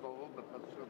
завода подсчет.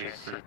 学思。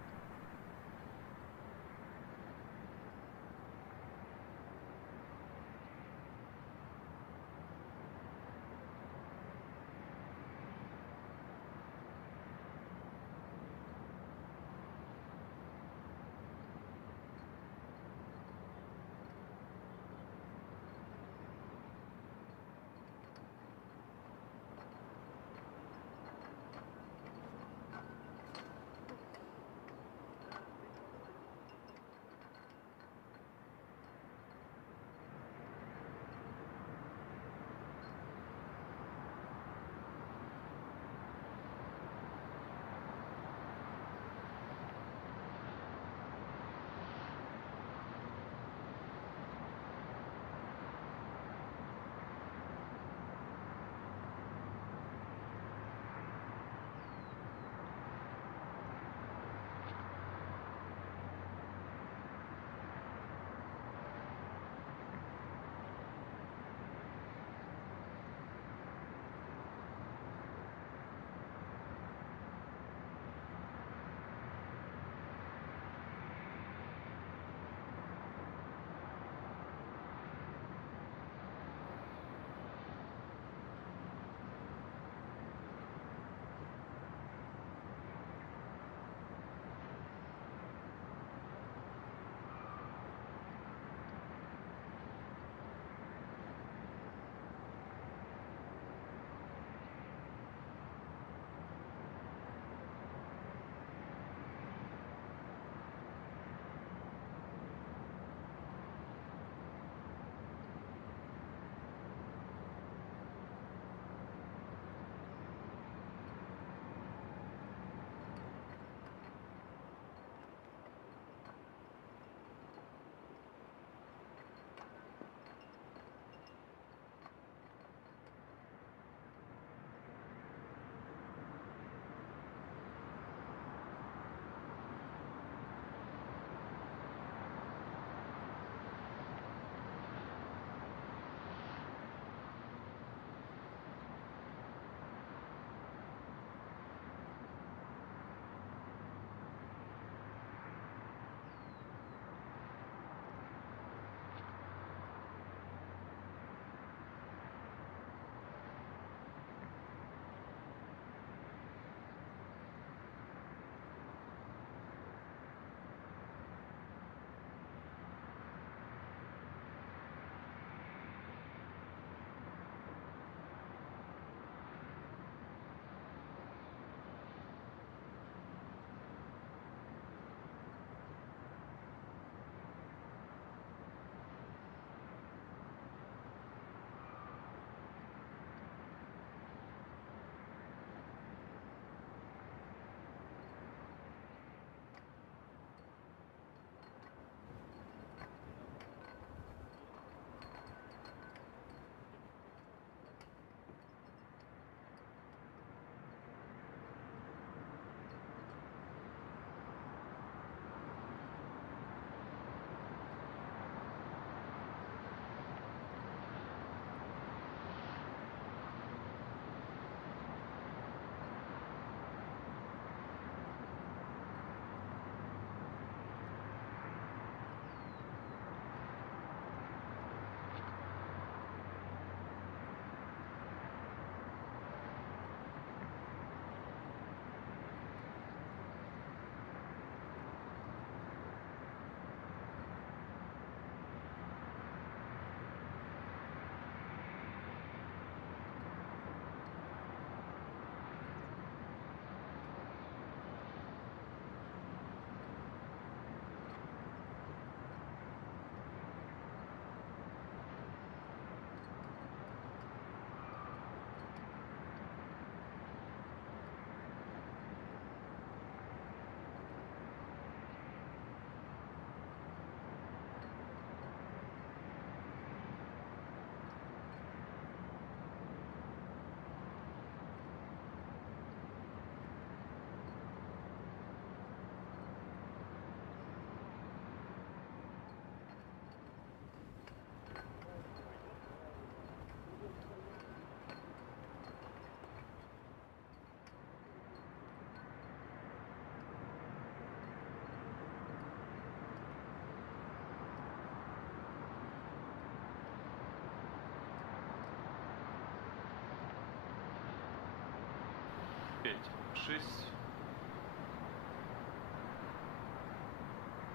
5, 6.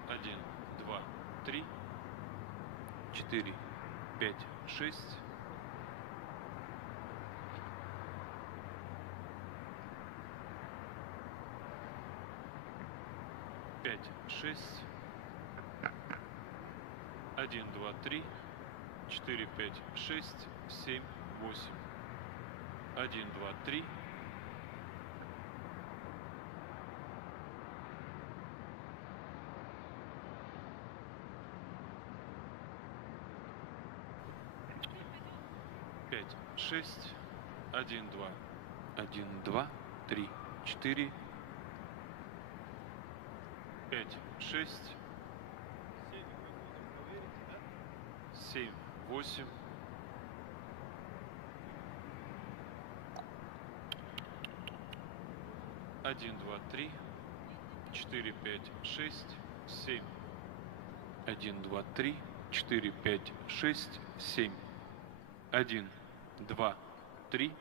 1, 2, 3, 4, 5, 6. 5, 6. 1, 2, 3, 4, 5, 6, 7, 8. 1, 2, 3. 5, 6, 1, 2, 1, 2, 3, 4, 5, 6, 7, 8, 1, 2, 3, 4, 5, 6, 7. 1, 2, 3, 4, 5, 6, 7. 1, 2, 3.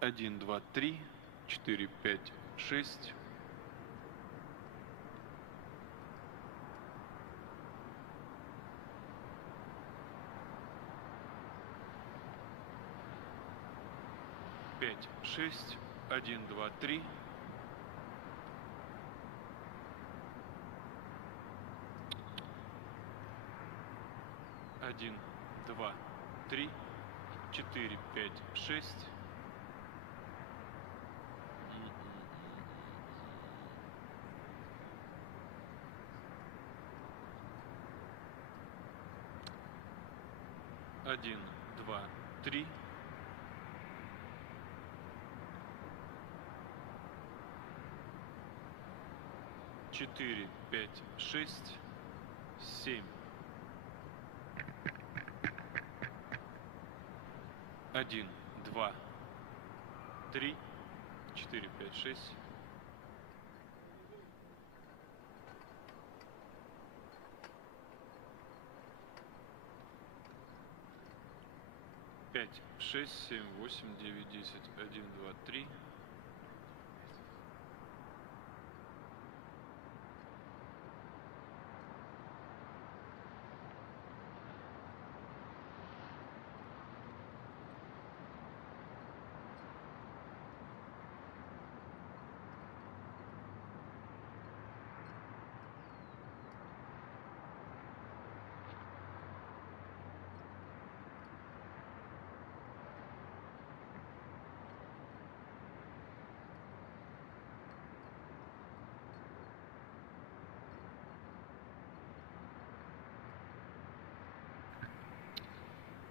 1, 2, 3, 4, 5, 6. 5, 6, 1, 2, 3. 1, 2, 3, 4, 5, 6. 1, 2, 3. 4, 5, 6, 7. 1, 2, 3, 4, 5, 6. 5, 6, 7, 8, 9, 10, 1, 2, 3.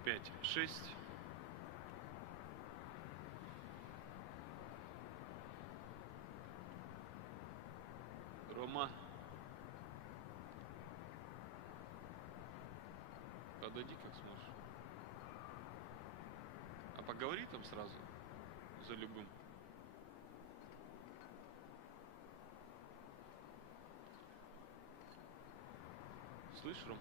5, 6. 'Рома, подойди как сможешь. А поговори там сразу, за любым. Слышь, Ром?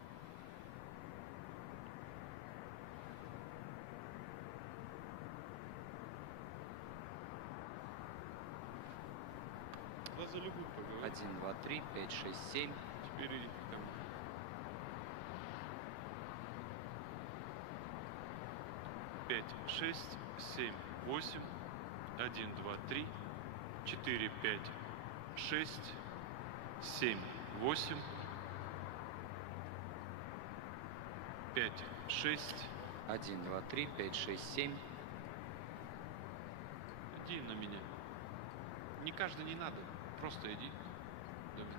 Да за любым поговори. 1, 2, 3, 5, 6, 7. Теперь иди ко мне. 5, 6, 7, 8. 1, 2, 3, 4, 5, 6, 7, 8. 5, 6. 1, 2, 3, 5, 6, 7. Иди на меня. Не каждый не надо. Просто иди до меня.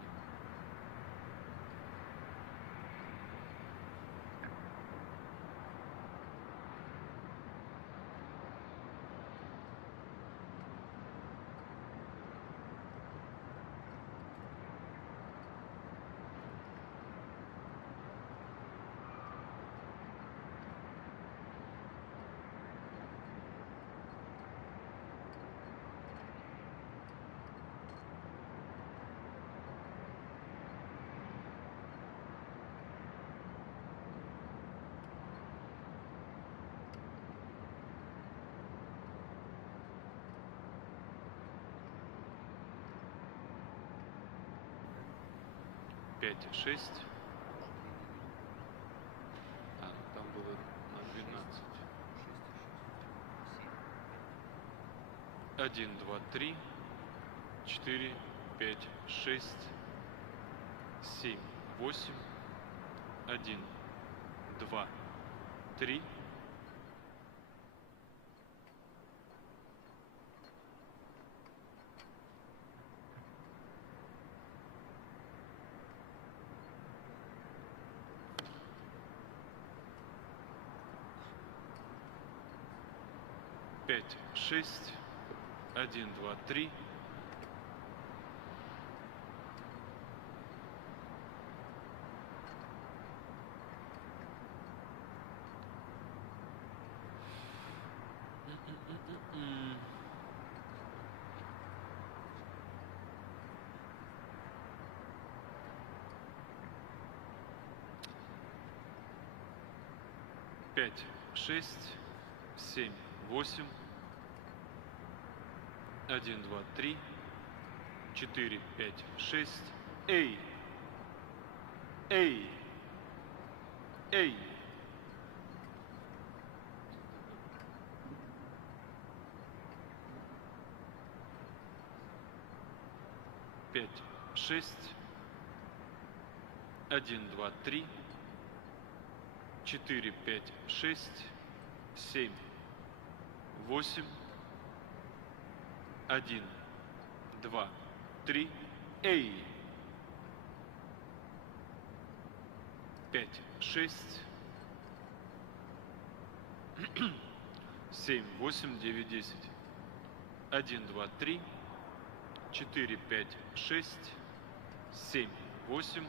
5, 6. А, там было на 12. 1, 2, 3, 4, 5, 6, 7, 8. 1, 2, 3. 5, 6, 1, 2, 3. 5, 6, 7, 8. 1, 2, 3, 4, 5, 6. Эй! Эй! Эй! Пять, 6. 1, 2, 3, 4, 5, 6, 7, 8. 1, 2, 3. Эй! 5, 6, 7, 8, 9, 10. 1, 2, 3, 4, 5, 6, 7, 8.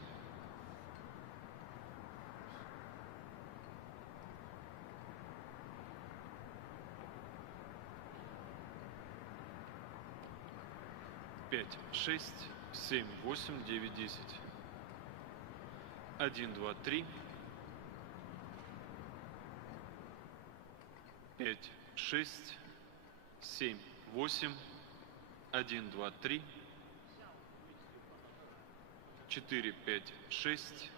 5, 6, 7, 8, 9, 10. 1, 2, 3. 5, 6, 7, 8. 1, 2, 3. 4, 5, 6.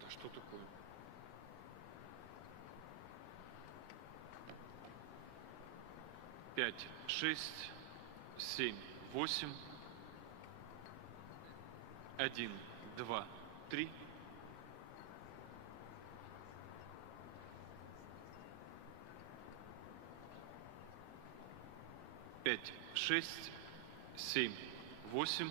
Да что такое? 5, 6, 7, 8. 1, 2, 3. 5, 6, 7, 8.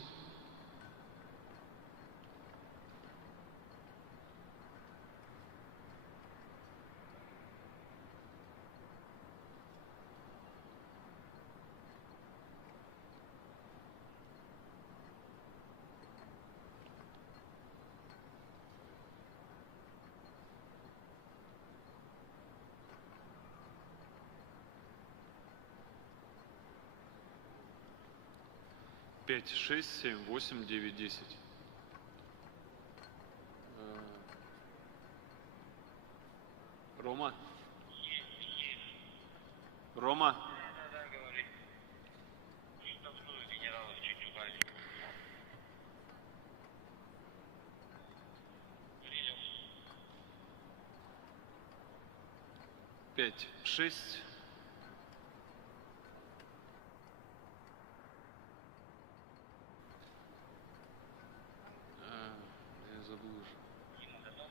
5, 6, 7, 8, 9, 10. Рома? Рома? Да, говори. Штабную генерала чуть убрали. Принял. 5, 6. Я забыл уже. Ему готов?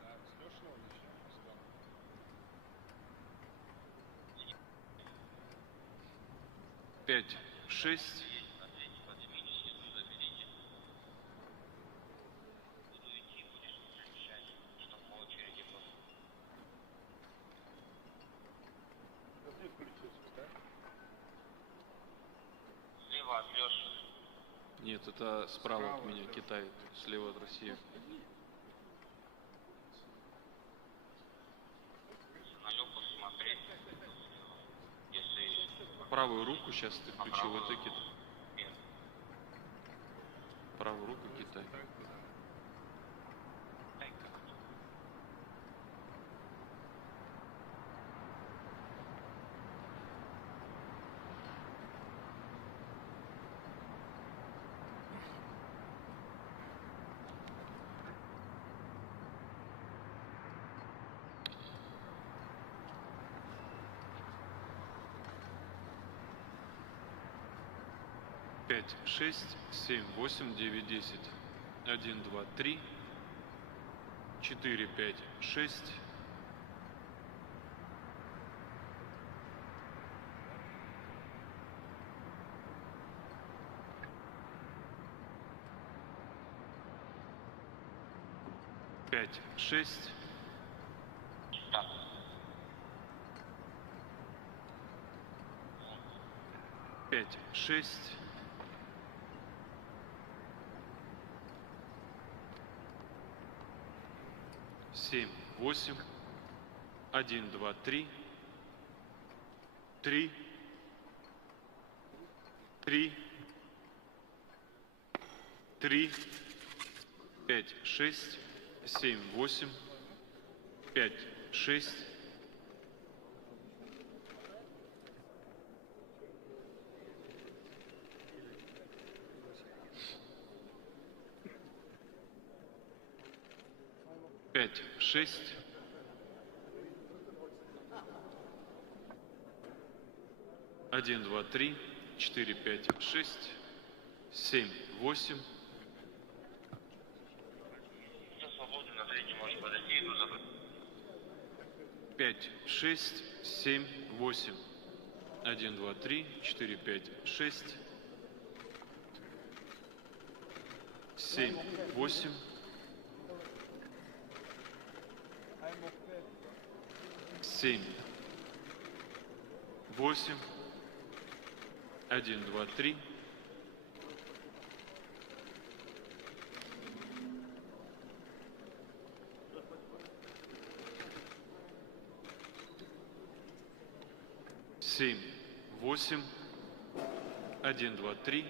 Да, с Лешего начнем. Астана. 5, 6. На третий поднимитесь, если заберите. Буду идти, будешь отвечать, чтоб по очереди был. Да ты включился, да? Слева от Леши. Нет, это справа от Справа, меня да. Китай, слева от России. На Леху смотреть. Если Правую руку сейчас ты включил, это Китай. нет. Правую руку Китай. Так, да. Дай как-то. 5, 6, 7, 8, 9, 10. 1, 2, 3, 4, 5, 6. 5, 6. 5, 6. 7, 8. 1, 2, 3. 3. 3. 3. 5, 6. 7, 8. 5, 6. 5, 6. 1, 2, 3, 4, 5, 6, 7, 8. Кто свободен, на третий может подойти, иду за... 5, 6, 7, 8. 1, 2, 3, 4, 5, 6. 7, 8. 7, 8. 1, 2, 3. 7, 8. 1, 2, 3.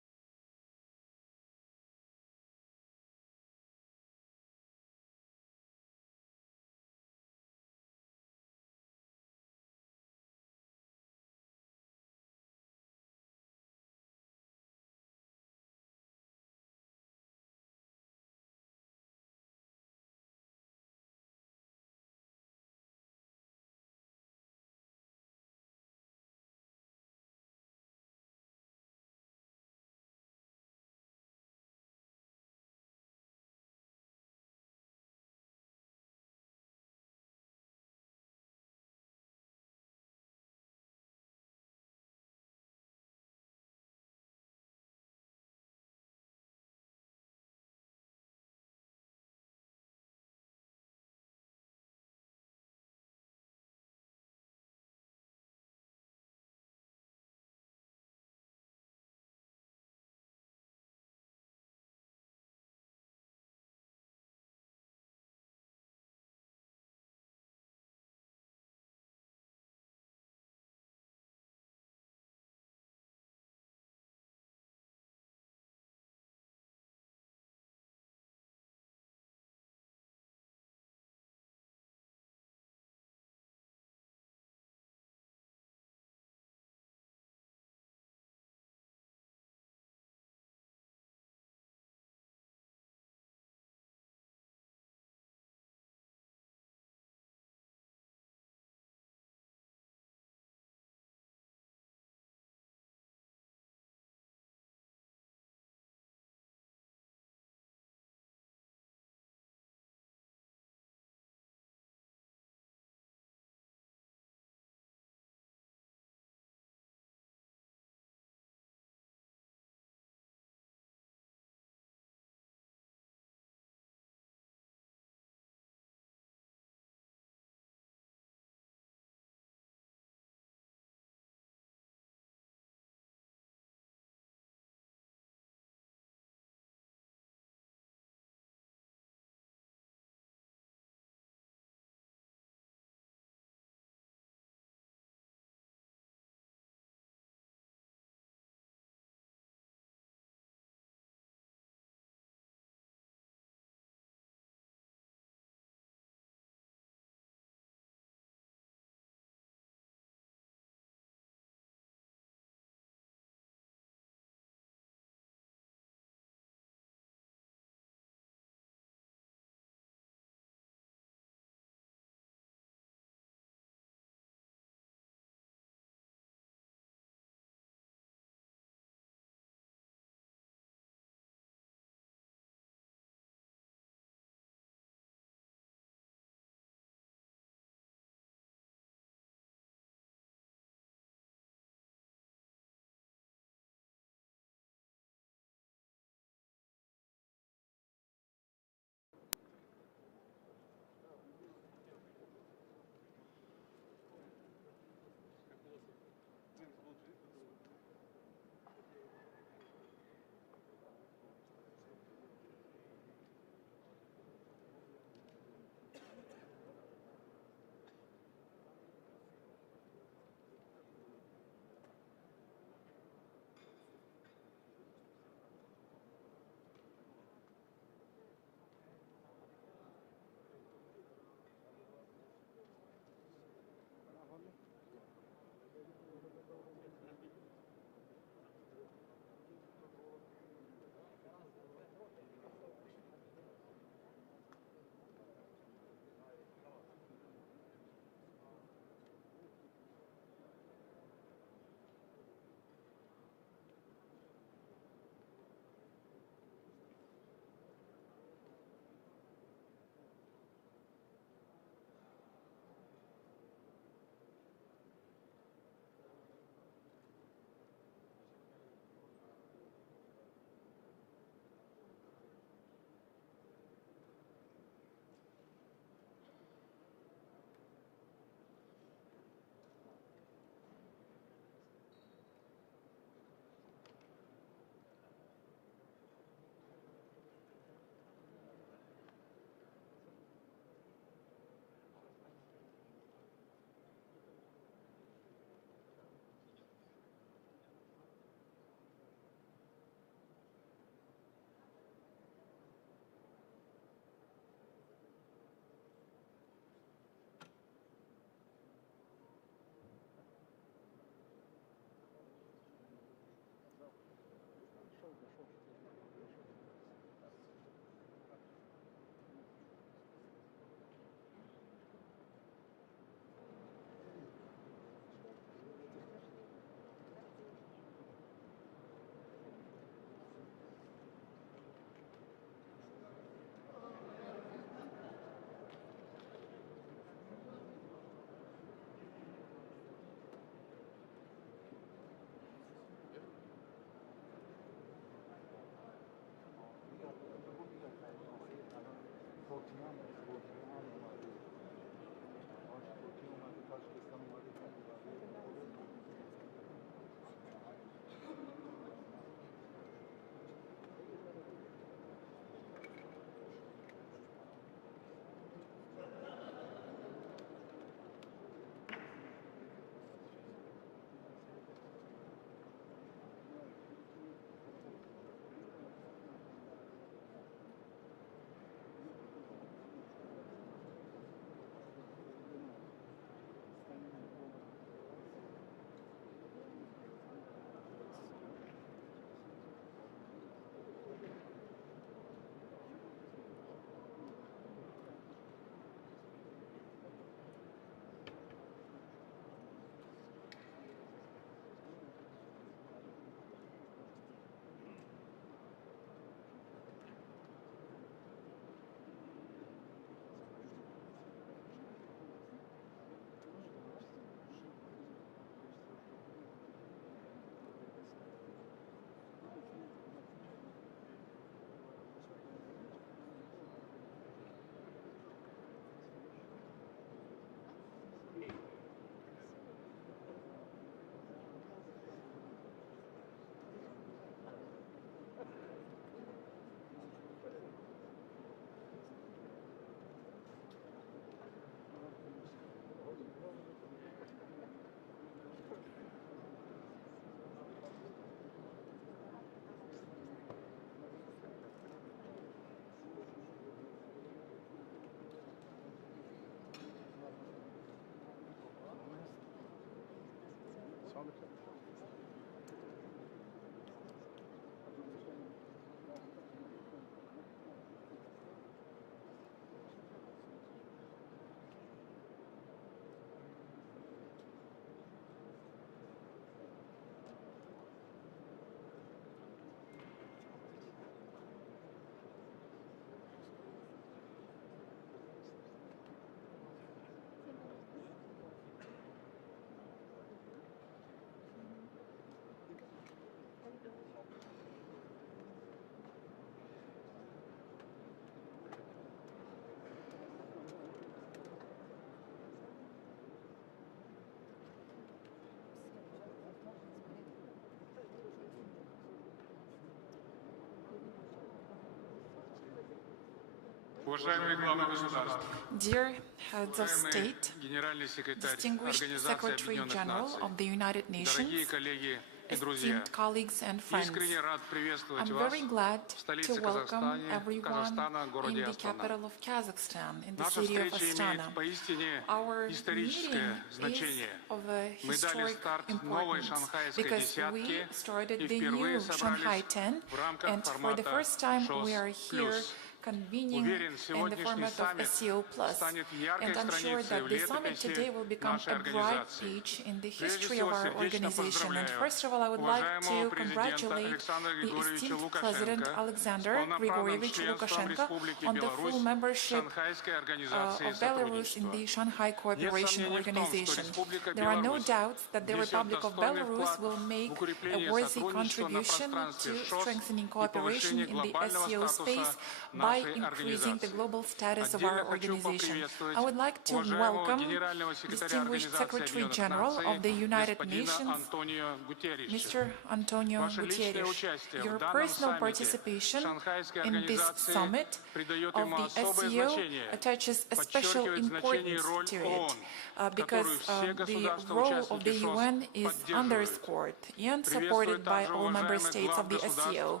Уважаемые главы государств, Dear heads of уважаемый state, генеральный секретарь distinguished Организации Secretary Объединенных General Наций, of the United дорогие Nations, коллеги и друзья, esteemed colleagues and friends, искренне рад приветствовать I'm вас very glad в to столице welcome everyone Казахстана, in городе the Астана. capital of Kazakhstan, in the Наша city of встреча Astana. имеет поистине Our историческое meeting is значение. of a Мы дали historic старт новой importance шанхайской because we десятки started и the впервые new Shanghai собрались 10, в рамках and for the формата first time we are here ШОС+. convening Уверен, in the сегодняшний format of саммит SEO+. станет яркой And I'm sure страницей that в the summit today will летописи become нашей a bright организации. page in the Прежде history всего, of our сердечно organization. And поздравляю first of all, I would like уважаемого to президента congratulate Александра the Григорьевича esteemed President Лукашенко Alexander с полноправным Grigorievich членством Lukashenko Республики on the full Беларусь в membership Шанхайской организации of Belarus in сотрудничества. the Shanghai Нет Cooperation сомнений в том, что Organization. Республика There are no Беларусь doubts that the внесет Republic of достойный Belarus вклад will в make a укрепление worthy сотрудничества на contribution пространстве to ШОС strengthening и cooperation повышение in the глобального SEO space статуса by нашей increasing the организации. global status of Отдельно our хочу organization. поприветствовать I would like to уважаемого welcome генерального секретаря distinguished Организации Secretary Объединенных General Наций of the United господина Nations, Антонио Гутерриша. Mr. Antonio Ваше личное Guterres. участие Your в данном personal саммите participation Шанхайской in this организации summit придает of ему the особое SEO значение, attaches a special подчеркивает значение и importance роль to it ООН, because которую все the государства role of the участники UN ШОС is поддерживают. underscored and Приветствую supported by также all member уважаемых states глав of the государств, SEO.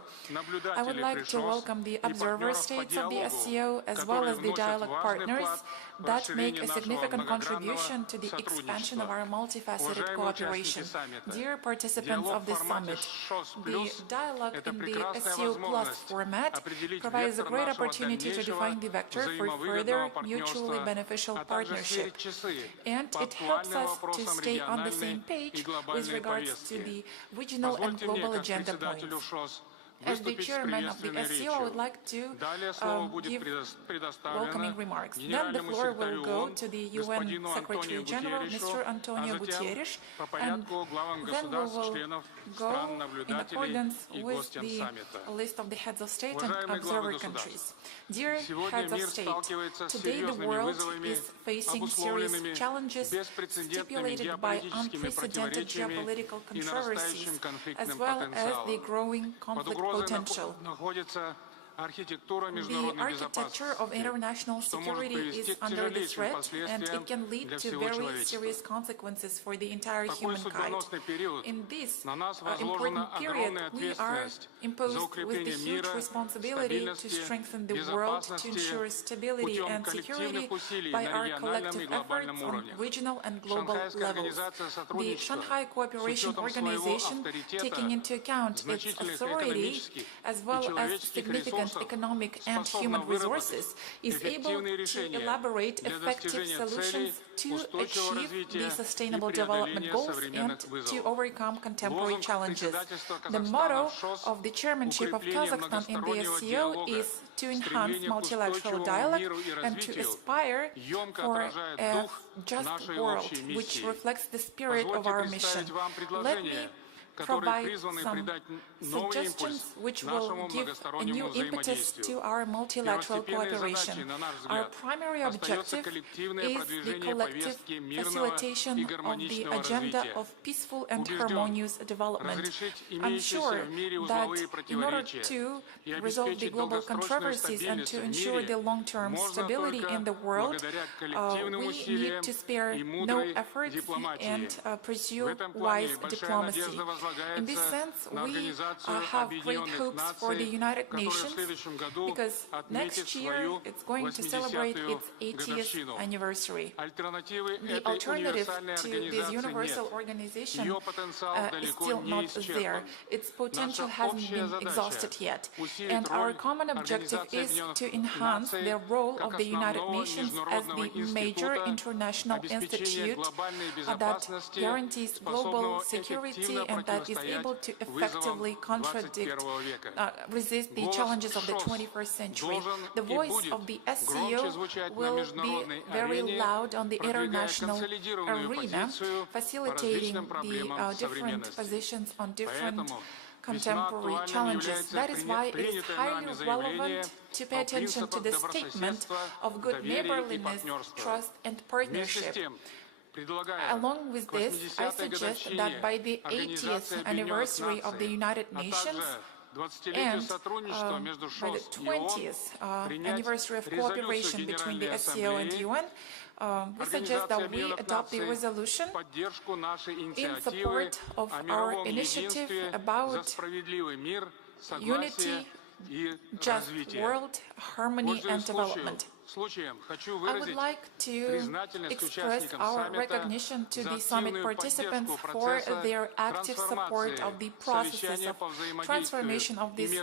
I would наблюдателей like при to ШОС welcome the и observer партнеров по states of the диалогу, SEO as well которые as the вносят dialogue важный partners вклад в that make расширение a нашего significant многогранного contribution to the expansion of сотрудничества. our multifaceted Уважаемые cooperation. участники саммита, Dear participants диалог of в this формате summit, ШОС+, the dialogue это in the прекрасная SEO Plus возможность format определить provides a вектор great нашего opportunity to дальнейшего define the vector for взаимовыгодного further mutually партнерства, beneficial а также partnership. сверить часы And по it helps актуальным us to вопросам stay on the региональной same и page with глобальной regards to повестки. the regional and Позвольте мне, global как agenda председателю points. ШОС, As the выступить с chairman of the приветственной SEO, I would речью. like to Далее слово будет give предоставлено welcoming remarks. Then the генеральному floor will секретарю go ООН to the UN господину Secretary Антонио General, Гутерришу, Mr. а Antonio затем Guterres, по and порядку главам then we государств-членов, will стран, go in наблюдателей accordance и with гостям the саммита. list of the heads of state and Уважаемые главы observer государств, countries. Dear сегодня heads of мир state, сталкивается с today the серьезными world вызовами, is facing serious обусловленными challenges беспрецедентными stipulated by геополитическими unprecedented противоречиями geopolitical и нарастающим controversies, as конфликтным well as the потенциалом. growing Под conflict угрозой potential. находится архитектура The международной architecture of безопасности, international что может security привести is к under the тяжелейшим threat, and последствиям it can lead для to всего very человечества. serious consequences for the entire В такой humankind. судьбоносный период In this на нас important возложена period, огромная we are ответственность за imposed with the укрепление huge мира, responsibility to стабильности, strengthen the world, to безопасности ensure stability путем and security коллективных усилий by на our региональном collective и efforts глобальном on уровнях. regional and global Шанхайская levels. организация The сотрудничества Shanghai с Cooperation учетом своего Organization, авторитета, taking into account its значительных authority, экономических as и well as человеческих significant ресурсов, economic and способна human выработать resources, is able эффективные to решения elaborate для effective достижения solutions целей to устойчивого achieve развития the и sustainable development преодоления goals and современных to вызовов. overcome contemporary Лозунг challenges. председательства The Казахстана motto в ШОС of the chairmanship of укрепление Kazakhstan in the многостороннего SEO диалога, is to enhance стремление к multilateral устойчивому dialogue миру и and to развитию aspire емко for отражает a дух just нашей world общей which миссии. reflects the spirit of Позвольте our mission. представить вам Let me предложения, которые provide призваны some придать новый импульс suggestions which нашему will give a многостороннему new impetus взаимодействию. to our multilateral Первостепенной задачей, cooperation. на наш Our взгляд, primary остается objective коллективное is the продвижение collective повестки мирного facilitation и of the гармоничного agenda развития. of peaceful and Убежден, harmonious development. разрешить I'm имеющиеся sure в мире that узловые in order противоречия to и resolve the обеспечить global долгосрочную controversies and стабильность to в ensure the мире long-term можно stability только in the world, благодаря коллективным we усилиям need to spare и no мудрой efforts дипломатии. and В pursue этом плане wise большая diplomacy. надежда In this sense, we have great hopes for the United Nations because next year it's going to celebrate its 80th anniversary. The alternative to this universal organization is still not there. Its potential hasn't been exhausted yet. And our common objective is to enhance the role of the United Nations as the major international institute that guarantees global security and that is able to effectively resist the challenges of the 21st century. The voice of the SCO will be very loud on the international arena, facilitating the different positions on different contemporary challenges. That is why it is highly relevant to pay attention to the statement of good neighborliness, trust and partnership. Along with this, I suggest that by the 80th anniversary of the United Nations and by the 20th anniversary of cooperation between the SCO and UN, we suggest that we adopt the resolution in support of our initiative about unity, just world, harmony and development. I would like to express our recognition to the summit participants for their active support of the processes of transformation of this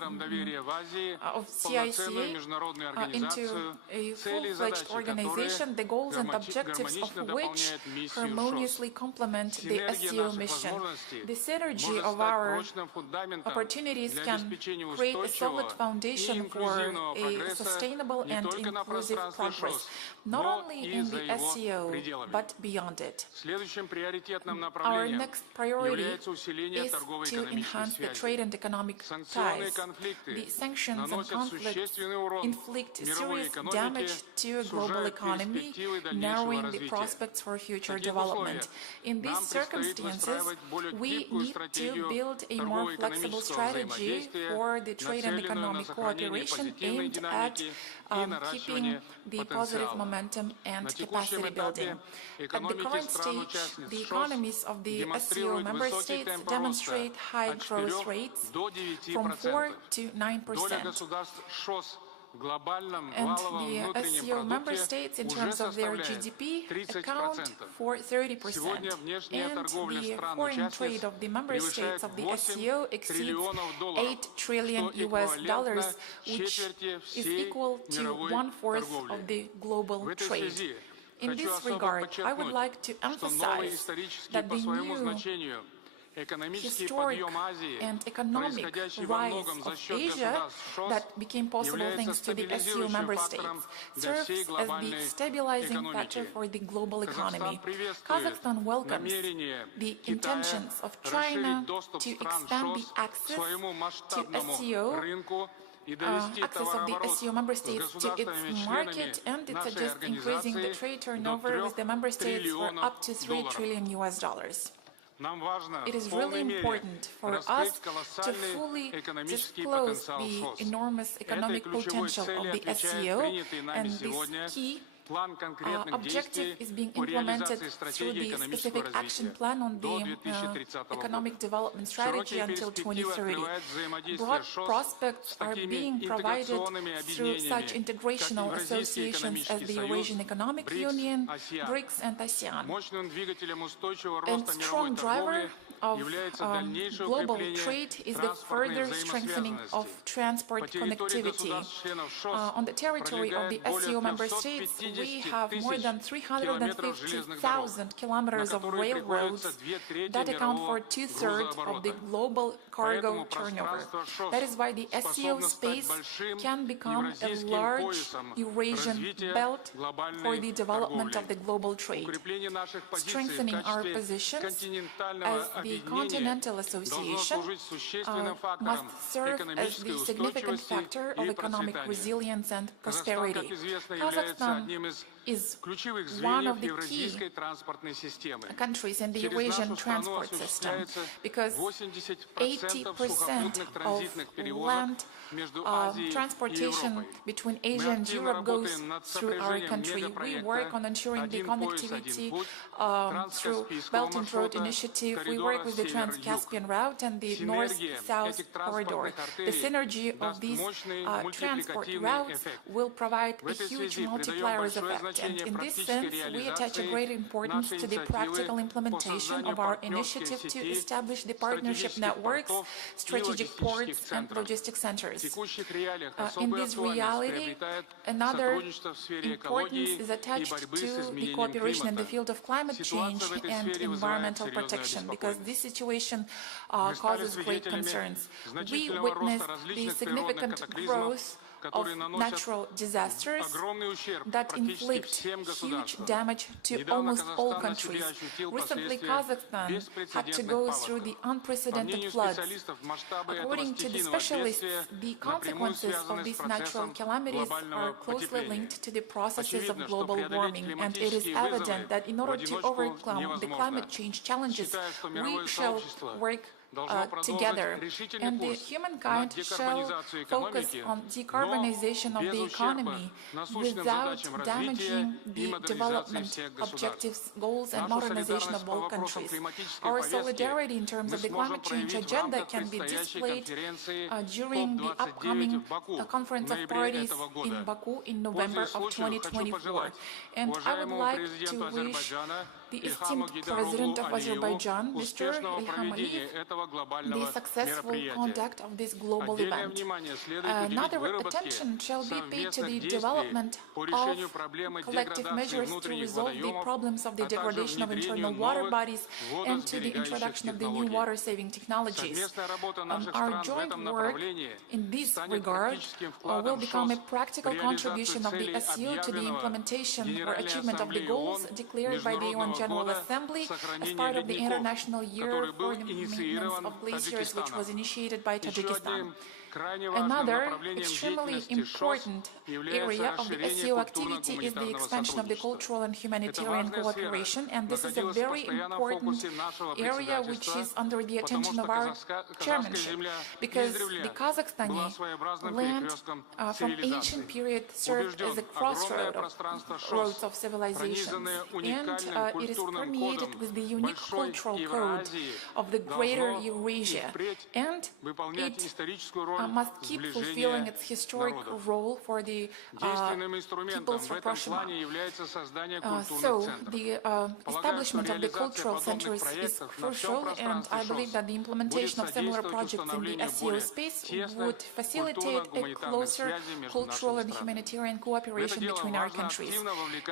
of CICA into a full-fledged organization, the goals and objectives of which harmoniously complement the SCO mission. The synergy of our opportunities can create a solid foundation for a sustainable and inclusive progress, not only in the SCO, but beyond it. Our next priority is to enhance the trade and economic ties. The sanctions and conflicts inflict serious damage to a global economy, narrowing the prospects for future development. In these circumstances, we need to build a more flexible strategy for the trade and economic cooperation aimed at keeping the positive momentum and capacity building. At the current stage, the economies of the SCO member states demonstrate high growth rates from 4 to 9%. And the SCO member states, in terms of their GDP, account for 30%. And the foreign trade of the member states of the SCO exceeds $8 trillion, which is equal to 1/4 of the global trade. In this regard, I would like to emphasize that the new historic and economic rise of Asia that became possible thanks to the SCO member states serves as the stabilizing factor for the global economy. Kazakhstan welcomes the intentions of China to expand the access to SCO access of the SCO member states to its market, and it suggests increasing the trade turnover with the member states for up to $3 trillion. It is really important for us to fully disclose the enormous economic potential of the SCO, and this key objective is being implemented through the specific action plan on the economic development strategy until 2030. Broad prospects are being provided through such integrational associations as the Eurasian Economic Union, BRICS and ASEAN. And strong driver of global trade is the further strengthening of transport connectivity. On the territory of the SCO member states, we have more than 350,000 kilometers of railroads that account for 2/3 of the global cargo turnover. That is why the SCO space can become a large Eurasian belt for the development of the global trade. Strengthening our positions as the Continental Association must serve as the significant factor of economic resilience and prosperity. Kazakhstan is one of the key countries in the Eurasian transport system, because 80% of land transportation between Asia and Europe goes through our country. We work on ensuring the connectivity through Belt and Road Initiative. We work with the Trans-Caspian route and the North-South corridor. The synergy of these transport routes will provide a huge multipliers effect. And in this sense, we attach a great importance to the practical implementation of our initiative to establish the partnership networks, strategic ports, and logistics centers. In this reality, another importance is attached to the cooperation in the field of climate change and environmental protection, because this situation causes great concerns. We witnessed the significant growth of natural disasters that inflict huge damage to almost all countries. Recently, Kazakhstan had to go through the unprecedented floods. According to the specialists, the consequences of these natural calamities are closely linked to the processes of global warming, and it is evident that in order to overcome the climate change challenges, we shall work together, and the humankind shall focus on decarbonization of the economy without damaging the development objectives, goals, and modernization of all countries. Our solidarity in terms of the climate change agenda can be displayed during the upcoming Conference of Parties in Baku in November of 2024. And I would like to wish the esteemed President of Azerbaijan, Mr. Ilham Aliyev, the successful conduct of this global event. Another attention shall be paid to the development of collective measures to resolve the problems of the degradation of internal water bodies and to the introduction of the new water-saving technologies. Our joint work in this regard will become a practical contribution of the SU to the implementation or achievement of the goals declared by the UN General Assembly as part of the International Year for the Maintenance of Glaciers, which was initiated by Tajikistan. Another extremely important area of the SEO activity is the expansion of the cultural and humanitarian cooperation, and this is a very important area which is under the attention of our chairmanship, because the Kazakhstani land from ancient period served as a crossroads of civilizations, and it is permeated with the unique cultural code of the greater Eurasia, and it must keep fulfilling its historic role for the peoples of Russia. So the establishment of the cultural centers is crucial, and I believe that the implementation of similar projects in the SEO space would facilitate a closer cultural and humanitarian cooperation between our countries.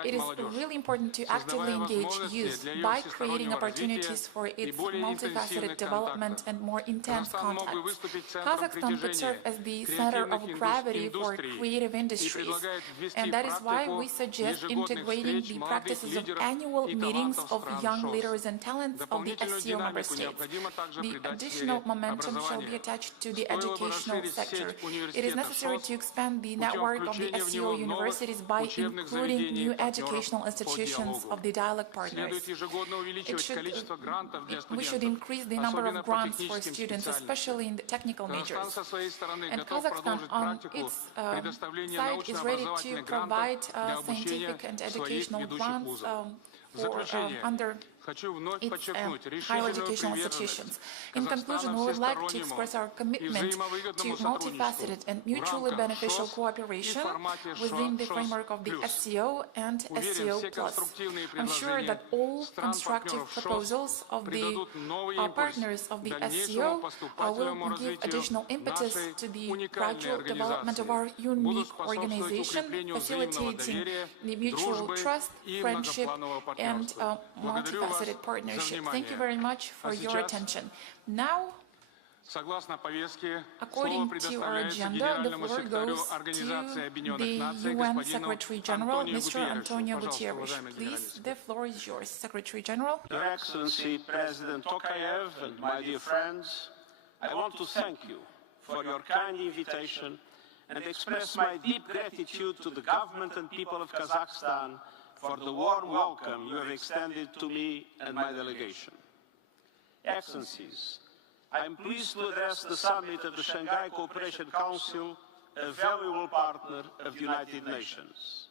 It is really important to actively engage youth by creating opportunities for its multifaceted development and more intense contacts. Kazakhstan could serve as the center of gravity for creative industries, and that is why we suggest integrating the practices of annual meetings of young leaders and talents of the SEO member states. The additional momentum shall be attached to the educational sector. It is necessary to expand the network of the SEO universities by including new educational institutions of the dialogue partners. We should increase the number of grants for students, especially in the technical majors. And Kazakhstan, on its side, is ready to provide scientific and educational grants under its higher educational institutions. In conclusion, we would like to express our commitment to multifaceted and mutually beneficial cooperation within the framework of the SEO and SEO+. I'm sure that all constructive proposals of the partners of the SEO will give additional impetus to the gradual development of our unique organization, facilitating the mutual trust, friendship, and multifaceted partnership. Thank you very much for your attention. Now, according to our agenda, the floor goes to the UN Secretary General, Mr. Antonio Guterres. Please, the floor is yours, Secretary General. Your Excellency, President Tokayev, and my dear friends, I want to thank you for your kind invitation and express my deep gratitude to the government and people of Kazakhstan for the warm welcome you have extended to me and my delegation. Excellencies, I am pleased to address the summit of the Shanghai Cooperation Council, a valuable partner of the United Nations.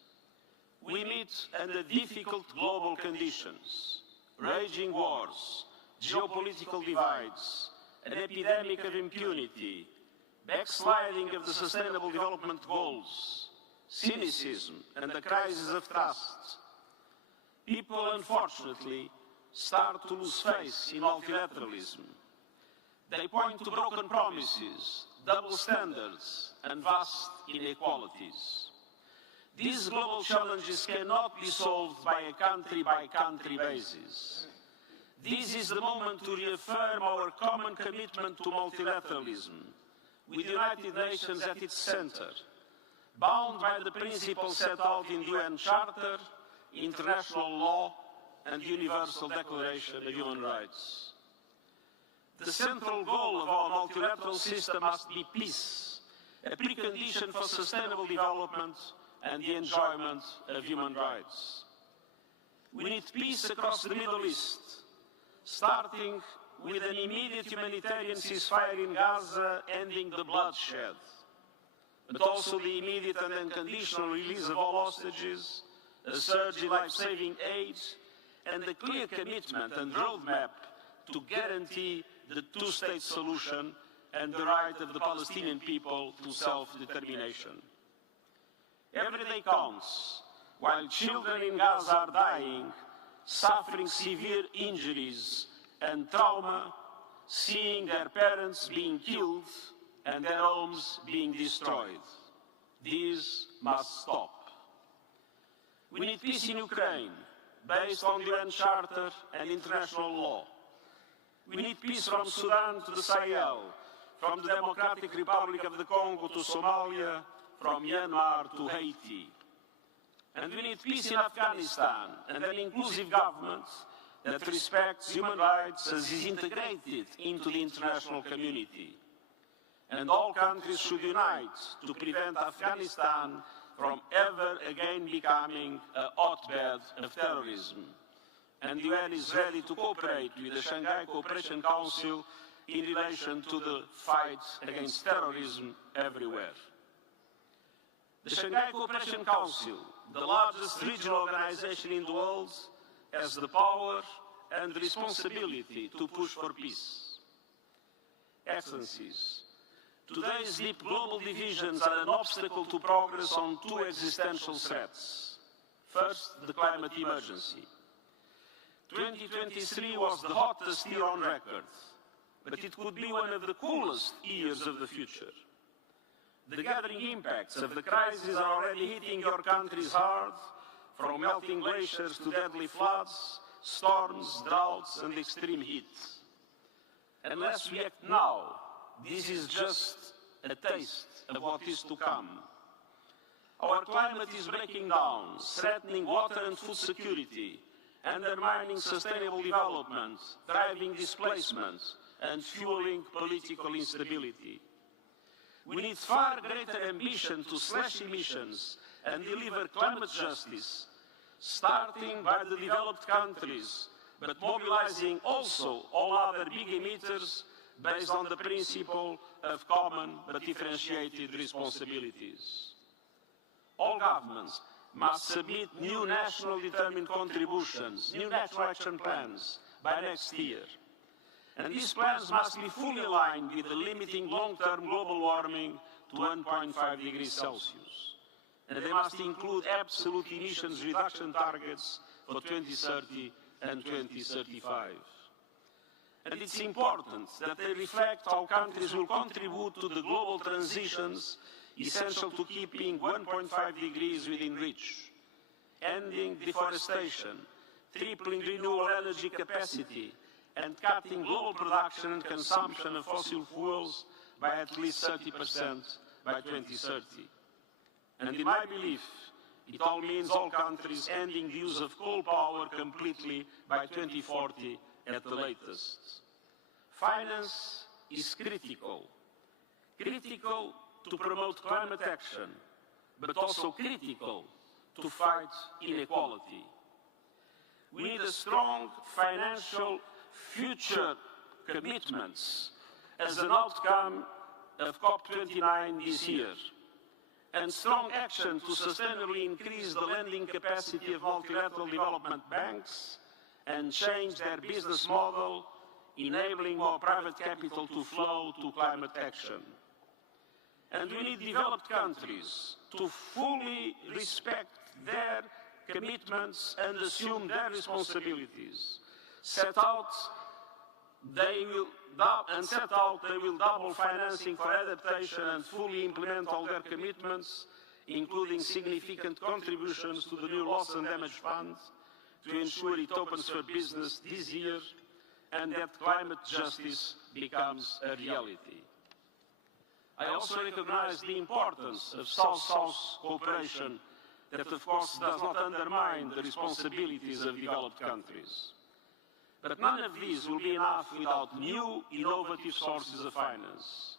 We meet under difficult global conditions, raging wars, geopolitical divides, an epidemic of impunity, backsliding of the Sustainable Development Goals, cynicism, and the crisis of trust. People, unfortunately, start to lose faith in multilateralism. They point to broken promises, double standards, and vast inequalities. These global challenges cannot be solved by a country-by-country basis. This is the moment to reaffirm our common commitment to multilateralism, with the United Nations at its center, bound by the principles set out in the UN Charter, international law, and the Universal Declaration of Human Rights. The central goal of our multilateral system must be peace, a precondition for sustainable development and the enjoyment of human rights. We need peace across the Middle East, starting with an immediate humanitarian ceasefire in Gaza, ending the bloodshed, but also the immediate and unconditional release of all hostages, a surge in life-saving aid, and a clear commitment and roadmap to guarantee the two-state solution and the right of the Palestinian people to self-determination. Every day counts, while children in Gaza are dying, suffering severe injuries and trauma, seeing their parents being killed and their homes being destroyed. This must stop. We need peace in Ukraine, based on the UN Charter and international law. We need peace from Sudan to the Sahel, from the Democratic Republic of the Congo to Somalia, from Myanmar to Haiti. And we need peace in Afghanistan and an inclusive government that respects human rights as is integrated into the international community. And all countries should unite to prevent Afghanistan from ever again becoming a hotbed of terrorism. And the UN is ready to cooperate with the Shanghai Cooperation Council in relation to the fight against terrorism everywhere. The Shanghai Cooperation Council, the largest regional organization in the world, has the power and the responsibility to push for peace. Excellencies, today's deep global divisions are an obstacle to progress on two existential threats. First, the climate emergency. 2023 was the hottest year on record, but it could be one of the coolest years of the future. The gathering impacts of the crisis are already hitting your countries hard, from melting glaciers to deadly floods, storms, droughts, and extreme heat. Unless we act now, this is just a taste of what is to come. Our climate is breaking down, threatening water and food security, undermining sustainable development, driving displacement, and fueling political instability. We need far greater ambition to slash emissions and deliver climate justice, starting by the developed countries, but mobilizing also all other big emitters based on the principle of common but differentiated responsibilities. All governments must submit new national determined contributions, new national action plans by next year. And these plans must be fully aligned with the limiting long-term global warming to 1.5 degrees Celsius. And they must include absolute emissions reduction targets for 2030 and 2035. And it's important that they reflect how countries will contribute to the global transitions essential to keeping 1.5 degrees within reach, ending deforestation, tripling renewable energy capacity, and cutting global production and consumption of fossil fuels by at least 30% by 2030. And in my belief, it all means all countries ending the use of coal power completely by 2040 at the latest. Finance is critical. Critical to promote climate action, but also critical to fight inequality. We need a strong financial future commitments as an outcome of COP29 this year, and strong action to sustainably increase the lending capacity of multilateral development banks and change their business model, enabling more private capital to flow to climate action. And we need developed countries to fully respect their commitments and assume their responsibilities. They will double financing for adaptation and fully implement all their commitments, including significant contributions to the new Loss and Damage Fund, to ensure it opens for business this year and that climate justice becomes a reality. I also recognize the importance of South-South cooperation that, of course, does not undermine the responsibilities of developed countries. But none of these will be enough without new, innovative sources of finance.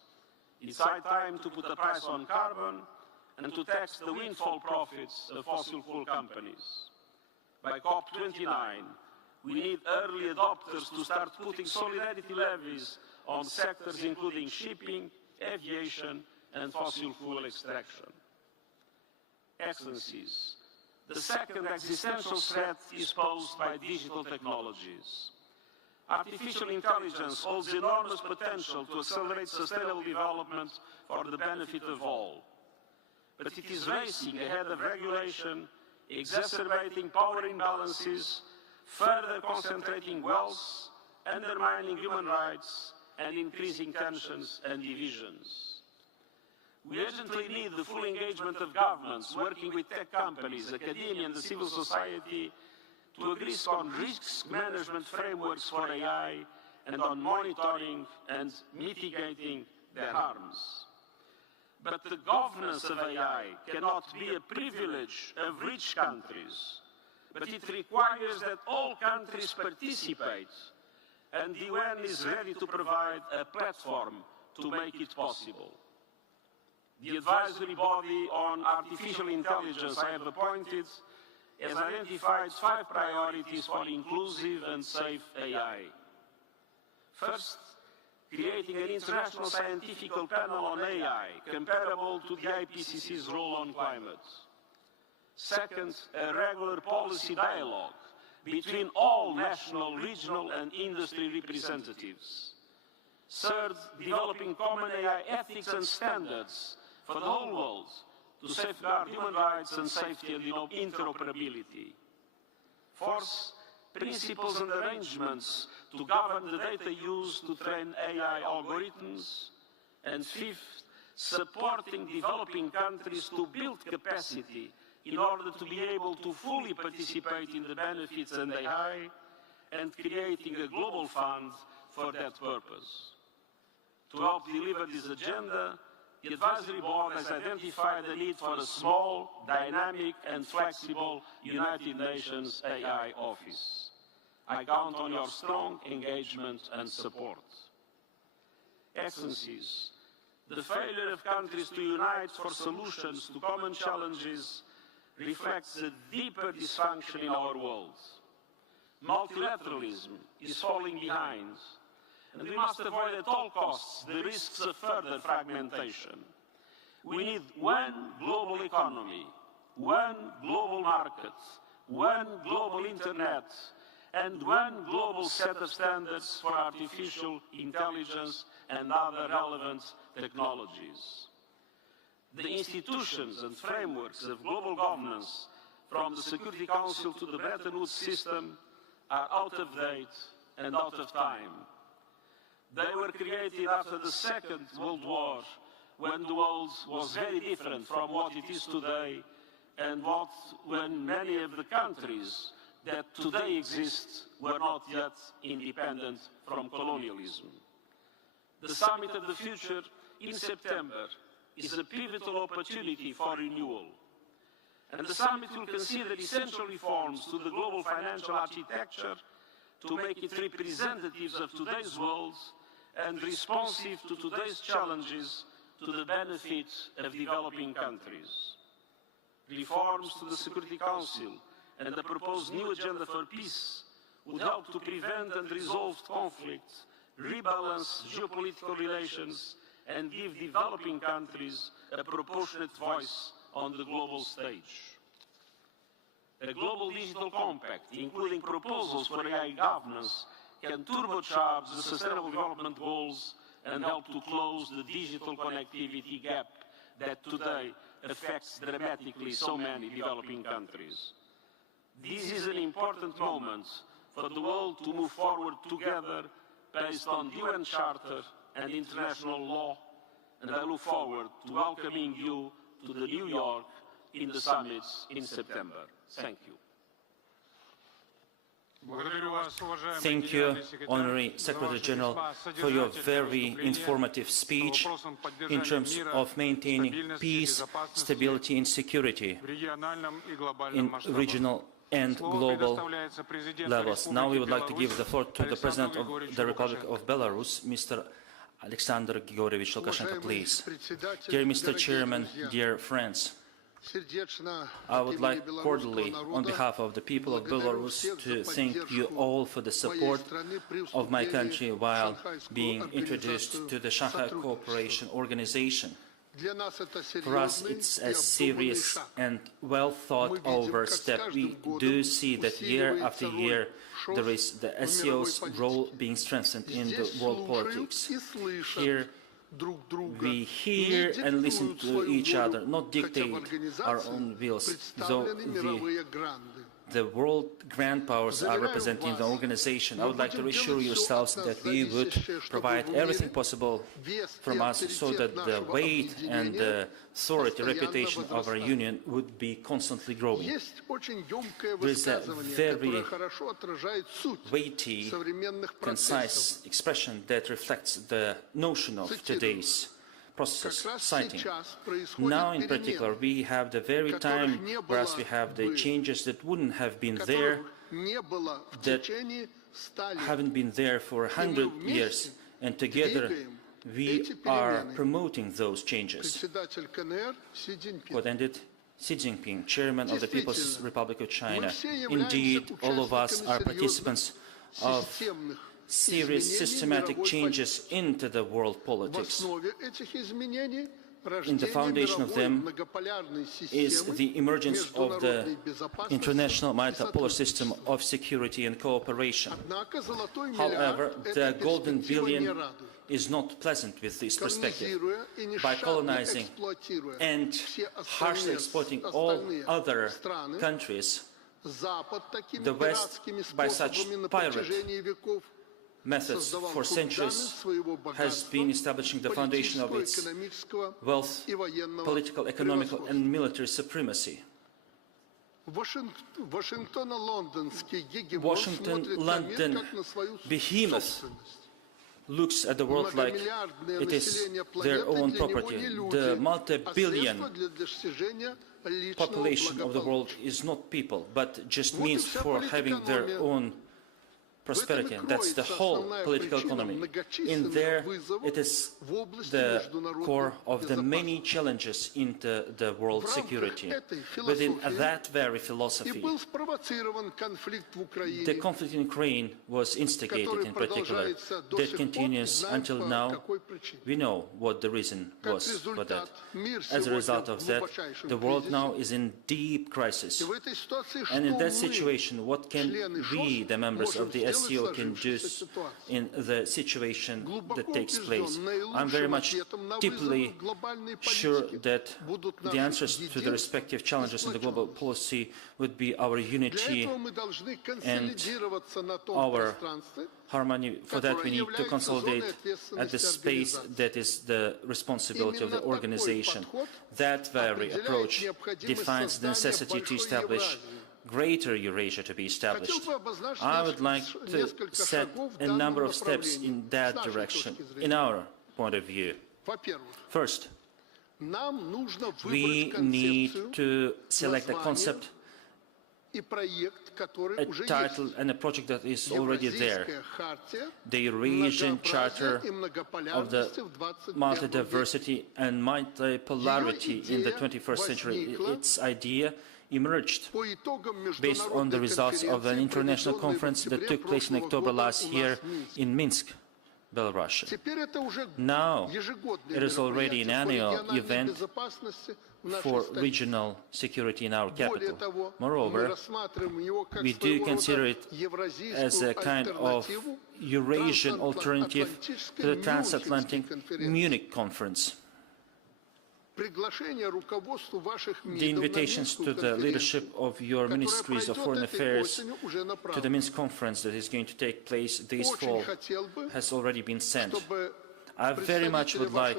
It's high time to put a price on carbon and to tax the windfall profits of fossil fuel companies. By COP29, we need early adopters to start putting solidarity levies on sectors including shipping, aviation, and fossil fuel extraction. Excellencies, the second existential threat is posed by digital technologies. Artificial intelligence holds enormous potential to accelerate sustainable development for the benefit of all. But it is racing ahead of regulation, exacerbating power imbalances, further concentrating wealth, undermining human rights, and increasing tensions and divisions. We urgently need the full engagement of governments working with tech companies, academia, and the civil society to agree on risk management frameworks for AI and on monitoring and mitigating their harms. But the governance of AI cannot be a privilege of rich countries, but it requires that all countries participate, and the UN is ready to provide a platform to make it possible. The advisory body on artificial intelligence I have appointed has identified 5 priorities for inclusive and safe AI. First, creating an international scientific panel on AI comparable to the IPCC's role on climate. Second, a regular policy dialogue between all national, regional, and industry representatives. Third, developing common AI ethics and standards for the whole world to safeguard human rights and safety and interoperability. Fourth, principles and arrangements to govern the data used to train AI algorithms. And fifth, supporting developing countries to build capacity in order to be able to fully participate in the benefits of AI and creating a global fund for that purpose. To help deliver this agenda, the Advisory Board has identified the need for a small, dynamic, and flexible United Nations AI office. I count on your strong engagement and support. Excellencies, the failure of countries to unite for solutions to common challenges reflects a deeper dysfunction in our world. Multilateralism is falling behind, and we must avoid at all costs the risks of further fragmentation. We need one global economy, one global market, one global internet, and one global set of standards for artificial intelligence and other relevant technologies. The institutions and frameworks of global governance, from the Security Council to the Bretton Woods system, are out of date and out of time. They were created after the Second World War, when the world was very different from what it is today, and when many of the countries that today exist were not yet independent from colonialism. The Summit of the Future in September is a pivotal opportunity for renewal. And the Summit will consider essential reforms to the global financial architecture to make it representatives of today's world and responsive to today's challenges to the benefit of developing countries. Reforms to the Security Council and the proposed new agenda for peace would help to prevent and resolve conflict, rebalance geopolitical relations, and give developing countries a proportionate voice on the global stage. A global digital compact, including proposals for AI governance, can turbocharge the Sustainable Development Goals and help to close the digital connectivity gap that today affects dramatically so many developing countries. This is an important moment for the world to move forward together based on the UN Charter and international law, and I look forward to welcoming you to the New York in the summits in September. Thank you. Thank you, Honorary Secretary General, for your very informative speech in terms of maintaining peace, stability and security in regional and global levels. Now we would like to give the floor to the President of the Republic of Belarus, Mr. Alexander Grigorievich Lukashenko, please. Dear Mr. Chairman, dear friends, I would like cordially, on behalf of the people of Belarus, to thank you all for the support of my country while being introduced to the Shanghai Cooperation Organization. For us, it's a serious and well-thought-over step. We do see that year after year there is the SCO's role being strengthened in the world politics. Here we hear and listen to each other, not dictate our own wills, though the world grand powers are representing the organization. I would like to reassure yourselves that we would provide everything possible from us so that the weight and the authority, reputation of our union would be constantly growing. There is a very weighty, concise expression that reflects the notion of today's process, citing. Now, in particular, we have the very time whereas we have the changes that wouldn't have been there, that haven't been there for 100 years, and together we are promoting those changes. Quote ended, Xi Jinping, Chairman of the People's Republic of China. Indeed, all of us are participants of serious systematic changes into the world politics. In the foundation of them is the emergence of the international multipolar system of security and cooperation. However, the golden billion is not pleasant with this perspective. By colonizing and harshly exploiting all other countries, the West, by such pirate methods for centuries, has been establishing the foundation of its wealth, political, economical, and military supremacy. Washington-London behemoth looks at the world like it is their own property. The multi-billion population of the world is not people, but just means for having their own prosperity. That's the whole political economy. In there, it is the core of the many challenges into the world security. Within that very philosophy, the conflict in Ukraine was instigated in particular. That continues until now. We know what the reason was for that. As a result of that, the world now is in deep crisis. And in that situation, what can we, the members of the SCO, can do in the situation that takes place? I'm very much deeply sure that the answers to the respective challenges in the global policy would be our unity and our harmony. For that, we need to consolidate at the space that is the responsibility of the organization. That very approach defines the necessity to establish greater Eurasia to be established. I would like to set a number of steps in that direction, in our point of view. First, we need to select a concept a title and a project that is already there. The Eurasian Charter of the Multidiversity and Multipolarity in the 21st Century. Its idea emerged based on the results of an international conference that took place in October last year in Minsk, Belarus. Now it is already an annual event for regional security in our capital. Moreover, we do consider it as a kind of Eurasian alternative to the transatlantic Munich conference. The invitations to the leadership of your ministries of foreign affairs to the Minsk conference that is going to take place this fall has already been sent. I very much would like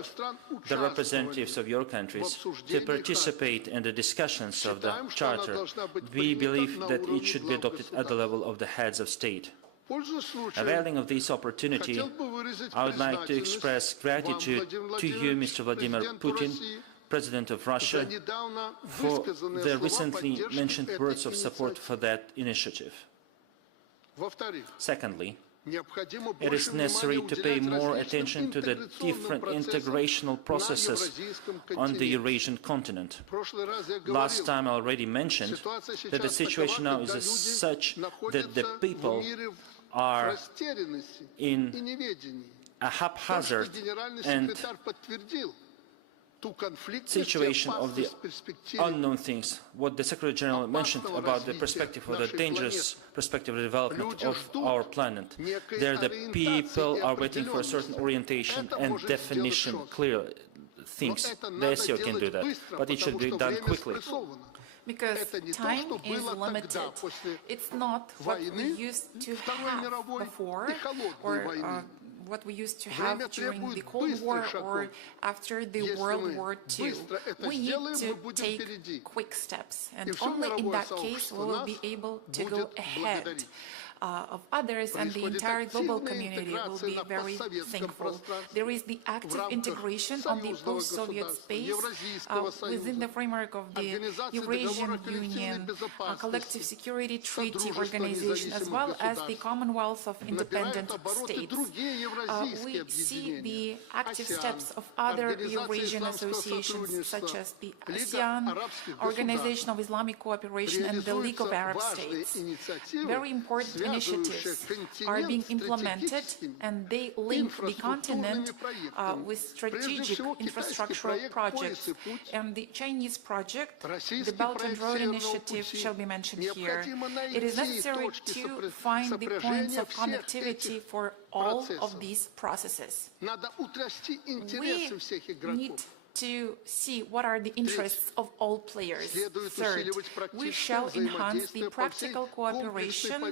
the representatives of your countries to participate in the discussions of the Charter. We believe that it should be adopted at the level of the heads of state. Availing of this opportunity, I would like to express gratitude to you, Mr. Vladimir Putin, President of Russia, for the recently mentioned words of support for that initiative. Secondly, it is necessary to pay more attention to the different integrational processes on the Eurasian continent. Last time I already mentioned that the situation now is such that the people are in a haphazard and situation of the unknown things, what the Secretary General mentioned about the perspective of the dangerous perspective of development of our planet. There the people are waiting for a certain orientation and definition, clear things. The SEO can do that, but it should be done quickly. Because time is limited. It's not what we used to have before, or what we used to have during the Cold War or after the World War II. We need to take quick steps, and only in that case we will be able to go ahead of others, and the entire global community will be very thankful. There is the active integration on the post-Soviet space within the framework of the Eurasian Union, Collective Security Treaty Organization, as well as the Commonwealth of Independent States. We see the active steps of other Eurasian associations, such as the ASEAN, Organization of Islamic Cooperation, and the League of Arab States. Very important initiatives are being implemented, and they link the continent with strategic infrastructural projects. And the Chinese project, the Belt and Road Initiative, shall be mentioned here. It is necessary to find the points of connectivity for all of these processes. We need to see what are the interests of all players. Third, we shall enhance the practical cooperation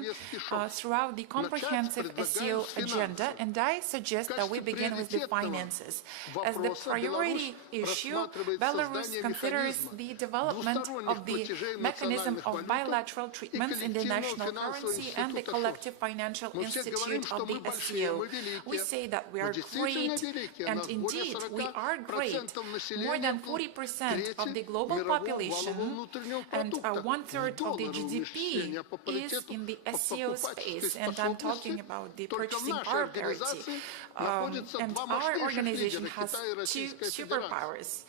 throughout the comprehensive SEO agenda, and I suggest that we begin with the finances. As the priority issue, Belarus considers the development of the mechanism of bilateral treatments in the national currency and the collective financial institute of the SEO. We say that we are great, and indeed we are great. More than 40% of the global population and 1/3 of the GDP is in the SEO space, and I'm talking about the purchasing power parity. And our organization has two superpowers,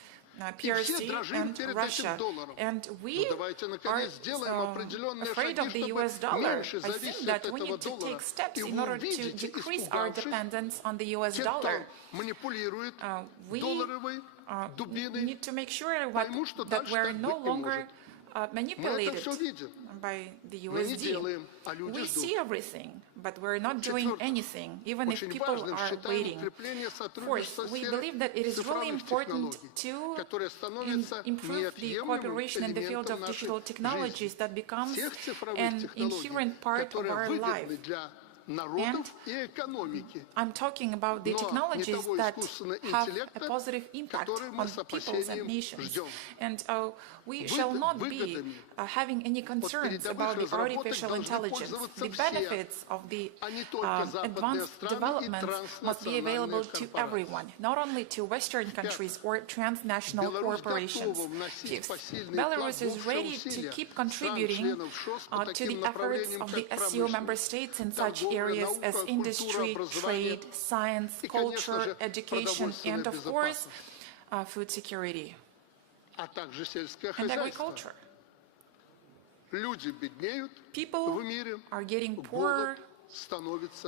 PRC and Russia, and we are afraid of the US dollar. I think that we need to take steps in order to decrease our dependence on the US dollar. We need to make sure that we're no longer manipulated by the USD. We see everything, but we're not doing anything, even if people are waiting. Fourth, we believe that it is really important to improve the cooperation in the field of digital technologies that becomes an inherent part of our life. And I'm talking about the technologies that have a positive impact on peoples and nations. And we shall not be having any concerns about the artificial intelligence. The benefits of the advanced developments must be available to everyone, not only to Western countries or transnational corporations. Belarus is ready to keep contributing to the efforts of the SCO member states in such areas as industry, trade, science, culture, education, and of course, food security and agriculture. People are getting poorer,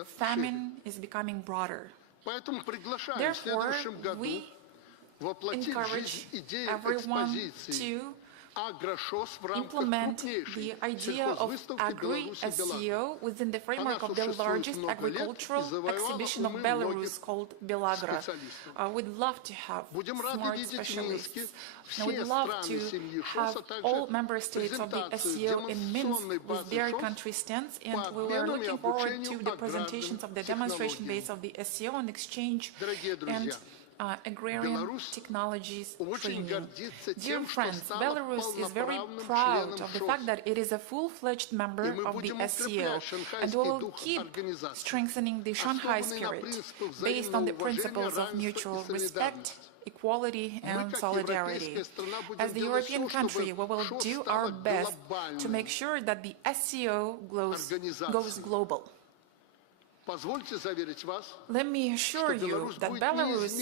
famine is becoming broader. Therefore, we encourage everyone to implement the idea of agri-SCO within the framework of the largest agricultural exhibition of Belarus called Belagra. We'd love to have smart specialists. We'd love to have all member states of the SCO in Minsk with their country stands, and we were looking forward to the presentations of the demonstration base of the SCO and exchange and agrarian technologies training. Dear friends, Belarus is very proud of the fact that it is a full-fledged member of the SCO, and we will keep strengthening the Shanghai spirit based on the principles of mutual respect, equality and solidarity. As the European country, we will do our best to make sure that the SCO goes global. Let me assure you that Belarus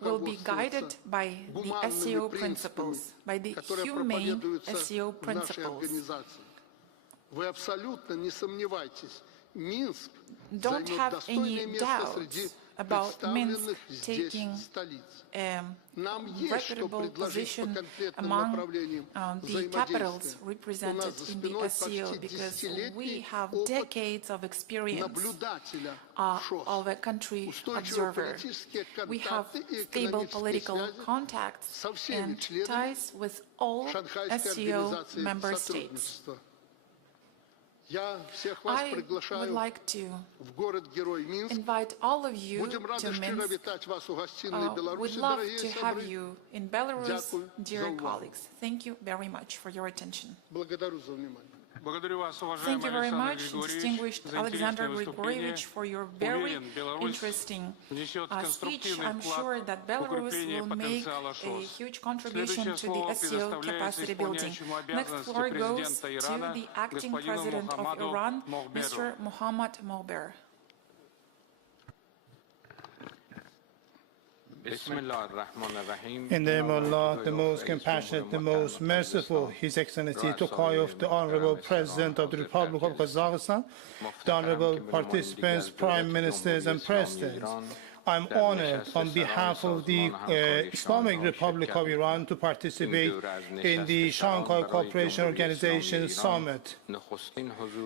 will be guided by the SCO principles, by the humane SCO principles. Don't have any doubts about Minsk taking a reputable position among the capitals represented in the SCO, because we have decades of experience of a country observer. We have stable political contacts and ties with all SCO member states. I would like to invite all of you to Minsk. We'd love to have you in Belarus, dear colleagues. Thank you very much for your attention. Thank you very much, distinguished Alexander Grigorievich, for your very interesting speech. I'm sure that Belarus will make a huge contribution to the SCO capacity building. Next floor goes to the acting president of Iran, Mr. Mohammad Mohber. In the name of Allah, the most compassionate, the most merciful, His Excellency Tokayev, the Honorable President of the Republic of Kazakhstan, the Honorable participants, Prime Ministers and Presidents. I'm honored on behalf of the Islamic Republic of Iran to participate in the Shanghai Cooperation Organization Summit.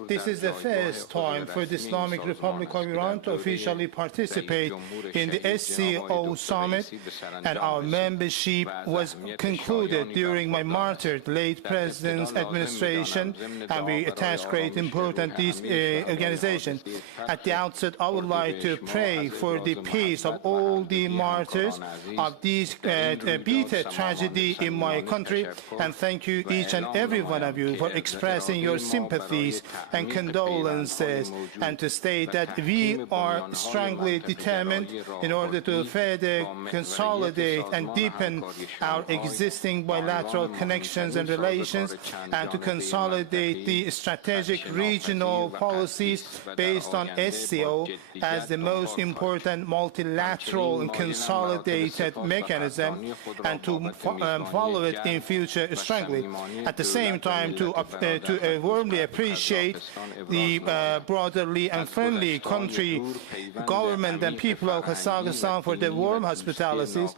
This is the first time for the Islamic Republic of Iran to officially participate in the SCO Summit, and our membership was concluded during my martyred late President's administration, and we attach great importance to this organization. At the outset, I would like to pray for the peace of all the martyrs of this bitter tragedy in my country, and thank you each and every one of you for expressing your sympathies and condolences, and to state that we are strongly determined in order to further consolidate and deepen our existing bilateral connections and relations, and to consolidate the strategic regional policies based on SCO as the most important multilateral and consolidated mechanism, and to follow it in future strongly. At the same time, to warmly appreciate the brotherly and friendly country, government and people of Kazakhstan for their warm hospitalities.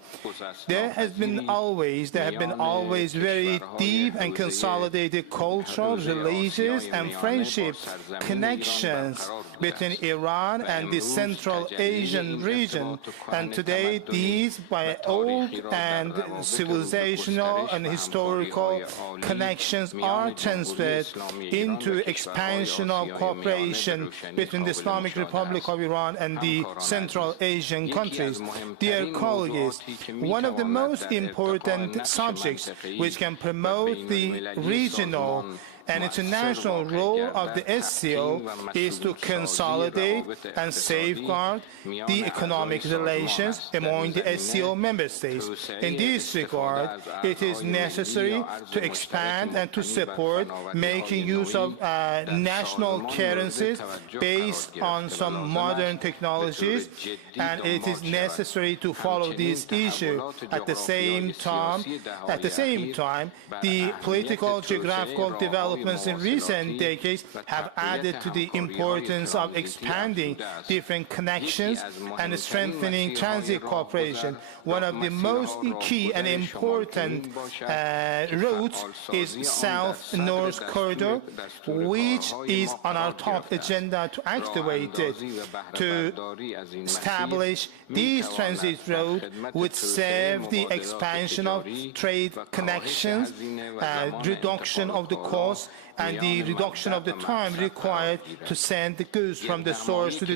There have been always very deep and consolidated cultural, religious and friendship connections between Iran and the Central Asian region. And today, these by old and civilizational and historical connections are transferred into expansion of cooperation between the Islamic Republic of Iran and the Central Asian countries. Dear colleagues, one of the most important subjects which can promote the regional and international role of the SCO is to consolidate and safeguard the economic relations among the SCO member states. In this regard, it is necessary to expand and to support making use of national currencies based on some modern technologies, and it is necessary to follow this issue. At the same time, the political geographical developments in recent decades have added to the importance of expanding different connections and strengthening transit cooperation. One of the most key and important routes is South-North Corridor, which is on our top agenda to activate it. To establish these transit routes would serve the expansion of trade connections, reduction of the cost, and the reduction of the time required to send the goods from the source to the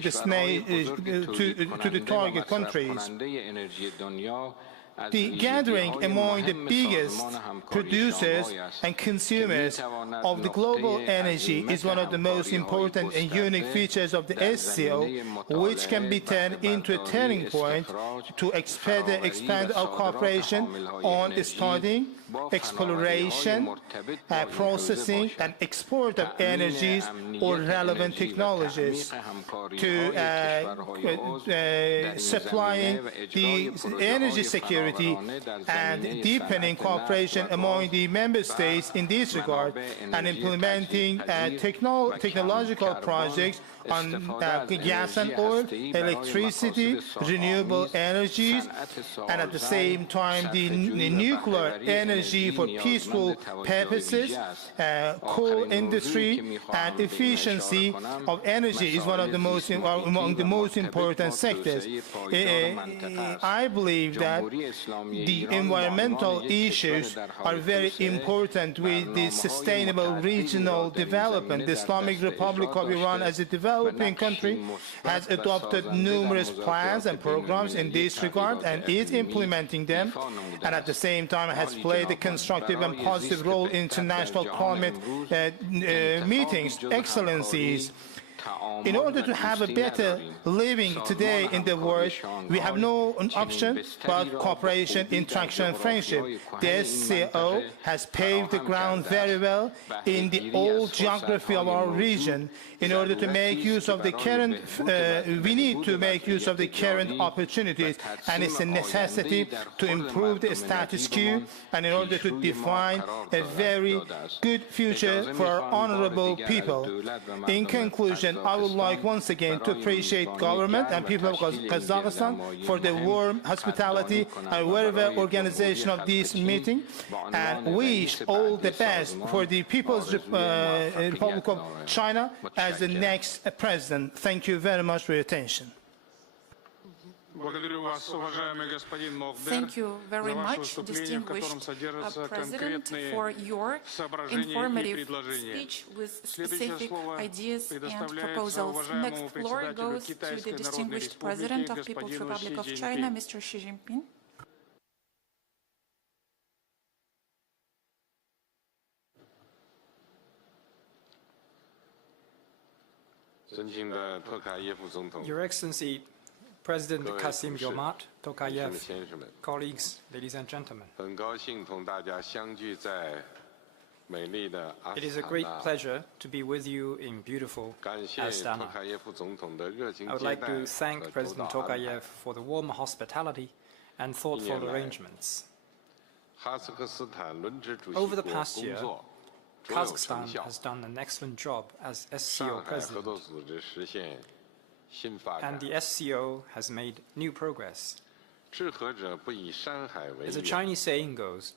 target countries. The gathering among the biggest producers and consumers of the global energy is one of the most important and unique features of the SCO, which can be turned into a turning point to expand our cooperation on studying, exploration, processing and export of energies or relevant technologies, to supplying the energy security and deepening cooperation among the member states in this regard, and implementing technological projects on gas and oil, electricity, renewable energies, and at the same time the nuclear energy for peaceful purposes, coal industry, and efficiency of energy is one of the most among the most important sectors. I believe that the environmental issues are very important with the sustainable regional development. The Islamic Republic of Iran, as a developing country, has adopted numerous plans and programs in this regard and is implementing them, and at the same time has played a constructive and positive role in international climate meetings. Excellencies, in order to have a better living today in the world, we have no option but cooperation, interaction, and friendship. The SCO has paved the ground very well in the old geography of our region. In order to make use of the current, we need to make use of the current opportunities, and it's a necessity to improve the status quo, and in order to define a very good future for our honorable people. In conclusion, I would like once again to appreciate government and people of Kazakhstan for the warm hospitality and very organization of this meeting, and wish all the best for the People's Republic of China as the next president. Thank you very much for your attention. Thank you very much, distinguished President, for your informative speech with specific ideas and proposals. Next floor goes to the distinguished President of People's Republic of China, Mr. Xi Jinping. Your Excellency, President Kassym-Jomart Tokayev, colleagues, ladies and gentlemen. It is a great pleasure to be with you in beautiful Astana. I would like to thank President Tokayev for the warm hospitality and thoughtful arrangements. Over the past year, Kazakhstan has done an excellent job as SCO president, and the SCO has made new progress. As the Chinese saying goes,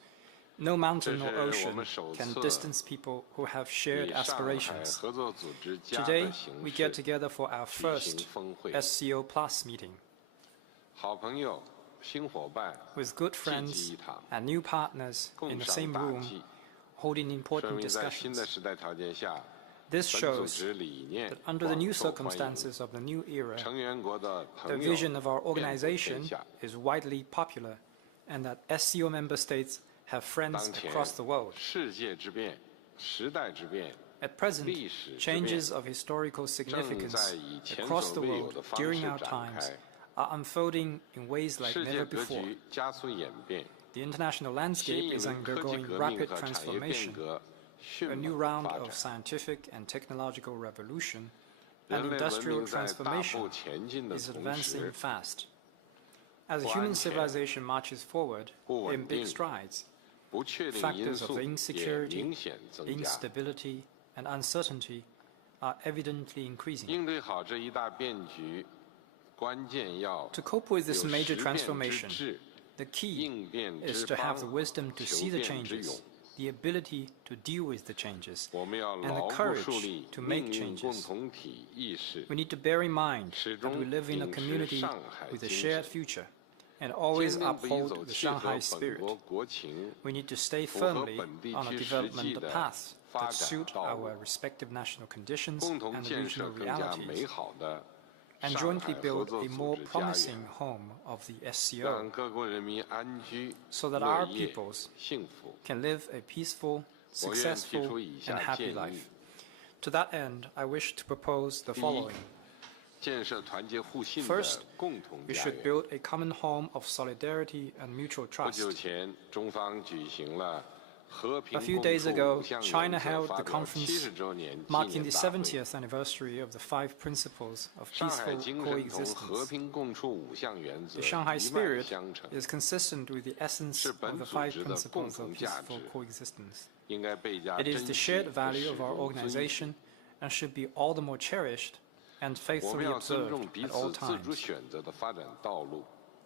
No mountain or ocean can distance people who have shared aspirations. Today, we get together for our first SCO Plus meeting. With good friends and new partners in the same room, holding important discussions. This shows that under the new circumstances of the new era, the vision of our organization is widely popular and that SCO member states have friends across the world. At present, changes of historical significance across the world during our times are unfolding in ways like never before. The international landscape is undergoing rapid transformation. A new round of scientific and technological revolution and industrial transformation is advancing fast. As human civilization marches forward in big strides, factors of insecurity, instability, and uncertainty are evidently increasing. To cope with this major transformation, the key is to have the wisdom to see the changes, the ability to deal with the changes, and the courage to make changes. We need to bear in mind that we live in a community with a shared future and always uphold the Shanghai spirit. We need to stay firmly on a development path that suit our respective national conditions and regional realities, and jointly build a more promising home of the SCO so that our peoples can live a peaceful, successful, and happy life. To that end, I wish to propose the following. First, we should build a common home of solidarity and mutual trust. A few days ago, China held the conference marking the 70th anniversary of the 5 principles of peaceful coexistence. The Shanghai spirit is consistent with the essence of the 5 principles of peaceful coexistence. It is the shared value of our organization and should be all the more cherished and faithfully observed at all times.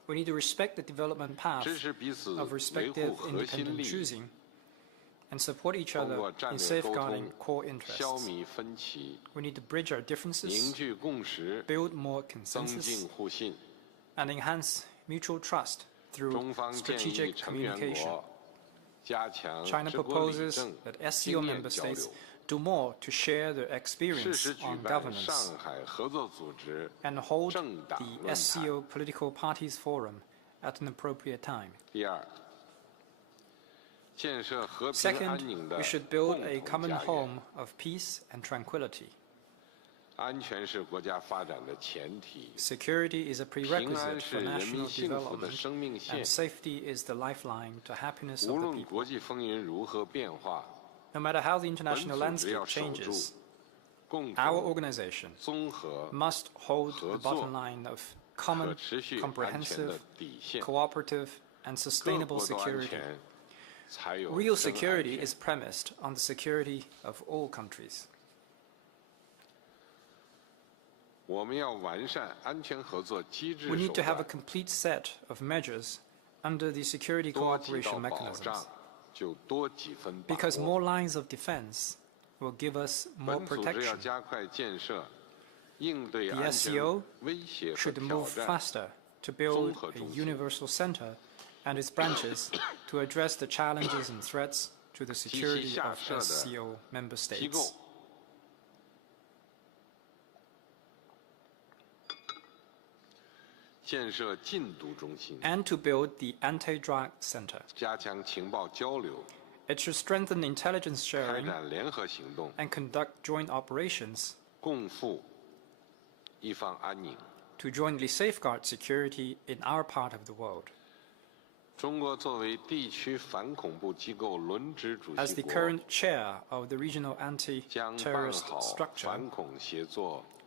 We need to respect the development path of respective independent choosing and support each other in safeguarding core interests. We need to bridge our differences, build more consensus, and enhance mutual trust through strategic communication. China proposes that SCO member states do more to share their experience on governance and hold the SCO Political Parties Forum at an appropriate time. Second, we should build a common home of peace and tranquility. Security is a prerequisite for national development, and safety is the lifeline to happiness of the people. No matter how the international landscape changes, our organization must hold the bottom line of common, comprehensive, cooperative, and sustainable security. Real security is premised on the security of all countries. We need to have a complete set of measures under the security cooperation mechanisms, because more lines of defense will give us more protection. The SCO should move faster to build a universal center and its branches to address the challenges and threats to the security of SCO member states. And to build the anti-drug center. It should strengthen intelligence sharing and conduct joint operations to jointly safeguard security in our part of the world. As the current chair of the regional anti-terrorist structure,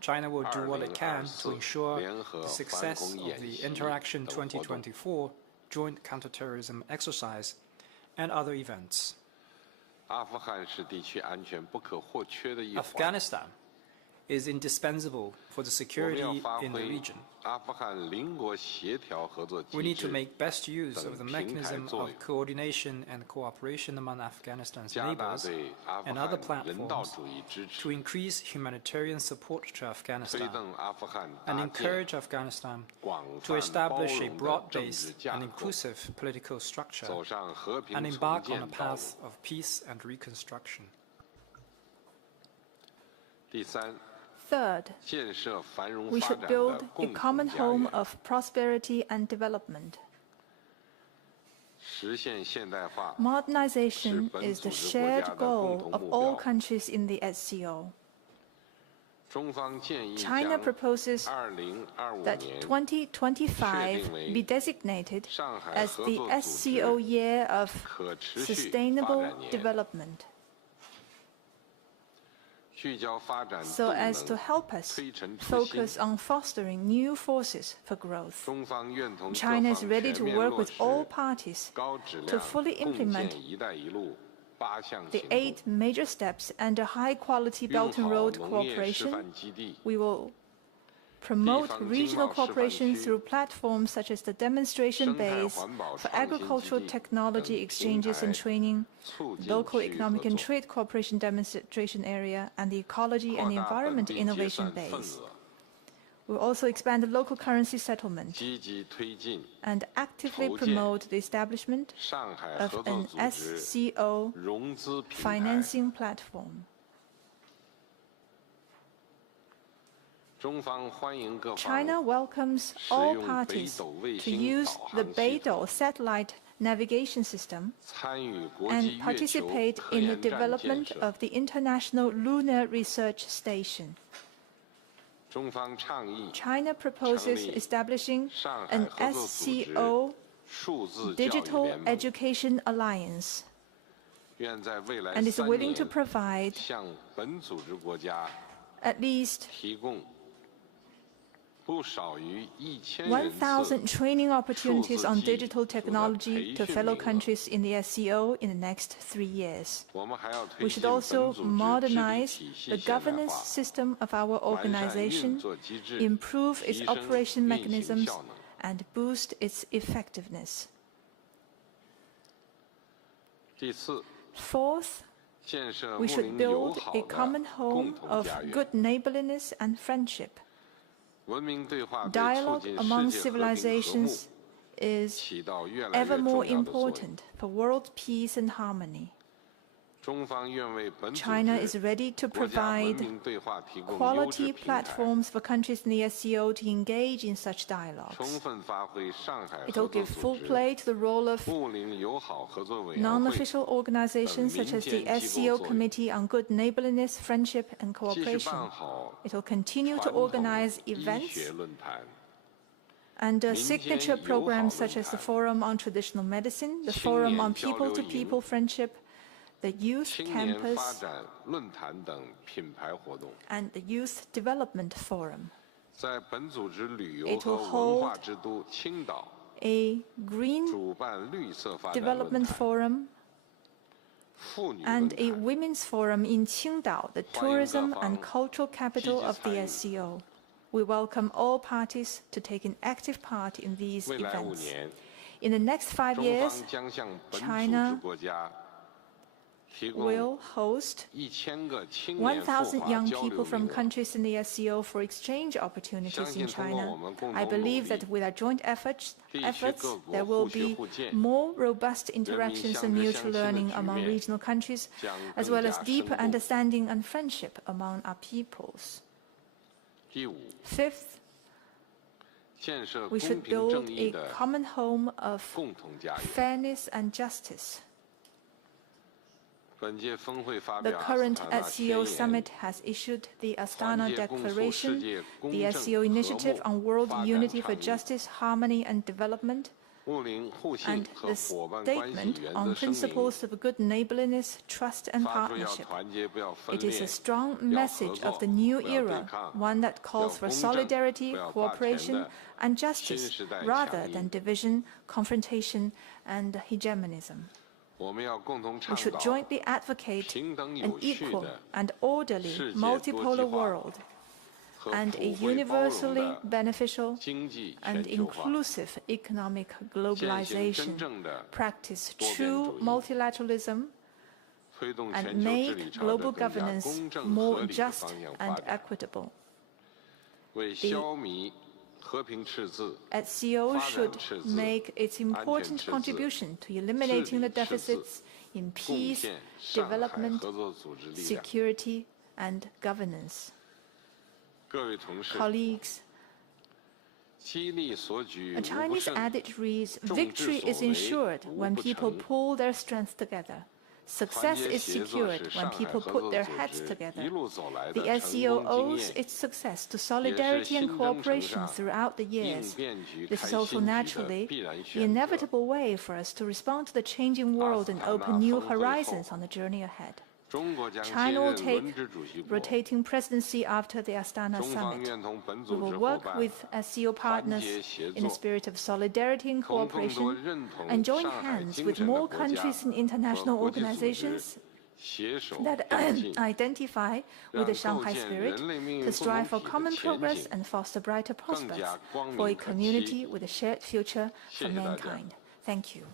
China will do what it can to ensure the success of the Interaction 2024 joint counterterrorism exercise and other events. Afghanistan is indispensable for the security in the region. We need to make best use of the mechanism of coordination and cooperation among Afghanistan's neighbors and other platforms to increase humanitarian support to Afghanistan and encourage Afghanistan to establish a broad-based and inclusive political structure and embark on a path of peace and reconstruction. Third, we should build a common home of prosperity and development. Modernization is the shared goal of all countries in the SCO. China proposes that 2025 be designated as the SCO Year of Sustainable Development, so as to help us focus on fostering new forces for growth. China is ready to work with all parties to fully implement the 8 major steps and a high-quality Belt and Road cooperation. We will promote regional cooperation through platforms such as the demonstration base for agricultural technology exchanges and training, local economic and trade cooperation demonstration area, and the ecology and environment innovation base. We will also expand the local currency settlement and actively promote the establishment of an SCO financing platform. China welcomes all parties to use the Beidou satellite navigation system and participate in the development of the International Lunar Research Station. China proposes establishing an SCO Digital Education Alliance and is willing to provide at least 1,000 training opportunities on digital technology to fellow countries in the SCO in the next 3 years. We should also modernize the governance system of our organization, improve its operation mechanisms, and boost its effectiveness. Fourth, we should build a common home of good neighborliness and friendship. Dialogue among civilizations is ever more important for world peace and harmony. China is ready to provide quality platforms for countries in the SCO to engage in such dialogues. It will give full play to the role of non-official organizations such as the SCO Committee on Good Neighborliness, Friendship and Cooperation. It will continue to organize events and signature programs such as the Forum on Traditional Medicine, the Forum on People-to-People Friendship, the Youth Campus, and the Youth Development Forum. It will hold a Green Development Forum and a Women's Forum in Qingdao, the tourism and cultural capital of the SCO. We welcome all parties to take an active part in these events. In the next 5 years, China will host 1,000 young people from countries in the SCO for exchange opportunities in China. I believe that with our joint efforts, there will be more robust interactions and mutual learning among regional countries, as well as deeper understanding and friendship among our peoples. Fifth, we should build a common home of fairness and justice. The current SCO Summit has issued the Astana Declaration, the SCO Initiative on World Unity for Justice, Harmony and Development, and the Statement on Principles of Good Neighborliness, Trust and Partnership. It is a strong message of the new era, one that calls for solidarity, cooperation and justice, rather than division, confrontation and hegemonism. We should jointly advocate an equal and orderly multipolar world and a universally beneficial and inclusive economic globalization, practice true multilateralism, and make global governance more just and equitable. The SCO should make its important contribution to eliminating the deficits in peace, development, security, and governance. Colleagues, a Chinese adage reads, "Victory is ensured when people pull their strength together. Success is secured when people put their heads together." The SCO owes its success to solidarity and cooperation throughout the years. This is also naturally the inevitable way for us to respond to the changing world and open new horizons on the journey ahead. China will take rotating presidency after the Astana Summit. We will work with SCO partners in a spirit of solidarity and cooperation and join hands with more countries and international organizations that identify with the Shanghai spirit to strive for common progress and foster brighter prospects for a community with a shared future for mankind. Thank you.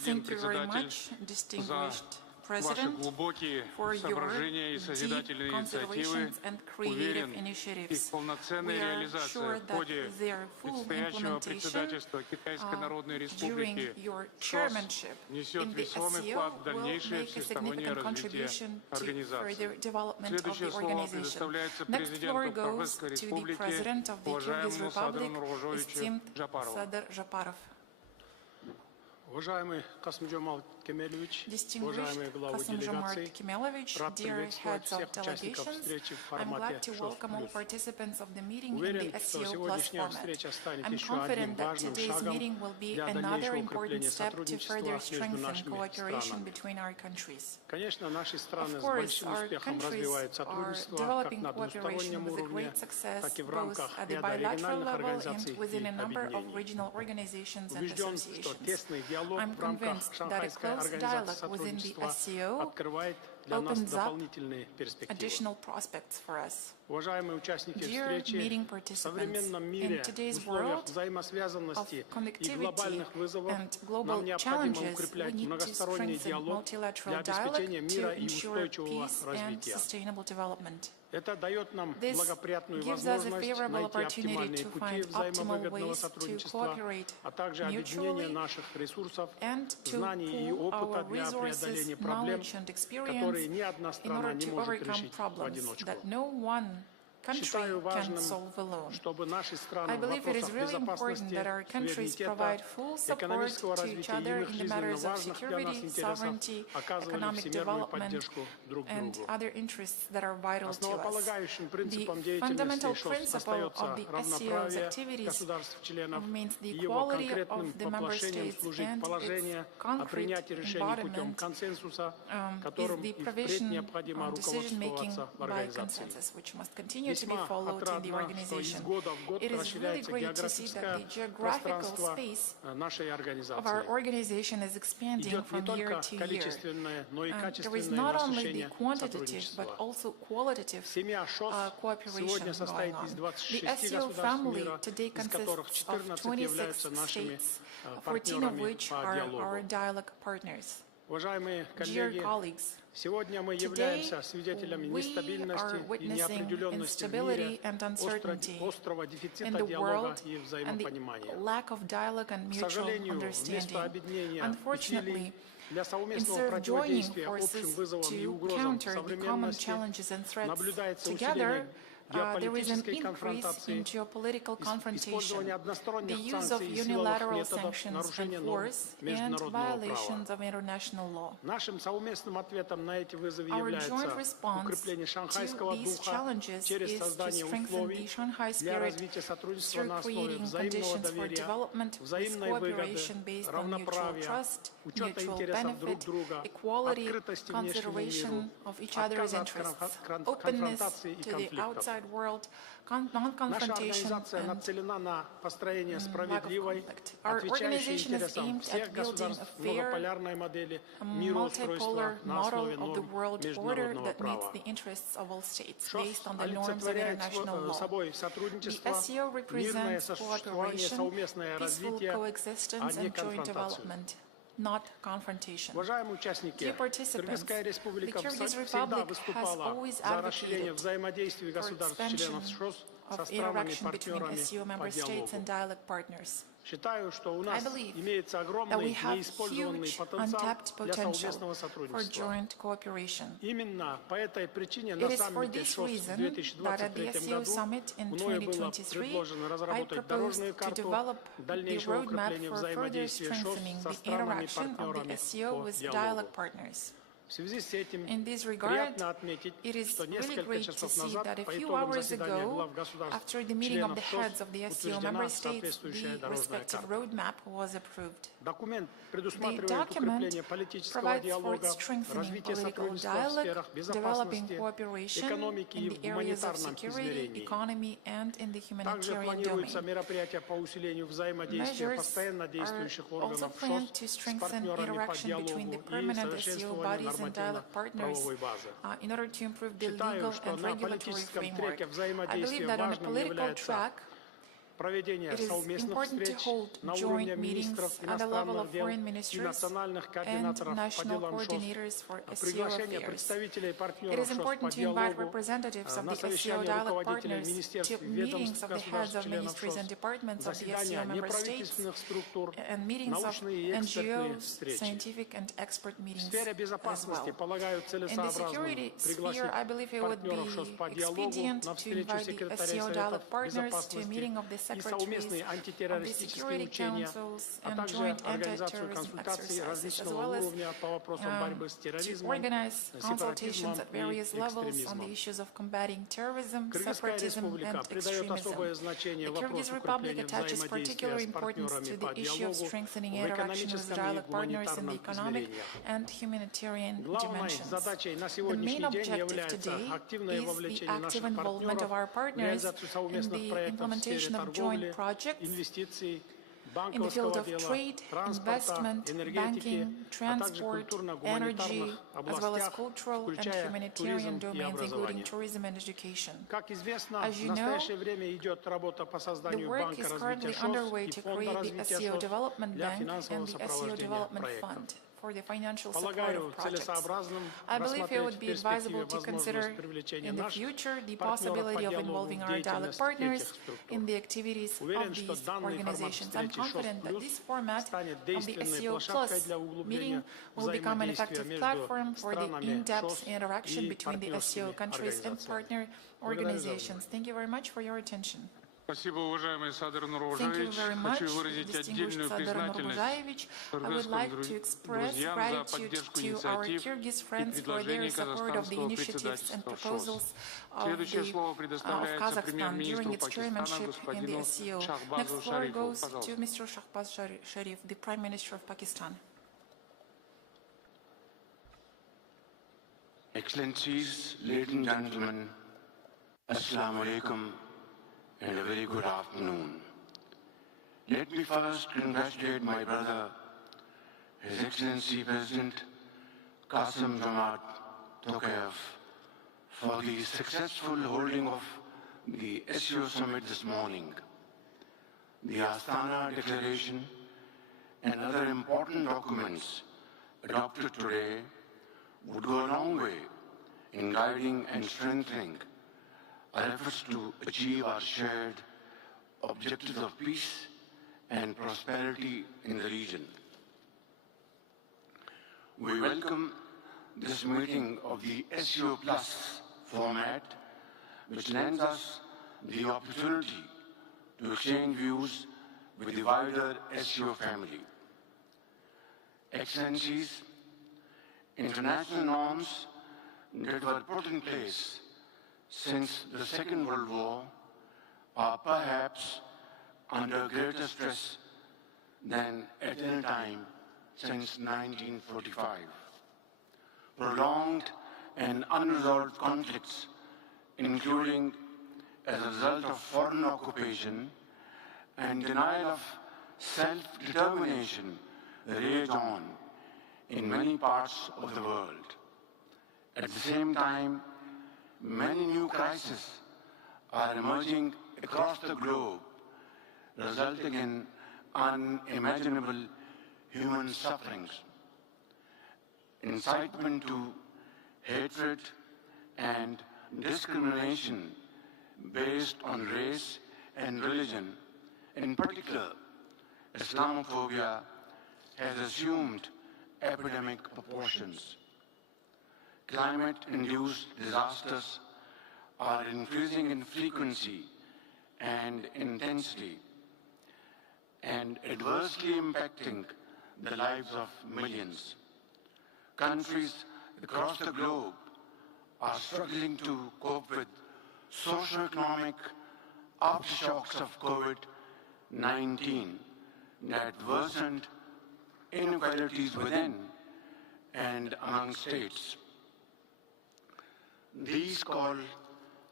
Thank you very much, distinguished President, for your deep considerations and creative initiatives. We are sure that their full implementation during your chairmanship in the SCO will make a significant contribution to further development of the organization. Next floor goes to the President of the Kyrgyz Republic, esteemed Sadr Japarov. Distinguished Kassym-Jomart Kemelovich, dear heads of delegations, I'm glad to welcome all participants of the meeting in the SCO Plus format. I'm confident that today's meeting will be another important step to further strengthen cooperation between our countries. Of course, our countries are developing cooperation with a great success both at the bilateral level and within a number of regional organizations and associations. I'm convinced that a close dialogue within the SCO opens up additional prospects for us. Dear meeting participants, in today's world of connectivity and global challenges, we need to strengthen multilateral dialogue to ensure peace and sustainable development. This gives us a favorable opportunity to find optimal ways to cooperate mutually and to pool our resources, knowledge and experience in order to overcome problems that no one country can solve alone. I believe it is really important that our countries provide full support to each other in the matters of security, sovereignty, economic development, and other interests that are vital to us. The fundamental principle of the SCO's activities remains the equality of the member states, and its concrete embodiment is the provision of decision-making by consensus, which must continue to be followed in the organization. It is really great to see that the geographical space of our organization is expanding from year to year. There is not only the quantitative but also qualitative cooperation going on. The SCO family today consists of 26 states, 14 of which are our dialogue partners. Dear colleagues, today we are witnessing instability and uncertainty in the world and the lack of dialogue and mutual understanding. Unfortunately, instead of joining forces to counter the common challenges and threats together, there is an increase in geopolitical confrontation, the use of unilateral sanctions and force, and violations of international law. Our joint response to these challenges is to strengthen the Shanghai spirit through creating conditions for development with cooperation based on mutual trust, mutual benefit, equality, consideration of each other's interests, openness to the outside outside world, non-confrontation, and lack of conflict. Our organization is aimed at building a fair, multipolar model of the world order that meets the interests of all states, based on the norms of international law. The SCO represents cooperation, peaceful coexistence, and joint development, not confrontation. Dear participants, the Kyrgyz Republic has always advocated for expansion of interaction between SCO member states and dialogue partners. I believe that we have huge untapped potential for joint cooperation. It is for this reason that at the SCO Summit in 2023, I proposed to develop the roadmap for further strengthening the interaction of the SCO with dialogue partners. In this regard, it is really great to see that a few hours ago, after the meeting of the heads of the SCO member states, the respective roadmap was approved. The document provides for strengthening political dialogue, developing cooperation in the areas of security, economy, and in the humanitarian domain. Measures are also planned to strengthen interaction between the permanent SCO bodies and dialogue partners in order to improve the legal and regulatory framework. I believe that on a political track, it is important to hold joint meetings at the level of foreign ministers and national coordinators for SCO affairs. It is important to invite representatives of the SCO dialogue partners to meetings of the heads of ministries and departments of the SCO member states and meetings of NGOs, scientific and expert meetings as well. In the security sphere, I believe it would be expedient to invite the SCO dialogue partners to a meeting of the secretaries of the security councils and joint anti-terrorism exercises, as well as to organize consultations at various levels on the issues of combating terrorism, separatism, and extremism. The Kyrgyz Republic attaches particular importance to the issue of strengthening interaction with dialogue partners in the economic and humanitarian dimensions. The main objective today is the active involvement of our partners in the implementation of joint projects in the field of trade, investment, banking, transport, energy, as well as cultural and humanitarian domains, including tourism and education. As you know, the work is currently underway to create the SCO Development Bank and the SCO Development Fund for the financial support of projects. I believe it would be advisable to consider in the future the possibility of involving our dialogue partners in the activities of these organizations. I'm confident that this format of the SCO Plus meeting will become an effective platform for the in-depth interaction between the SCO countries and partner organizations. Thank you very much for your attention. Thank you very much, distinguished Sadr Nurbuzaevich. I would like to express gratitude to our Kyrgyz friends for their support of the initiatives and proposals of Kazakhstan during its chairmanship in the SCO. Next floor goes to Mr. Shahbaz Sharif, the Prime Minister of Pakistan. Excellencies, ladies and gentlemen, Assalamu alaikum. And a very good afternoon. Let me first congratulate my brother, His Excellency President Kasim-Jomart Tokayev, for the successful holding of the SCO Summit this morning. The Astana Declaration and other important documents adopted today would go a long way in guiding and strengthening our efforts to achieve our shared objectives of peace and prosperity in the region. We welcome this meeting of the SCO Plus format, which lends us the opportunity to exchange views with the wider SCO family. Excellencies, international norms that were put in place since the Second World War are perhaps under greater stress than at any time since 1945. Prolonged and unresolved conflicts, including as a result of foreign occupation and denial of self-determination rage on in many parts of the world. At the same time, many new crises are emerging across the globe, resulting in unimaginable human sufferings. Incitement to hatred and discrimination based on race and religion, in particular, Islamophobia, has assumed epidemic proportions. Climate-induced disasters are increasing in frequency and intensity and adversely impacting the lives of millions. Countries across the globe are struggling to cope with socio-economic aftershocks of COVID-19 that worsened inequalities within and among states. These call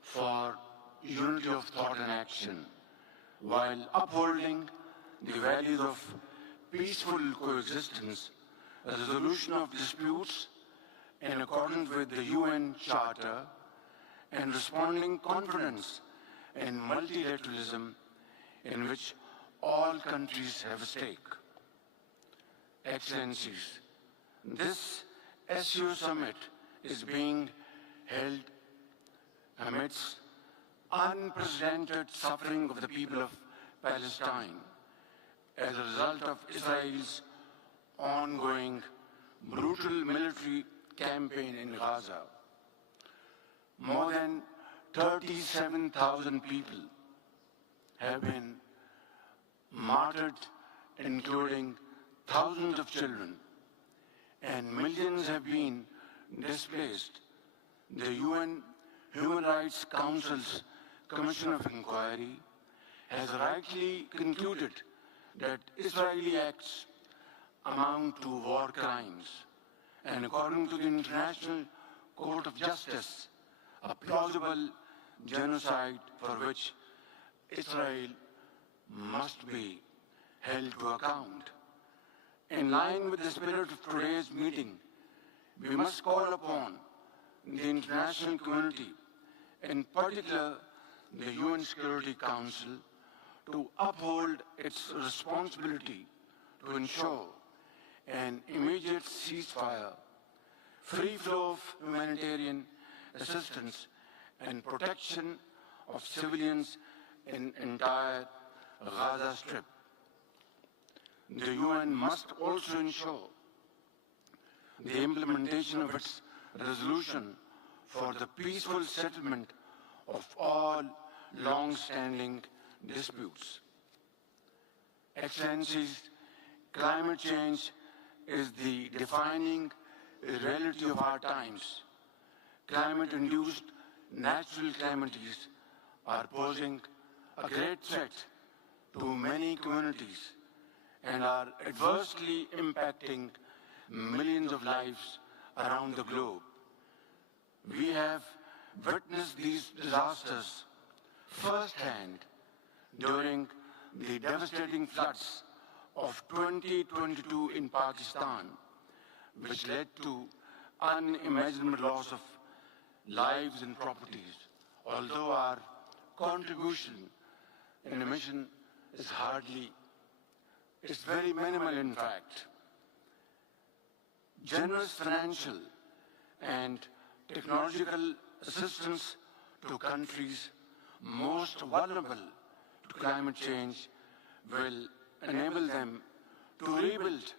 for unity of thought and action while upholding the values of peaceful coexistence, a resolution of disputes in accordance with the UN Charter, and responding confidence in multilateralism in which all countries have a stake. Excellencies, this SU summit is being held amidst unprecedented suffering of the people of Palestine as a result of Israel's ongoing brutal military campaign in Gaza. More than 37,000 people have been martyred, including thousands of children, and millions have been displaced. The UN Human Rights Council's Commission of Inquiry has rightly concluded that Israeli acts amount to war crimes, and according to the International Court of Justice, a plausible genocide for which Israel must be held to account. In line with the spirit of today's meeting, we must call upon the international community, in particular the UN Security Council, to uphold its responsibility to ensure an immediate ceasefire, free flow of humanitarian assistance, and protection of civilians in entire Gaza Strip. The UN must also ensure the implementation of its resolution for the peaceful settlement of all long-standing disputes. Excellencies, climate change is the defining reality of our times. Climate-induced natural calamities are posing a great threat to many communities and are adversely impacting millions of lives around the globe. We have witnessed these disasters firsthand during the devastating floods of 2022 in Pakistan, which led to unimaginable loss of lives and properties, although our contribution in the mission is it's very minimal in fact. Generous financial and technological assistance to countries most vulnerable to climate change will enable them to rebuild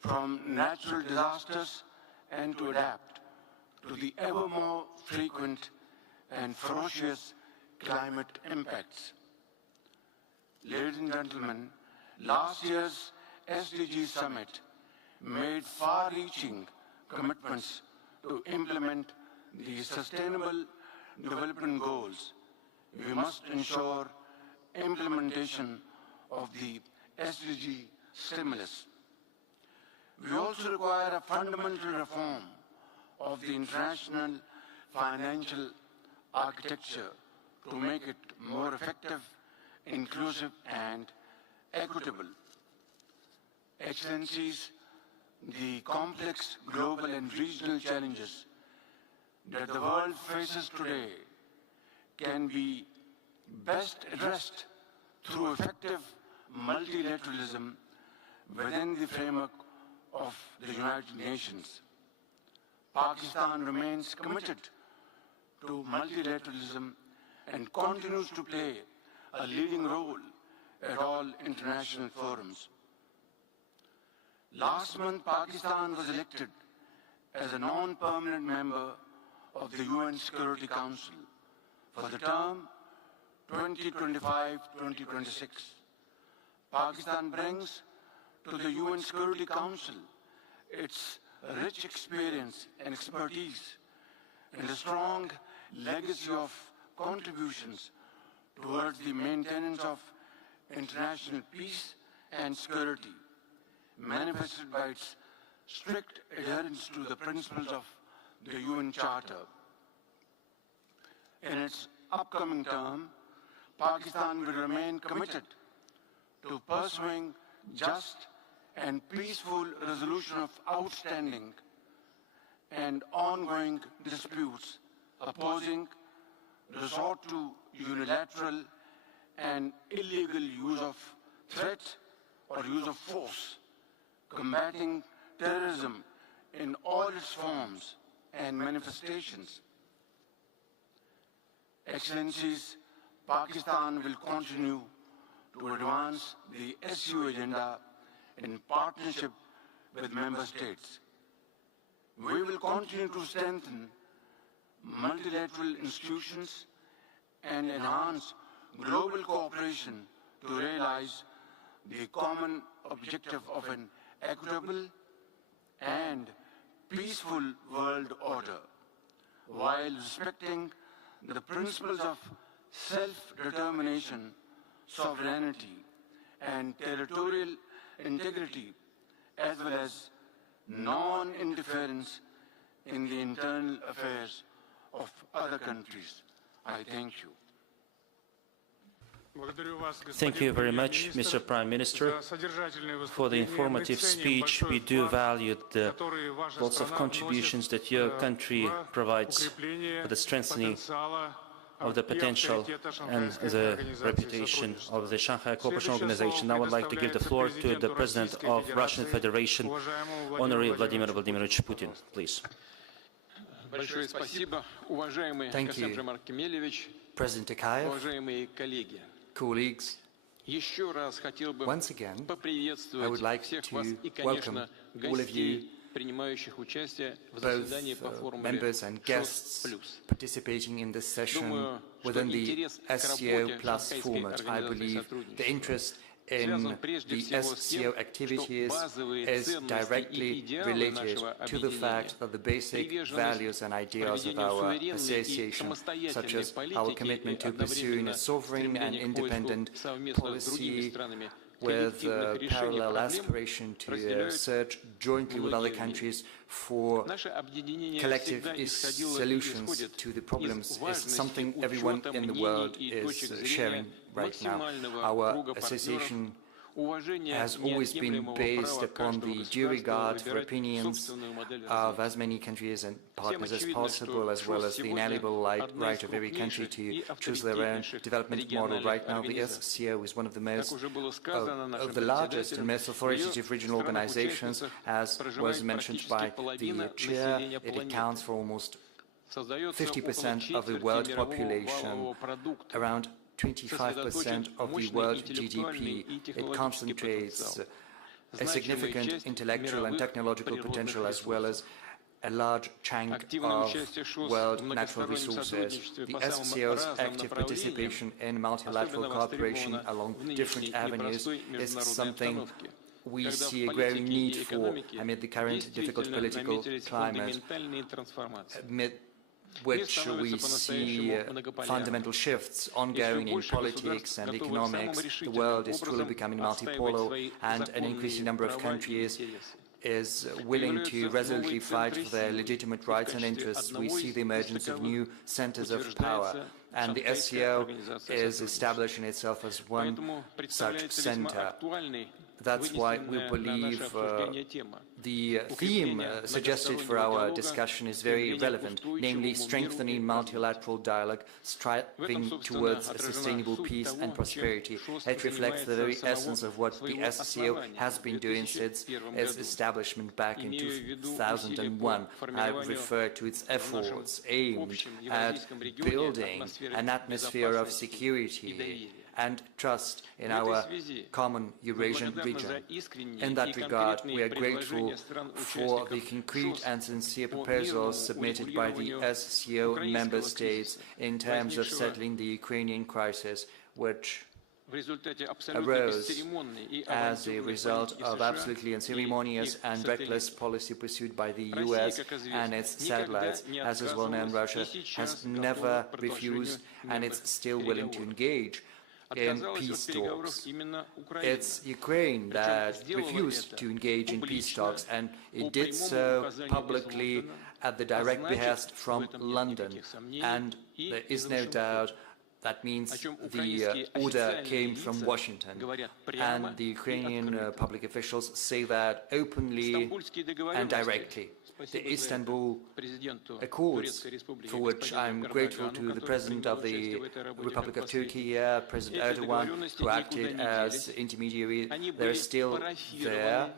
from natural disasters and to adapt to the ever more frequent and ferocious climate impacts. Ladies and gentlemen, last year's SDG Summit made far-reaching commitments to implement the Sustainable Development Goals. We must ensure implementation of the SDG stimulus. We also require a fundamental reform of the international financial architecture to make it more effective, inclusive, and equitable. Excellencies, the complex global and regional challenges that the world faces today can be best addressed through effective multilateralism within the framework of the United Nations. Pakistan remains committed to multilateralism and continues to play a leading role at all international forums. Last month, Pakistan was elected as a non-permanent member of the UN Security Council for the term 2025-2026. Pakistan brings to the UN Security Council its rich experience and expertise and a strong legacy of contributions towards the maintenance of international peace and security, manifested by its strict adherence to the principles of the UN Charter. In its upcoming term, Pakistan will remain committed to pursuing just and peaceful resolution of outstanding and ongoing disputes, opposing resort to unilateral and illegal use of threat or use of force, combating terrorism in all its forms and manifestations. Excellencies, Pakistan will continue to advance the SU agenda in partnership with member states. We will continue to strengthen multilateral institutions and enhance global cooperation to realize the common objective of an equitable and peaceful world order, while respecting the principles of self-determination, sovereignty, and territorial integrity, as well as non-interference in the internal affairs of other countries. I thank you. Thank you very much, Mr. Prime Minister, for the informative speech. We do value the lots of contributions that your country provides for the strengthening of the potential and the reputation of the Shanghai Cooperation Organization. Now I would like to give the floor to the President of Russian Federation, Honorary Vladimir Vladimirovich Putin, please. Thank you, President Tokayev, colleagues. Once again, I would like to welcome all of you, both members and guests participating in this session within the SCO Plus format. I believe the interest in the SCO activities is directly related to the fact that the basic values and ideals of our association, such as our commitment to pursuing a sovereign and independent policy with a parallel aspiration to search jointly with other countries for collective solutions to the problems, is something everyone in the world is sharing right now. Our association has always been based upon the due regard for opinions of as many countries and partners as possible, as well as the inalienable right of every country to choose their own development model. Right now, the SCO is one of the largest and most authoritative regional organizations, as was mentioned by the chair. It accounts for almost 50% of the world population, around 25% of the world GDP. It concentrates a significant intellectual and technological potential, as well as a large chunk of world natural resources. The SCO's active participation in multilateral cooperation along different avenues is something we see a growing need for amid the current difficult political climate, amid which we see fundamental shifts ongoing in politics and economics. The world is truly becoming multipolar, and an increasing number of countries is willing to resolutely fight for their legitimate rights and interests, we see the emergence of new centers of power. And the SCO is establishing itself as one such center. That's why we believe the theme suggested for our discussion is very relevant, namely strengthening multilateral dialogue, striving towards a sustainable peace and prosperity. It reflects the very essence of what the SCO has been doing since its establishment back in 2001. I refer to its efforts aimed at building an atmosphere of security and trust in our common Eurasian region. In that regard, we are grateful for the concrete and sincere proposals submitted by the SCO member states in terms of settling the Ukrainian crisis, which arose as a result of absolutely unceremonious and reckless policy pursued by the US and its satellites. As is well known, Russia has never refused and it's still willing to engage in peace talks. It's Ukraine that refused to engage in peace talks, and it did so publicly at the direct behest from London. And there is no doubt that means the order came from Washington. And the Ukrainian public officials say that openly and directly. The Istanbul Accords, for which I'm grateful to the President of the Republic of Turkey, President Erdogan, who acted as intermediary, they're still there.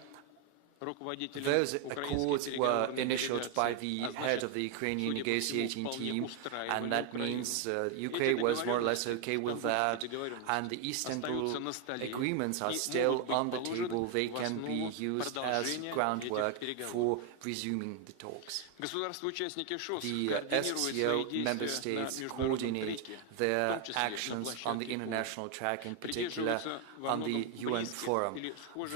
Those accords were initialed by the head of the Ukrainian negotiating team, and that means UK was more or less okay with that, and the Istanbul agreements are still on the table. They can be used as groundwork for resuming the talks. The SCO member states coordinate their actions on the international track, in particular on the UN forum.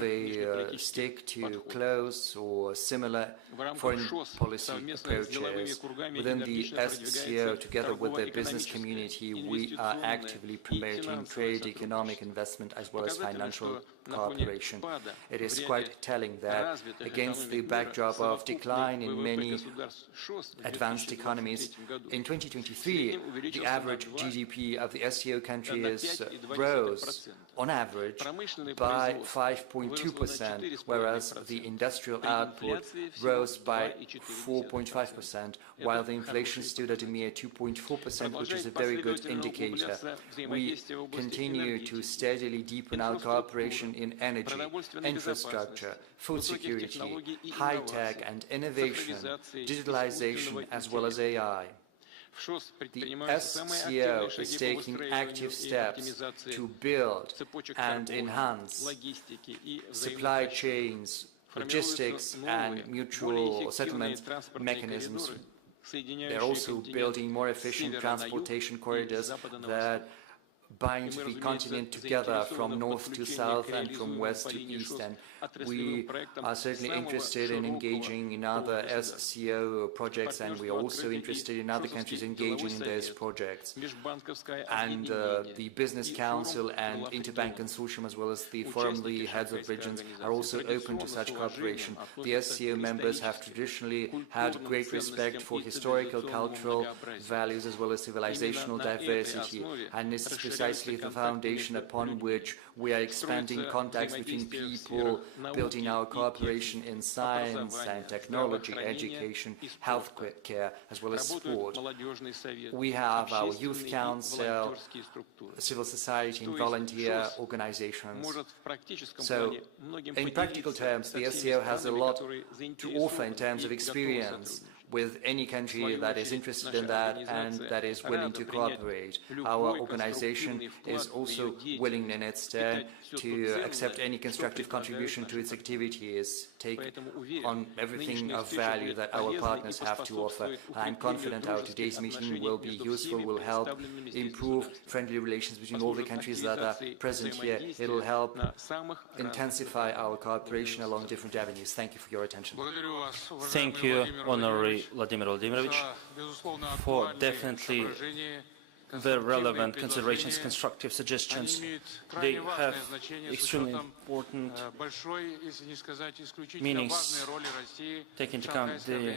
They stick to close or similar foreign policy approaches. Within the SCO, together with the business community, we are actively promoting trade, economic investment, as well as financial cooperation. It is quite telling that against the backdrop of decline in many advanced economies, in 2023, the average GDP of the SCO countries rose on average by 5.2%, whereas the industrial output rose by 4.5%, while the inflation stood at a mere 2.4%, which is a very good indicator. We continue to steadily deepen our cooperation in energy, infrastructure, food security, high-tech and innovation, digitalization, as well as AI. The SCO is taking active steps to build and enhance supply chains, logistics, and mutual settlement mechanisms. They're also building more efficient transportation corridors that bind the continent together from north to south and from west to east, and we are certainly interested in engaging in other SCO projects, and we are also interested in other countries engaging in those projects. And the Business Council and Interbank Consortium, as well as the Forum, the heads of regions, are also open to such cooperation. The SCO members have traditionally had great respect for historical, cultural values, as well as civilizational diversity, and this is precisely the foundation upon which we are expanding contacts between people, building our cooperation in science and technology, education, health care, as well as sport. We have our youth council, civil society and volunteer organizations. So, in practical terms, the SCO has a lot to offer in terms of experience with any country that is interested in that and that is willing to cooperate. Our organization is also willing in its turn to accept any constructive contribution to its activities, take on everything of value that our partners have to offer. I'm confident our today's meeting will be useful, will help improve friendly relations between all the countries that are present here. It will help intensify our cooperation along different avenues. Thank you for your attention. Thank you, Honorary Vladimir Vladimirovich, for definitely the relevant considerations, constructive suggestions. They have extremely important meanings, taking into account the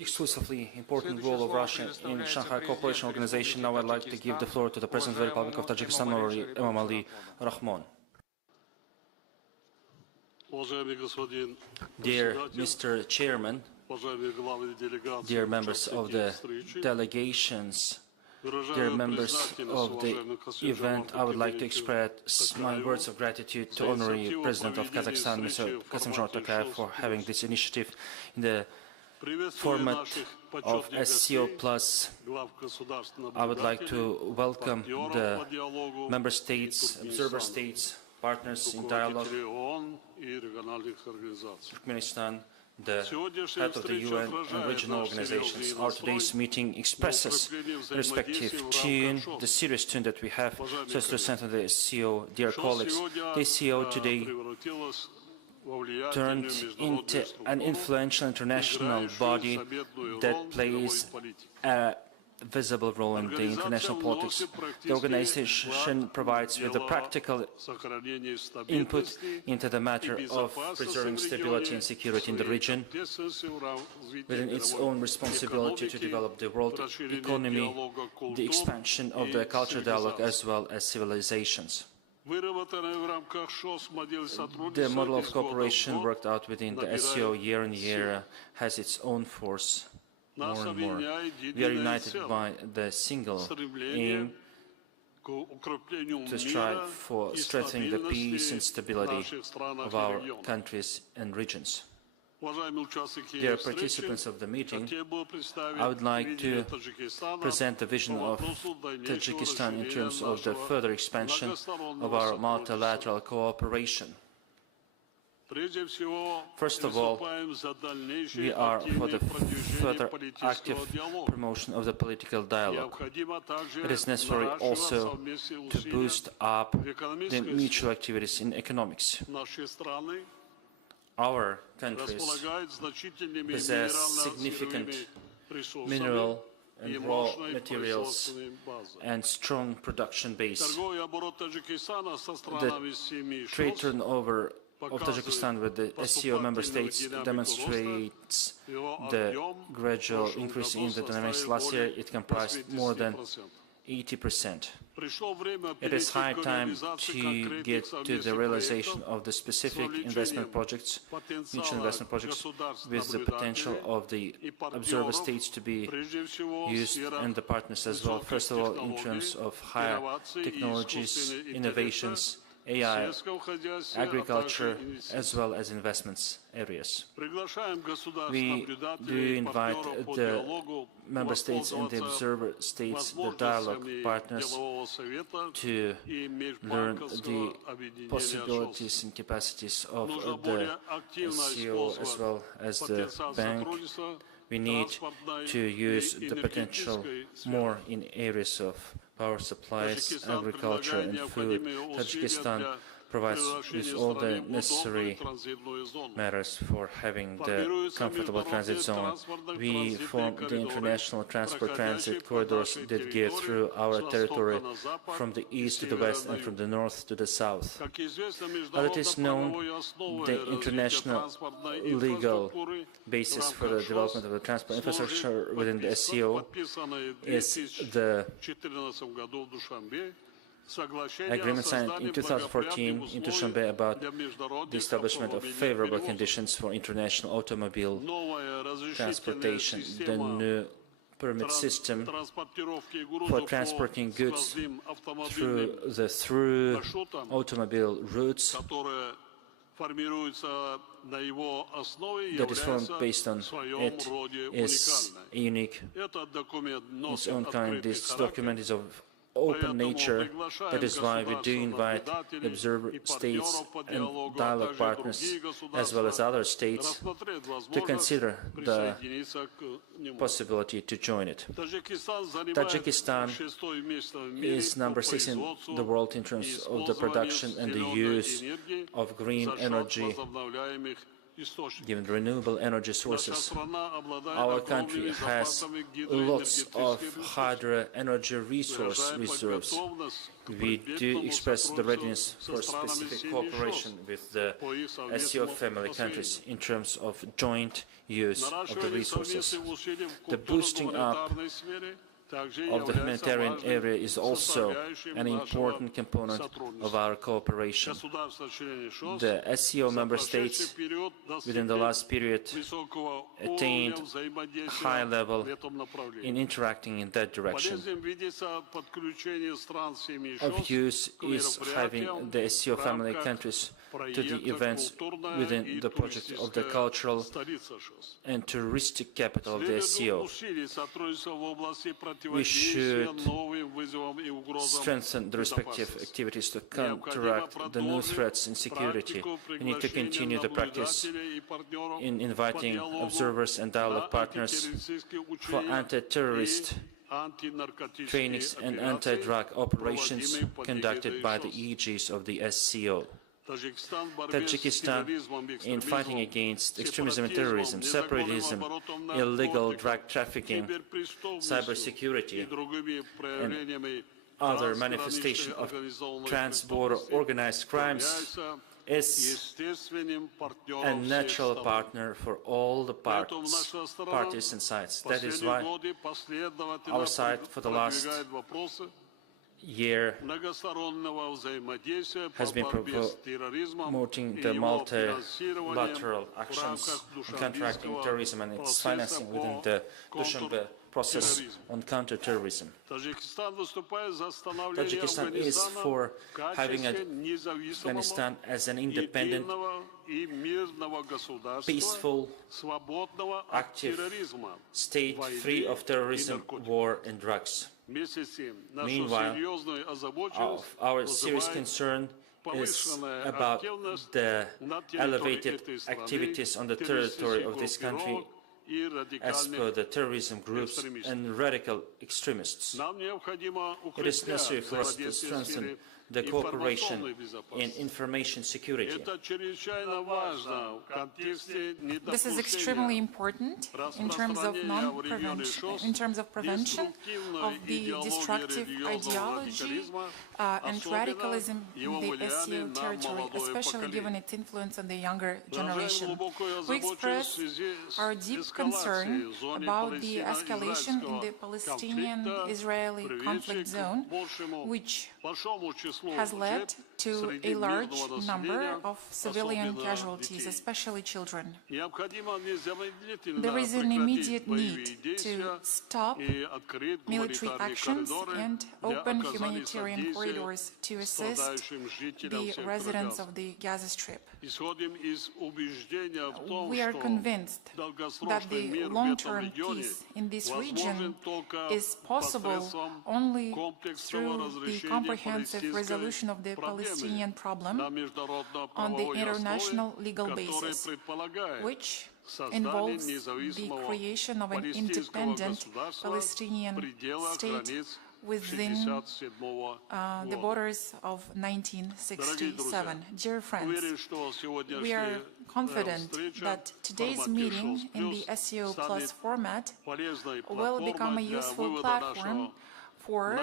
exclusively important role of Russia in Shanghai Cooperation Organization. Now I'd like to give the floor to the President of the Republic of Tajikistan, Emomali Rahmon. Dear Mr. Chairman, dear members of the delegations, dear members of the event, I would like to express my words of gratitude to Honorary President of Kazakhstan, Mr. Kassym-Jomart Tokayev, for having this initiative in the format of SCO+. I would like to welcome the member states, observer states, partners in dialogue, Turkmenistan, the head of the UN and regional organizations. Our today's meeting expresses the respective tune, the serious tune that we have, so as to strengthen the SCO. Dear colleagues, the SCO today turned into an influential international body that plays a visible role in the international politics. The organization provides with a practical input into the matter of preserving stability and security in the region, within its own responsibility to develop the world economy, the expansion of the cultural dialogue, as well as civilizations. The model of cooperation worked out within the SCO year on year has its own force more and more. We are united by the single aim to strive for strengthening the peace and stability of our countries and regions. Dear participants of the meeting, I would like to present the vision of Tajikistan in terms of the further expansion of our multilateral cooperation. First of all, we are for the further active promotion of the political dialogue. It is necessary also to boost up the mutual activities in economics. Our countries possess significant mineral and raw materials and strong production base. The trade turnover of Tajikistan with the SCO member states demonstrates the gradual increase in the dynamics. Last year it comprised more than 80%. It is high time to get to the realization of the specific investment projects, mutual investment projects, with the potential of the observer states to be used and the partners as well. First of all, in terms of higher technologies, innovations, AI, agriculture, as well as investments areas. We do invite the member states and the observer states, the dialogue partners, to learn the possibilities and capacities of the SCO as well as the bank. We need to use the potential more in areas of power supplies, agriculture and food. Tajikistan provides with all the necessary matters for having the comfortable transit zone. We form the international transport transit corridors that go through our territory from the east to the west and from the north to the south. As it is known, the international legal basis for the development of the transport infrastructure within the SCO is the agreement signed in 2014 in Dushanbe about the establishment of favorable conditions for international automobile transportation. The new permit system for transporting goods through the automobile routes that is formed based on it is unique in its own kind. This document is of open nature. That is why we do invite the observer states and dialogue partners, as well as other states, to consider the possibility to join it. Tajikistan is number 6 in the world in terms of the production and the use of green energy given renewable energy sources. Our country has lots of hydro energy resource reserves. We do express the readiness for specific cooperation with the SCO family countries in terms of joint use of the resources. The boosting up of the humanitarian area is also an important component of our cooperation. The SCO member states within the last period attained a high level in interacting in that direction. Of use is having the SCO family countries to the events within the project of the cultural and touristic capital of the SCO. We should strengthen the respective activities to counteract the new threats in security. We need to continue the practice in inviting observers and dialogue partners for anti-terrorist trainings and anti-drug operations conducted by the aegis of the SCO. Tajikistan, in fighting against extremism and terrorism, separatism, illegal drug trafficking, cybersecurity, and other manifestations of trans-border organized crimes, is a natural partner for all the parties and sides. That is why our side for the last year has been promoting the multilateral actions in counteracting terrorism and its financing within the Dushanbe process on counter-terrorism. Tajikistan is for having Afghanistan as an independent, peaceful, active state free of terrorism, war and drugs. Meanwhile, our serious concern is about the elevated activities on the territory of this country as per the terrorism groups and radical extremists. It is necessary for us to strengthen the cooperation in information security. This is extremely important in terms of prevention of the destructive ideology and radicalism in the SCO territory, especially given its influence on the younger generation. We express our deep concern about the escalation in the Palestinian-Israeli conflict zone, which has led to a large number of civilian casualties, especially children. There is an immediate need to stop military actions and open humanitarian corridors to assist the residents of the Gaza Strip. We are convinced that the long-term peace in this region is possible only through the comprehensive resolution of the Palestinian problem on the international legal basis, which involves the creation of an independent Palestinian state within the borders of 1967. Dear friends, we are confident that today's meeting in the SCO Plus format will become a useful platform for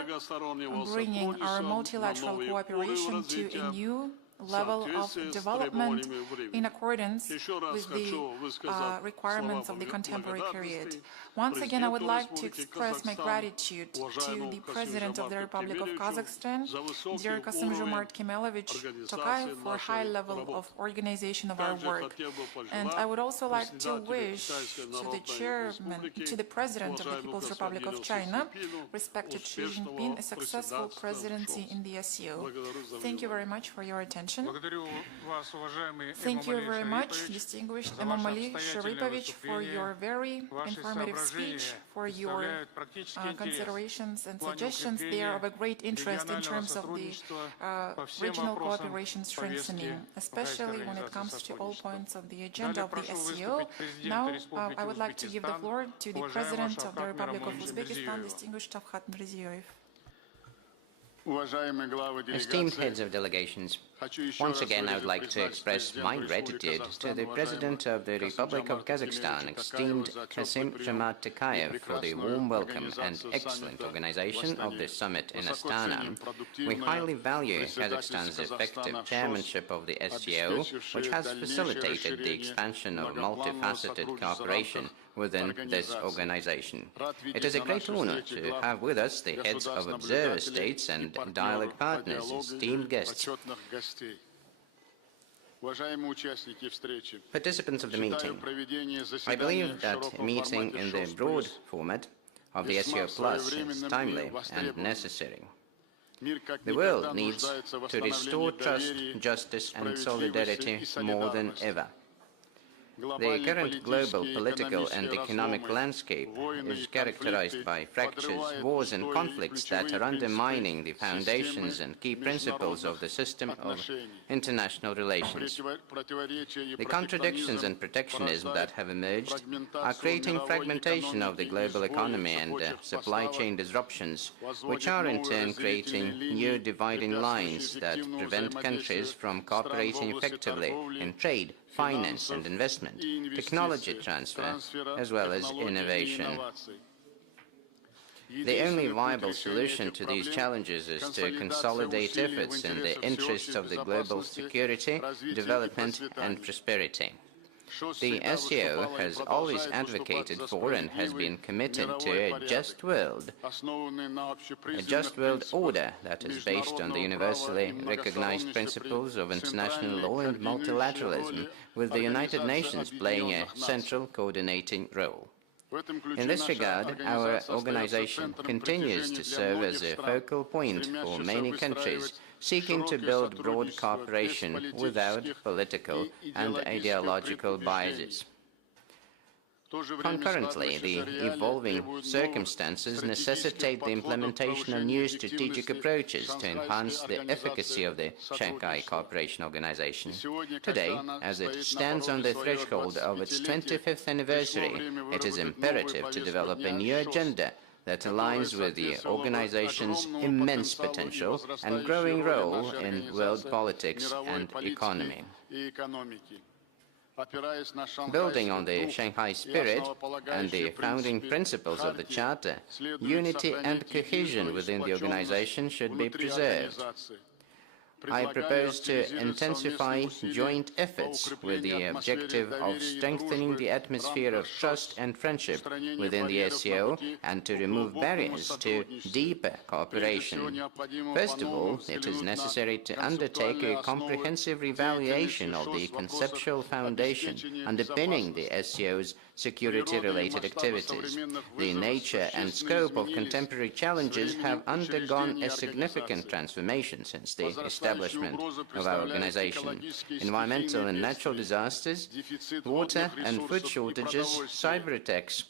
bringing our multilateral cooperation to a new level of development in accordance with the requirements of the contemporary period. Once again, I would like to express my gratitude to the President of the Republic of Kazakhstan, dear Kassym-Jomart Kemelovich Tokayev, for a high level of organization of our work. And I would also like to wish to the President of the People's Republic of China, respected Xi Jinping, a successful presidency in the SCO. Thank you very much for your attention. Thank you very much, distinguished Emomali Sharipovich, for your very informative speech, for your considerations and suggestions. They are of a great interest in terms of the regional cooperation strengthening, especially when it comes to all points of the agenda of the SCO. Now, I would like to give the floor to the President of the Republic of Uzbekistan, distinguished Shavkat Mirziyoyev. Esteemed heads of delegations, Once again, I would like to express my gratitude to the President of the Republic of Kazakhstan, esteemed Kassym-Jomart Tokayev, for the warm welcome and excellent organization of this summit in Astana. We highly value Kazakhstan's effective chairmanship of the SCO, which has facilitated the expansion of multifaceted cooperation within this organization. It is a great honor to have with us the heads of observer states and dialogue partners, esteemed guests. Participants of the meeting, I believe that a meeting in the broad format of the SCO Plus is timely and necessary. The world needs to restore trust, justice and solidarity more than ever. The current global political and economic landscape is characterized by fractures, wars and conflicts that are undermining the foundations and key principles of the system of international relations. The contradictions and protectionism that have emerged are creating fragmentation of the global economy and supply chain disruptions, which are in turn creating new dividing lines that prevent countries from cooperating effectively in trade, finance and investment, technology transfer, as well as innovation. The only viable solution to these challenges is to consolidate efforts in the interests of the global security, development and prosperity. The SCO has always advocated for and has been committed to a just world order that is based on the universally recognized principles of international law and multilateralism, with the United Nations playing a central coordinating role. In this regard, our organization continues to serve as a focal point for many countries seeking to build broad cooperation without political and ideological biases. Concurrently, the evolving circumstances necessitate the implementation of new strategic approaches to enhance the efficacy of the Shanghai Cooperation Organization. Today, as it stands on the threshold of its 25th anniversary, it is imperative to develop a new agenda that aligns with the organization's immense potential and growing role in world politics and economy. Building on the Shanghai spirit and the founding principles of the Charter, unity and cohesion within the organization should be preserved. I propose to intensify joint efforts with the objective of strengthening the atmosphere of trust and friendship within the SCO and to remove barriers to deeper cooperation. First of all, it is necessary to undertake a comprehensive evaluation of the conceptual foundation underpinning the SCO's security-related activities. The nature and scope of contemporary challenges have undergone a significant transformation since the establishment of our organization. Environmental and natural disasters, water and food shortages, cyber attacks,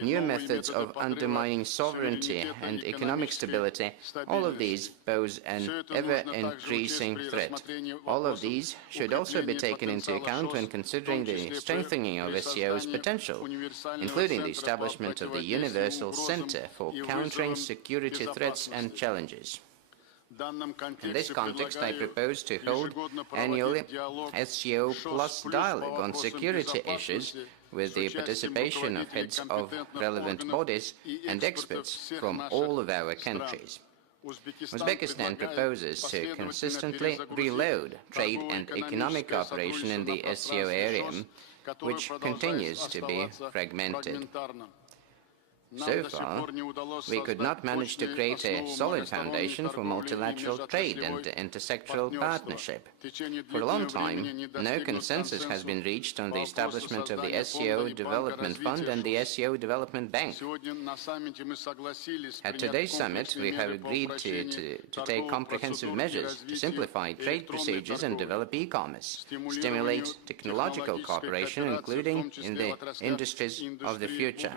new methods of undermining sovereignty and economic stability, all of these pose an ever-increasing threat. All of these should also be taken into account when considering the strengthening of SCO's potential, including the establishment of the Universal Center for Countering Security Threats and Challenges. In this context, I propose to hold annually SCO Plus dialogue on security issues with the participation of heads of relevant bodies and experts from all of our countries. Uzbekistan proposes to consistently reload trade and economic cooperation in the SCO area, which continues to be fragmented. So far, we could not manage to create a solid foundation for multilateral trade and intersectoral partnership. For a long time, no consensus has been reached on the establishment of the SCO Development Fund and the SCO Development Bank. At today's summit, we have agreed to take comprehensive measures to simplify trade procedures and develop e-commerce, stimulate technological cooperation, including in the industries of the future.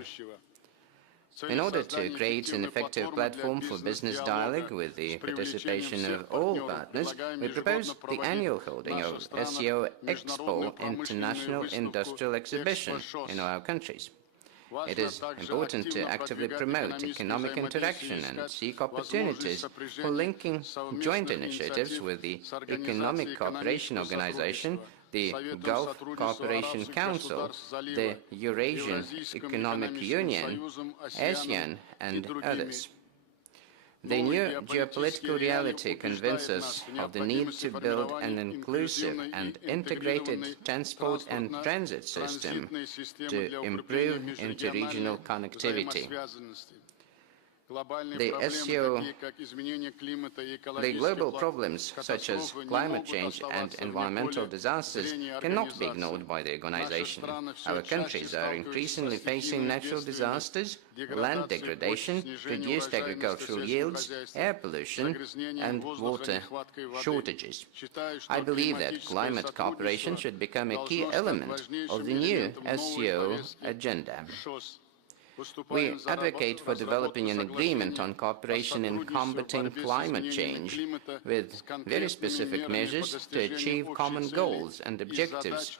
In order to create an effective platform for business dialogue with the participation of all partners, we propose the annual holding of SCO Expo International Industrial Exhibition in our countries. It is important to actively promote economic interaction and seek opportunities for linking joint initiatives with the Economic Cooperation Organization, the Gulf Cooperation Council, the Eurasian Economic Union, ASEAN, and others. The new geopolitical reality convinces us of the need to build an inclusive and integrated transport and transit system to improve interregional connectivity. The global problems such as climate change and environmental disasters cannot be ignored by the organization. Our countries are increasingly facing natural disasters, land degradation, reduced agricultural yields, air pollution, and water shortages. I believe that climate cooperation should become a key element of the new SCO agenda. We advocate for developing an agreement on cooperation in combating climate change with very specific measures to achieve common goals and objectives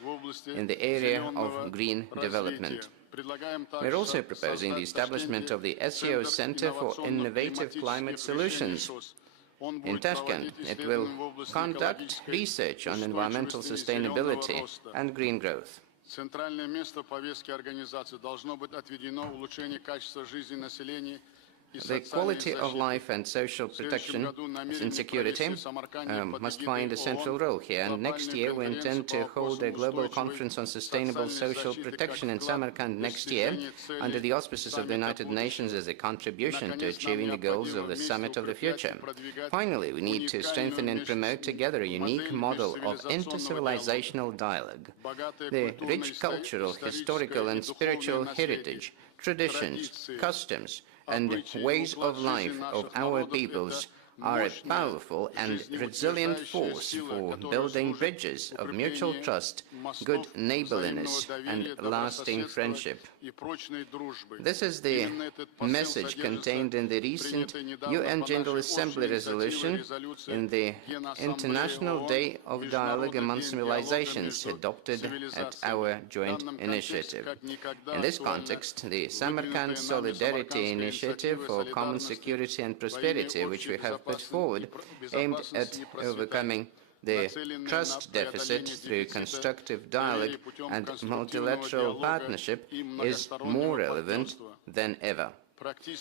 in the area of green development. We are also proposing the establishment of the SCO Center for Innovative Climate Solutions. In Tashkent, it will conduct research on environmental sustainability and green growth. Центральное место в повестке организации должно быть отведено улучшению качества жизни населения. The quality of life and social protection and security must find a central role here, and next year we intend to hold a global conference on sustainable social protection in Samarkand next year under the auspices of the United Nations as a contribution to achieving the goals of the Summit of the Future. Finally, we need to strengthen and promote together a unique model of intercivilizational dialogue. The rich cultural, historical and spiritual heritage, traditions, customs, and ways of life of our peoples are a powerful and resilient force for building bridges of mutual trust, good neighborliness, and lasting friendship. This is the message contained in the recent UN General Assembly resolution in the International Day of Dialogue Among Civilizations adopted at our joint initiative. In this context, the Samarkand Solidarity Initiative for Common Security and Prosperity, which we have put forward, aimed at overcoming the trust deficit through constructive dialogue and multilateral partnership, is more relevant than ever.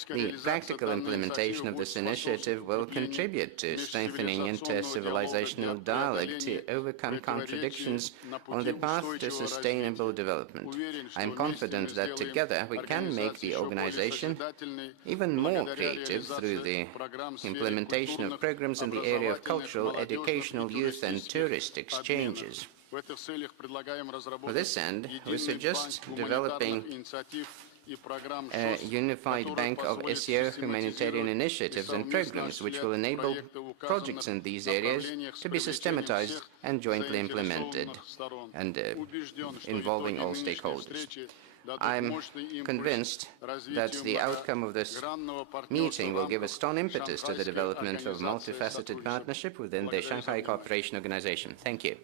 The practical implementation of this initiative will contribute to strengthening inter-civilizational dialogue to overcome contradictions on the path to sustainable development. I am confident that together we can make the organization even more creative through the implementation of programs in the area of cultural, educational, youth and tourist exchanges. For this end, we suggest developing a unified bank of SCO humanitarian initiatives and programs which will enable projects in these areas to be systematized and jointly implemented and involving all stakeholders. I'm convinced that the outcome of this meeting will give a strong impetus to the development of multifaceted partnership within the Shanghai Cooperation Organization. Thank you.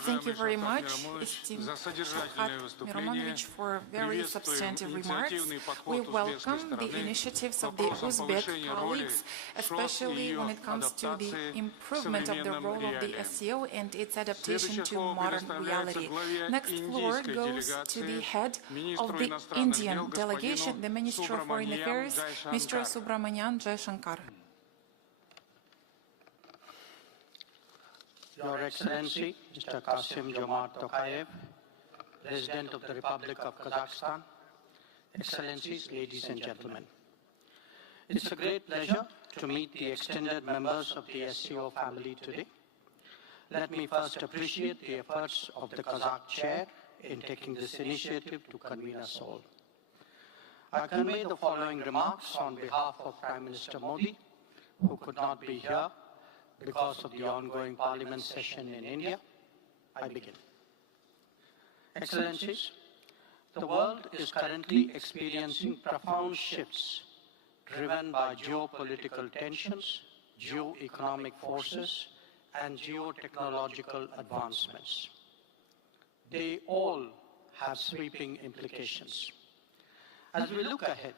Thank you very much, esteemed Shafkat Miromonovich, for very substantive remarks. We welcome the initiatives of the Uzbek colleagues, especially when it comes to the improvement of the role of the SCO and its adaptation to modern reality. Next floor goes to the head of the Indian delegation, the Minister of Foreign Affairs, Mr. Subramanian Jaishankar. Your Excellency, Mr. Kasim Jomart Tokayev, President of the Republic of Kazakhstan, Excellencies, ladies and gentlemen. It's a great pleasure to meet the extended members of the SCO family today. Let me first appreciate the efforts of the Kazakh chair in taking this initiative to convene us all. I convey the following remarks on behalf of Prime Minister Modi, who could not be here because of the ongoing Parliament session in India. I begin. Excellencies, the world is currently experiencing profound shifts driven by geopolitical tensions, geo-economic forces, and geotechnological advancements. They all have sweeping implications. As we look ahead,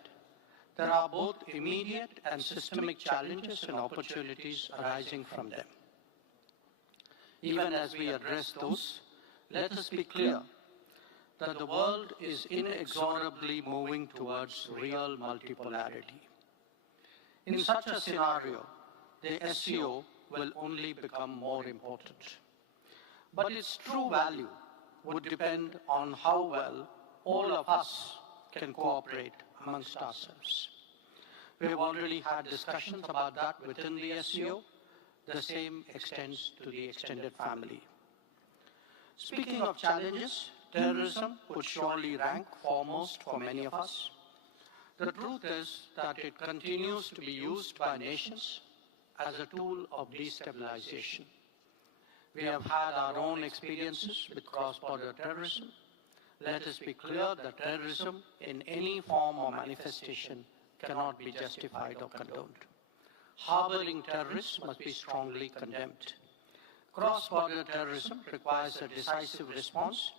there are both immediate and systemic challenges and opportunities arising from them. Even as we address those, let us be clear that the world is inexorably moving towards real multipolarity. In such a scenario, the SCO will only become more important. But its true value would depend on how well all of us can cooperate amongst ourselves. We have already had discussions about that within the SCO. The same extends to the extended family. Speaking of challenges, terrorism would surely rank foremost for many of us. The truth is that it continues to be used by nations as a tool of destabilization. We have had our own experiences with cross-border terrorism. Let us be clear that terrorism in any form or manifestation cannot be justified or condoned. Harboring terrorists must be strongly condemned. Cross-border terrorism requires a decisive response,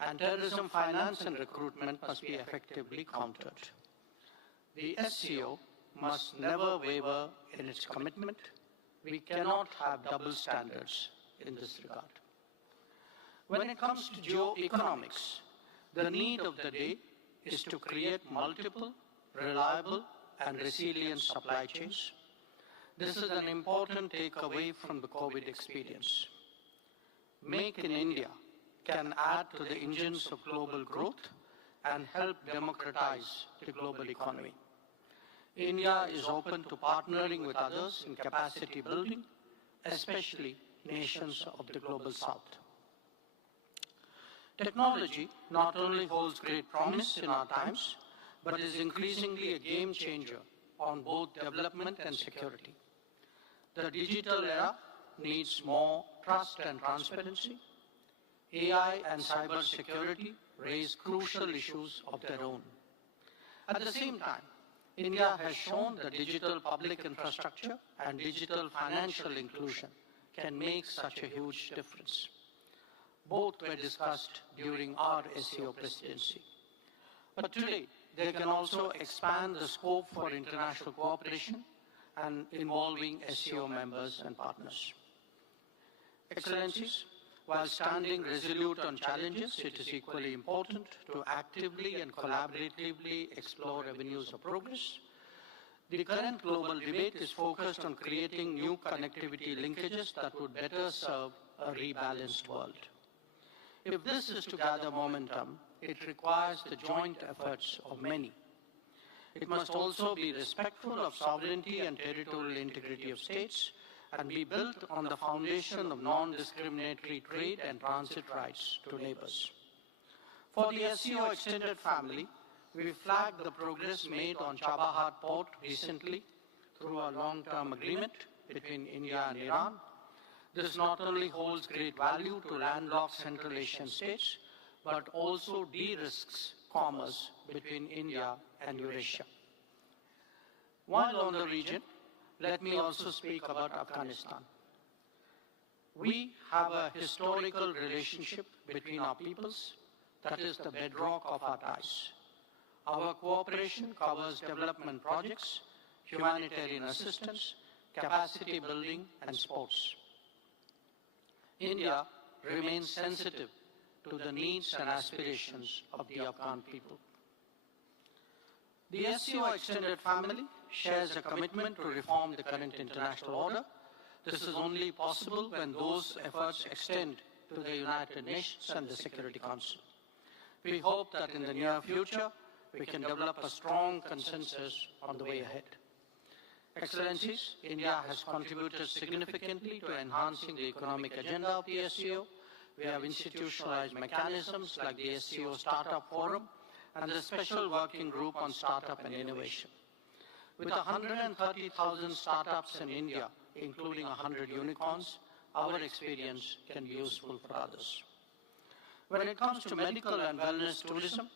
and terrorism finance and recruitment must be effectively countered. The SCO must never waver in its commitment. We cannot have double standards in this regard. When it comes to geoeconomics, the need of the day is to create multiple, reliable, and resilient supply chains. This is an important takeaway from the COVID experience. Make in India can add to the engines of global growth and help democratize the global economy. India is open to partnering with others in capacity building, especially nations of the global south. Technology not only holds great promise in our times, but is increasingly a game changer on both development and security. The digital era needs more trust and transparency. AI and cybersecurity raise crucial issues of their own. At the same time, India has shown that digital public infrastructure and digital financial inclusion can make such a huge difference. Both were discussed during our SCO presidency. But today, they can also expand the scope for international cooperation and involving SCO members and partners. Excellencies, while standing resolute on challenges, it is equally important to actively and collaboratively explore avenues of progress. The current global debate is focused on creating new connectivity linkages that would better serve a rebalanced world. If this is to gather momentum, it requires the joint efforts of many. It must also be respectful of sovereignty and territorial integrity of states and be built on the foundation of non-discriminatory trade and transit rights to neighbors. For the SCO extended family, we flagged the progress made on Chabahar port recently through a long-term agreement between India and Iran. This not only holds great value to landlocked Central Asian states, but also de-risks commerce between India and Eurasia. While on the region, let me also speak about Afghanistan. We have a historical relationship between our peoples that is the bedrock of our ties. Our cooperation covers development projects, humanitarian assistance, capacity building, and sports. India remains sensitive to the needs and aspirations of the Afghan people. The SCO extended family shares a commitment to reform the current international order. This is only possible when those efforts extend to the United Nations and the Security Council. We hope that in the near future, we can develop a strong consensus on the way ahead. Excellencies, India has contributed significantly to enhancing the economic agenda of the SCO. We have institutionalized mechanisms like the SCO Startup Forum and the Special Working Group on Startup and Innovation. With 130,000 startups in India, including 100 unicorns, our experience can be useful for others. When it comes to medical and wellness tourism,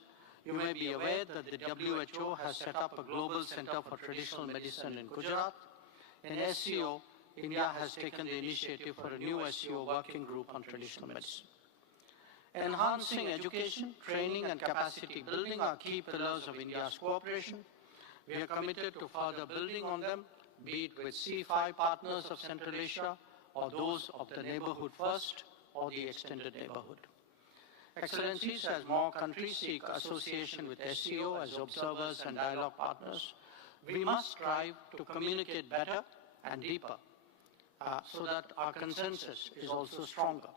you may be aware that the WHO has set up a global center for traditional medicine in Gujarat. In SCO, India has taken the initiative for a new SCO working group on traditional medicine. Enhancing education, training and capacity building are key pillars of India's cooperation. We are committed to further building on them, be it with C5 partners of Central Asia or those of the Neighborhood First or the Extended Neighborhood. Excellencies, as more countries seek association with SCO as observers and dialogue partners, we must strive to communicate better and deeper so that our consensus is also stronger.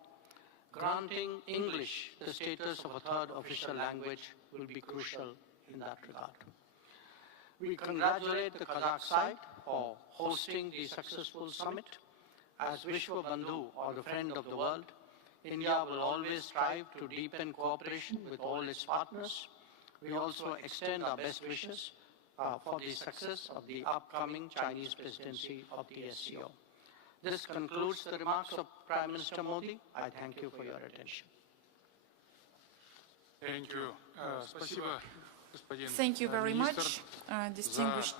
Granting English the status of a third official language will be crucial in that regard. We congratulate the Kazakh side for hosting the successful summit. As Vishwa Bandhu, or the friend of the world, India will always strive to deepen cooperation with all its partners. We also extend our best wishes for the success of the upcoming Chinese presidency of the SCO. This concludes the remarks of Prime Minister Modi. I thank you for your attention. Thank you. Thank you very much, distinguished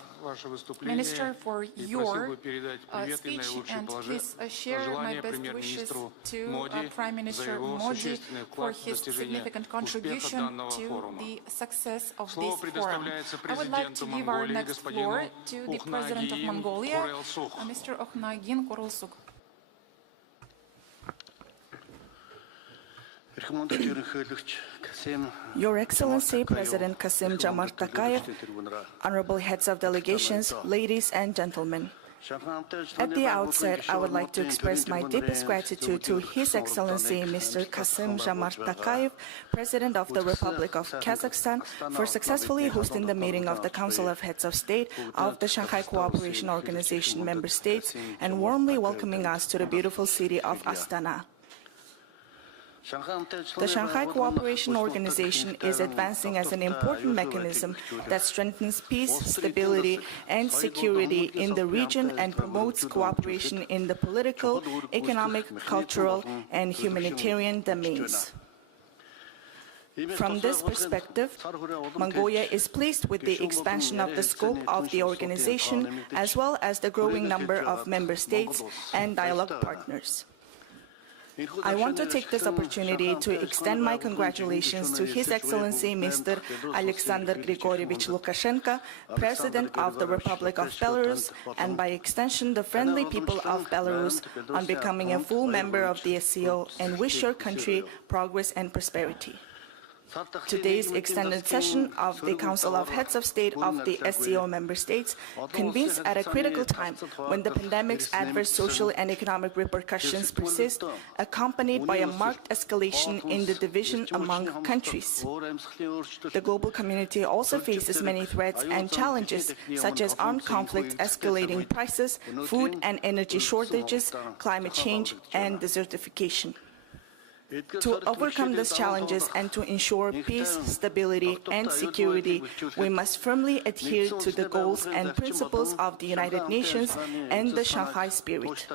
Minister, for your speech, and please share my best wishes to Prime Minister Modi for his significant contribution to the success of this forum. I would like to give our next floor to the President of Mongolia, Mr. Okhnagin Kurulsuk. Your Excellency, President Kassym-Jomart Tokayev, honorable heads of delegations, ladies and gentlemen. At the outset, I would like to express my deepest gratitude to His Excellency Mr. Kassym-Jomart Tokayev, President of the Republic of Kazakhstan, for successfully hosting the meeting of the Council of Heads of State of the Shanghai Cooperation Organization member states and warmly welcoming us to the beautiful city of Astana. The Shanghai Cooperation Organization is advancing as an important mechanism that strengthens peace, stability, and security in the region and promotes cooperation in the political, economic, cultural, and humanitarian domains. From this perspective, Mongolia is pleased with the expansion of the scope of the organization, as well as the growing number of member states and dialogue partners. I want to take this opportunity to extend my congratulations to His Excellency Mr. Alexander Grigorievich Lukashenko, President of the Republic of Belarus, and by extension the friendly people of Belarus, on becoming a full member of the SCO, and wish your country progress and prosperity. Today's extended session of the Council of Heads of State of the SCO member states convenes at a critical time when the pandemic's adverse social and economic repercussions persist, accompanied by a marked escalation in the division among countries. The global community also faces many threats and challenges, such as armed conflicts, escalating prices, food and energy shortages, climate change, and desertification. To overcome these challenges and to ensure peace, stability, and security, we must firmly adhere to the goals and principles of the United Nations and the Shanghai spirit.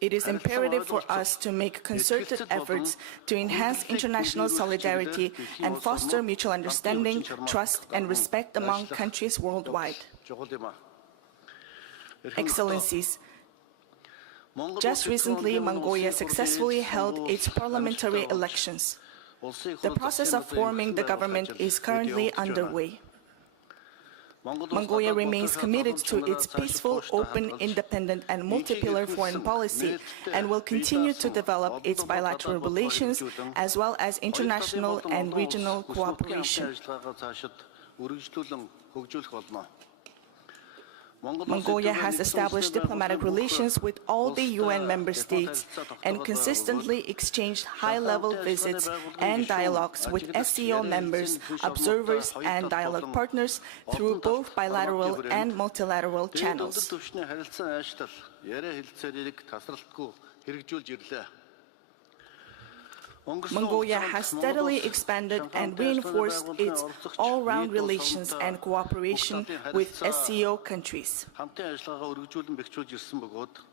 It is imperative for us to make concerted efforts to enhance international solidarity and foster mutual understanding, trust, and respect among countries worldwide. Excellencies, just recently, Mongolia successfully held its parliamentary elections. The process of forming the government is currently underway. Mongolia remains committed to its peaceful, open, independent, and multi-pillar foreign policy and will continue to develop its bilateral relations as well as international and regional cooperation. Mongolia has established diplomatic relations with all the UN member states and consistently exchanged high-level visits and dialogues with SCO members, observers, and dialogue partners through both bilateral and multilateral channels. Mongolia has steadily expanded and reinforced its all-round relations and cooperation with SCO countries.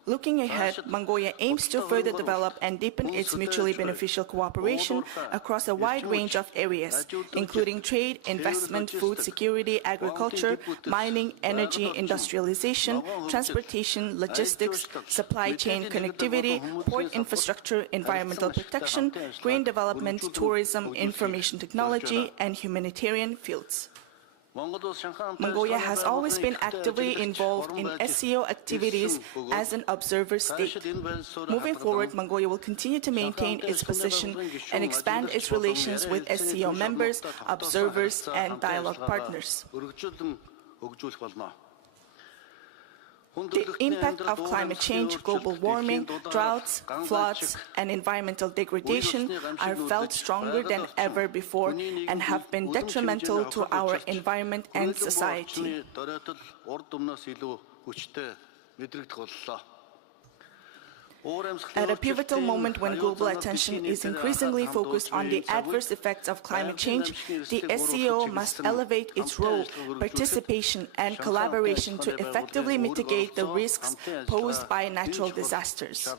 Looking ahead, Mongolia aims to further develop and deepen its mutually beneficial cooperation across a wide range of areas, including trade, investment, food security, agriculture, mining, energy, industrialization, transportation, logistics, supply chain connectivity, port infrastructure, environmental protection, green development, tourism, information technology, and humanitarian fields. Mongolia has always been actively involved in SCO activities as an observer state. Moving forward, Mongolia will continue to maintain its position and expand its relations with SCO members, observers, and dialogue partners. The impact of climate change, global warming, droughts, floods, and environmental degradation are felt stronger than ever before and have been detrimental to our environment and society. At a pivotal moment when global attention is increasingly focused on the adverse effects of climate change, the SCO must elevate its role, participation, and collaboration to effectively mitigate the risks posed by natural disasters.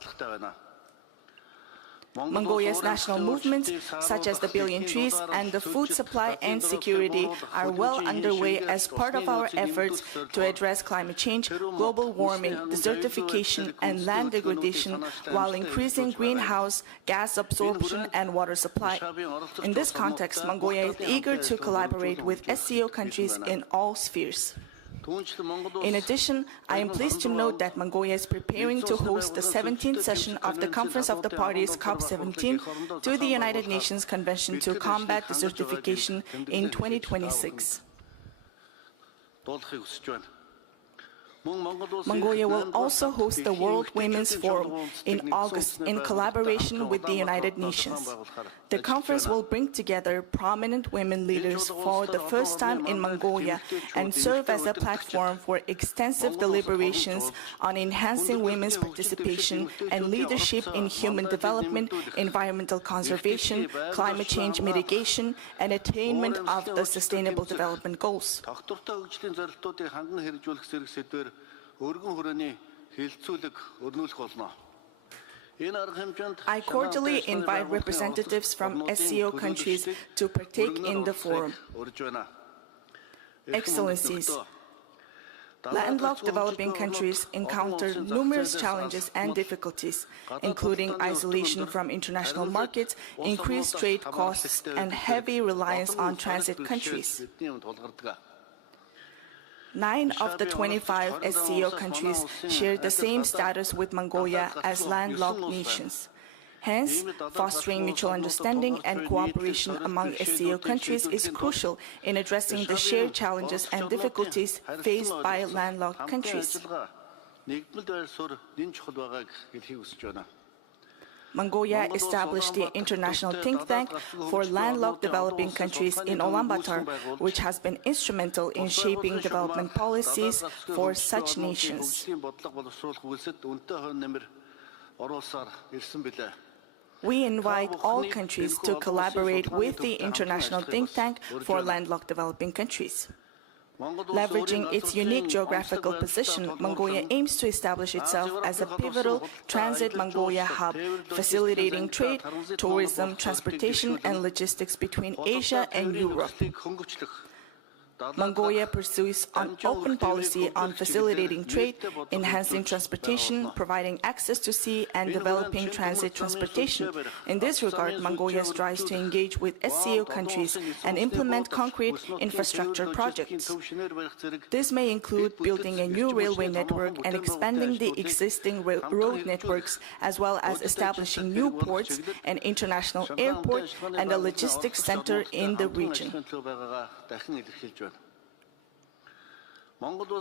Mongolia's national movements, such as the Billion Trees and the food supply and security, are well underway as part of our efforts to address climate change, global warming, desertification, and land degradation, while increasing greenhouse gas absorption and water supply. In this context, Mongolia is eager to collaborate with SCO countries in all spheres. In addition, I am pleased to note that Mongolia is preparing to host the 17th session of the Conference of the Parties COP17 to the United Nations Convention to Combat Desertification in 2026. Mongolia will also host the World Women's Forum in August in collaboration with the United Nations. The conference will bring together prominent women leaders for the first time in Mongolia and serve as a platform for extensive deliberations on enhancing women's participation and leadership in human development, environmental conservation, climate change mitigation, and attainment of the Sustainable Development Goals. I cordially invite representatives from SCO countries to partake in the forum. Excellencies, landlocked developing countries encounter numerous challenges and difficulties, including isolation from international markets, increased trade costs, and heavy reliance on transit countries. 9 of the 25 SCO countries share the same status with Mongolia as landlocked nations. Hence, fostering mutual understanding and cooperation among SCO countries is crucial in addressing the shared challenges and difficulties faced by landlocked countries. Mongolia established the International Think Tank for Landlocked Developing Countries in Ulaanbaatar, which has been instrumental in shaping development policies for such nations. We invite all countries to collaborate with the International Think Tank for Landlocked Developing Countries. Leveraging its unique geographical position, Mongolia aims to establish itself as a pivotal transit Mongolia hub, facilitating trade, tourism, transportation, and logistics between Asia and Europe. Mongolia pursues an open policy on facilitating trade, enhancing transportation, providing access to sea, and developing transit transportation. In this regard, Mongolia strives to engage with SCO countries and implement concrete infrastructure projects. This may include building a new railway network and expanding the existing road networks, as well as establishing new ports, an international airport, and a logistics center in the region.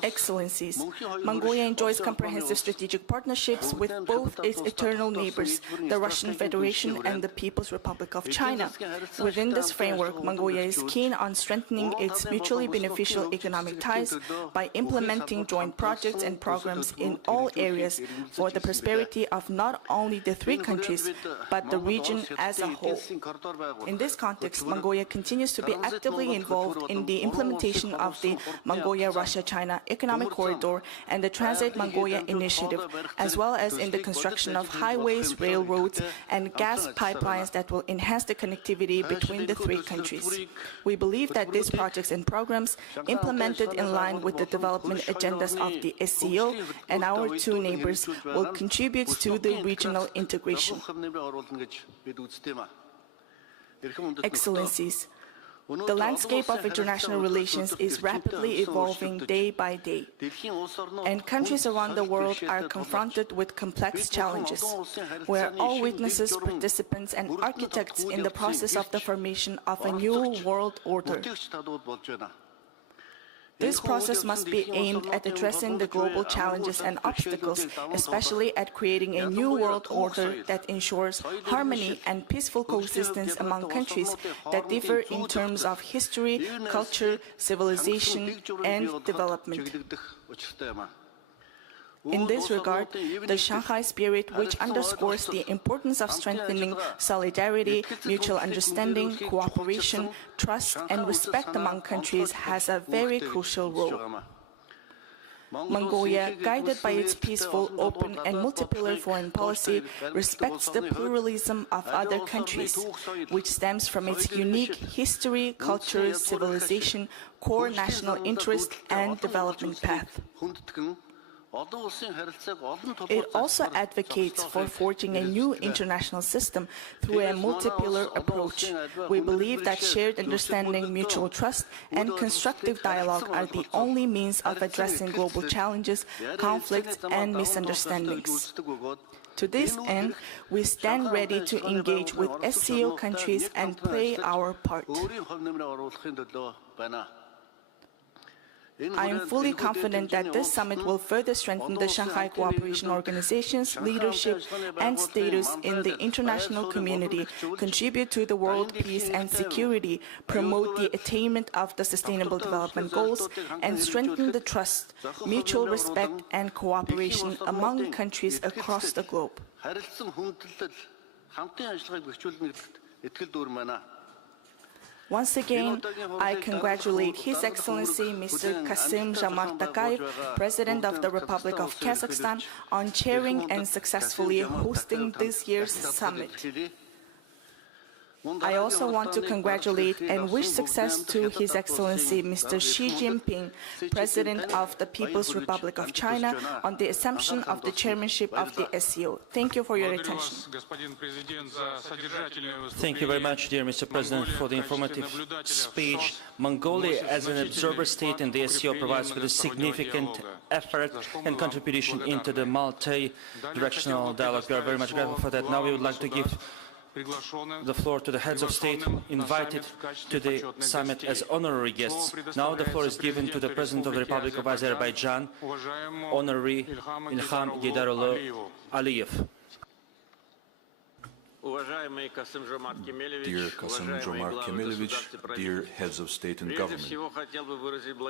Excellencies, Mongolia enjoys comprehensive strategic partnerships with both its eternal neighbors, the Russian Federation and the People's Republic of China. Within this framework, Mongolia is keen on strengthening its mutually beneficial economic ties by implementing joint projects and programs in all areas for the prosperity of not only the three countries, but the region as a whole. In this context, Mongolia continues to be actively involved in the implementation of the Mongolia-Russia-China Economic Corridor and the Transit Mongolia Initiative, as well as in the construction of highways, railroads, and gas pipelines that will enhance the connectivity between the three countries. We believe that these projects and programs, implemented in line with the development agendas of the SCO and our two neighbors, will contribute to the regional integration. Excellencies, the landscape of international relations is rapidly evolving day by day, and countries around the world are confronted with complex challenges. We are all witnesses, participants, and architects in the process of the formation of a new world order. This process must be aimed at addressing the global challenges and obstacles, especially at creating a new world order that ensures harmony and peaceful coexistence among countries that differ in terms of history, culture, civilization, and development. In this regard, the Shanghai spirit, which underscores the importance of strengthening solidarity, mutual understanding, cooperation, trust, and respect among countries, has a very crucial role. Mongolia, guided by its peaceful, open, and multipolar foreign policy, respects the pluralism of other countries, which stems from its unique history, culture, civilization, core national interest, and development path. It also advocates for forging a new international system through a multipolar approach. We believe that shared understanding, mutual trust, and constructive dialogue are the only means of addressing global challenges, conflicts, and misunderstandings. To this end, we stand ready to engage with SCO countries and play our part. I am fully confident that this summit will further strengthen the Shanghai Cooperation Organization's leadership and status in the international community, contribute to the world peace and security, promote the attainment of the Sustainable Development Goals, and strengthen the trust, mutual respect, and cooperation among countries across the globe. Once again, I congratulate His Excellency Mr. Kassym-Jomart Tokayev, President of the Republic of Kazakhstan, on chairing and successfully hosting this year's summit. I also want to congratulate and wish success to His Excellency Mr. Xi Jinping, President of the People's Republic of China, on the assumption of the chairmanship of the SCO. Thank you for your attention. Thank you very much, dear Mr. President, for the informative speech. Mongolia, as an observer state in the SCO, provides with a significant effort and contribution into the multi-directional dialogue. We are very much grateful for that. Now we would like to give the floor to the heads of state invited to the summit as honorary guests. Now the floor is given to the President of the Republic of Azerbaijan, Honorary Ilham Geydaroglu Aliyev. Dear Kassym-Jomart Kemilevich, dear heads of state and government,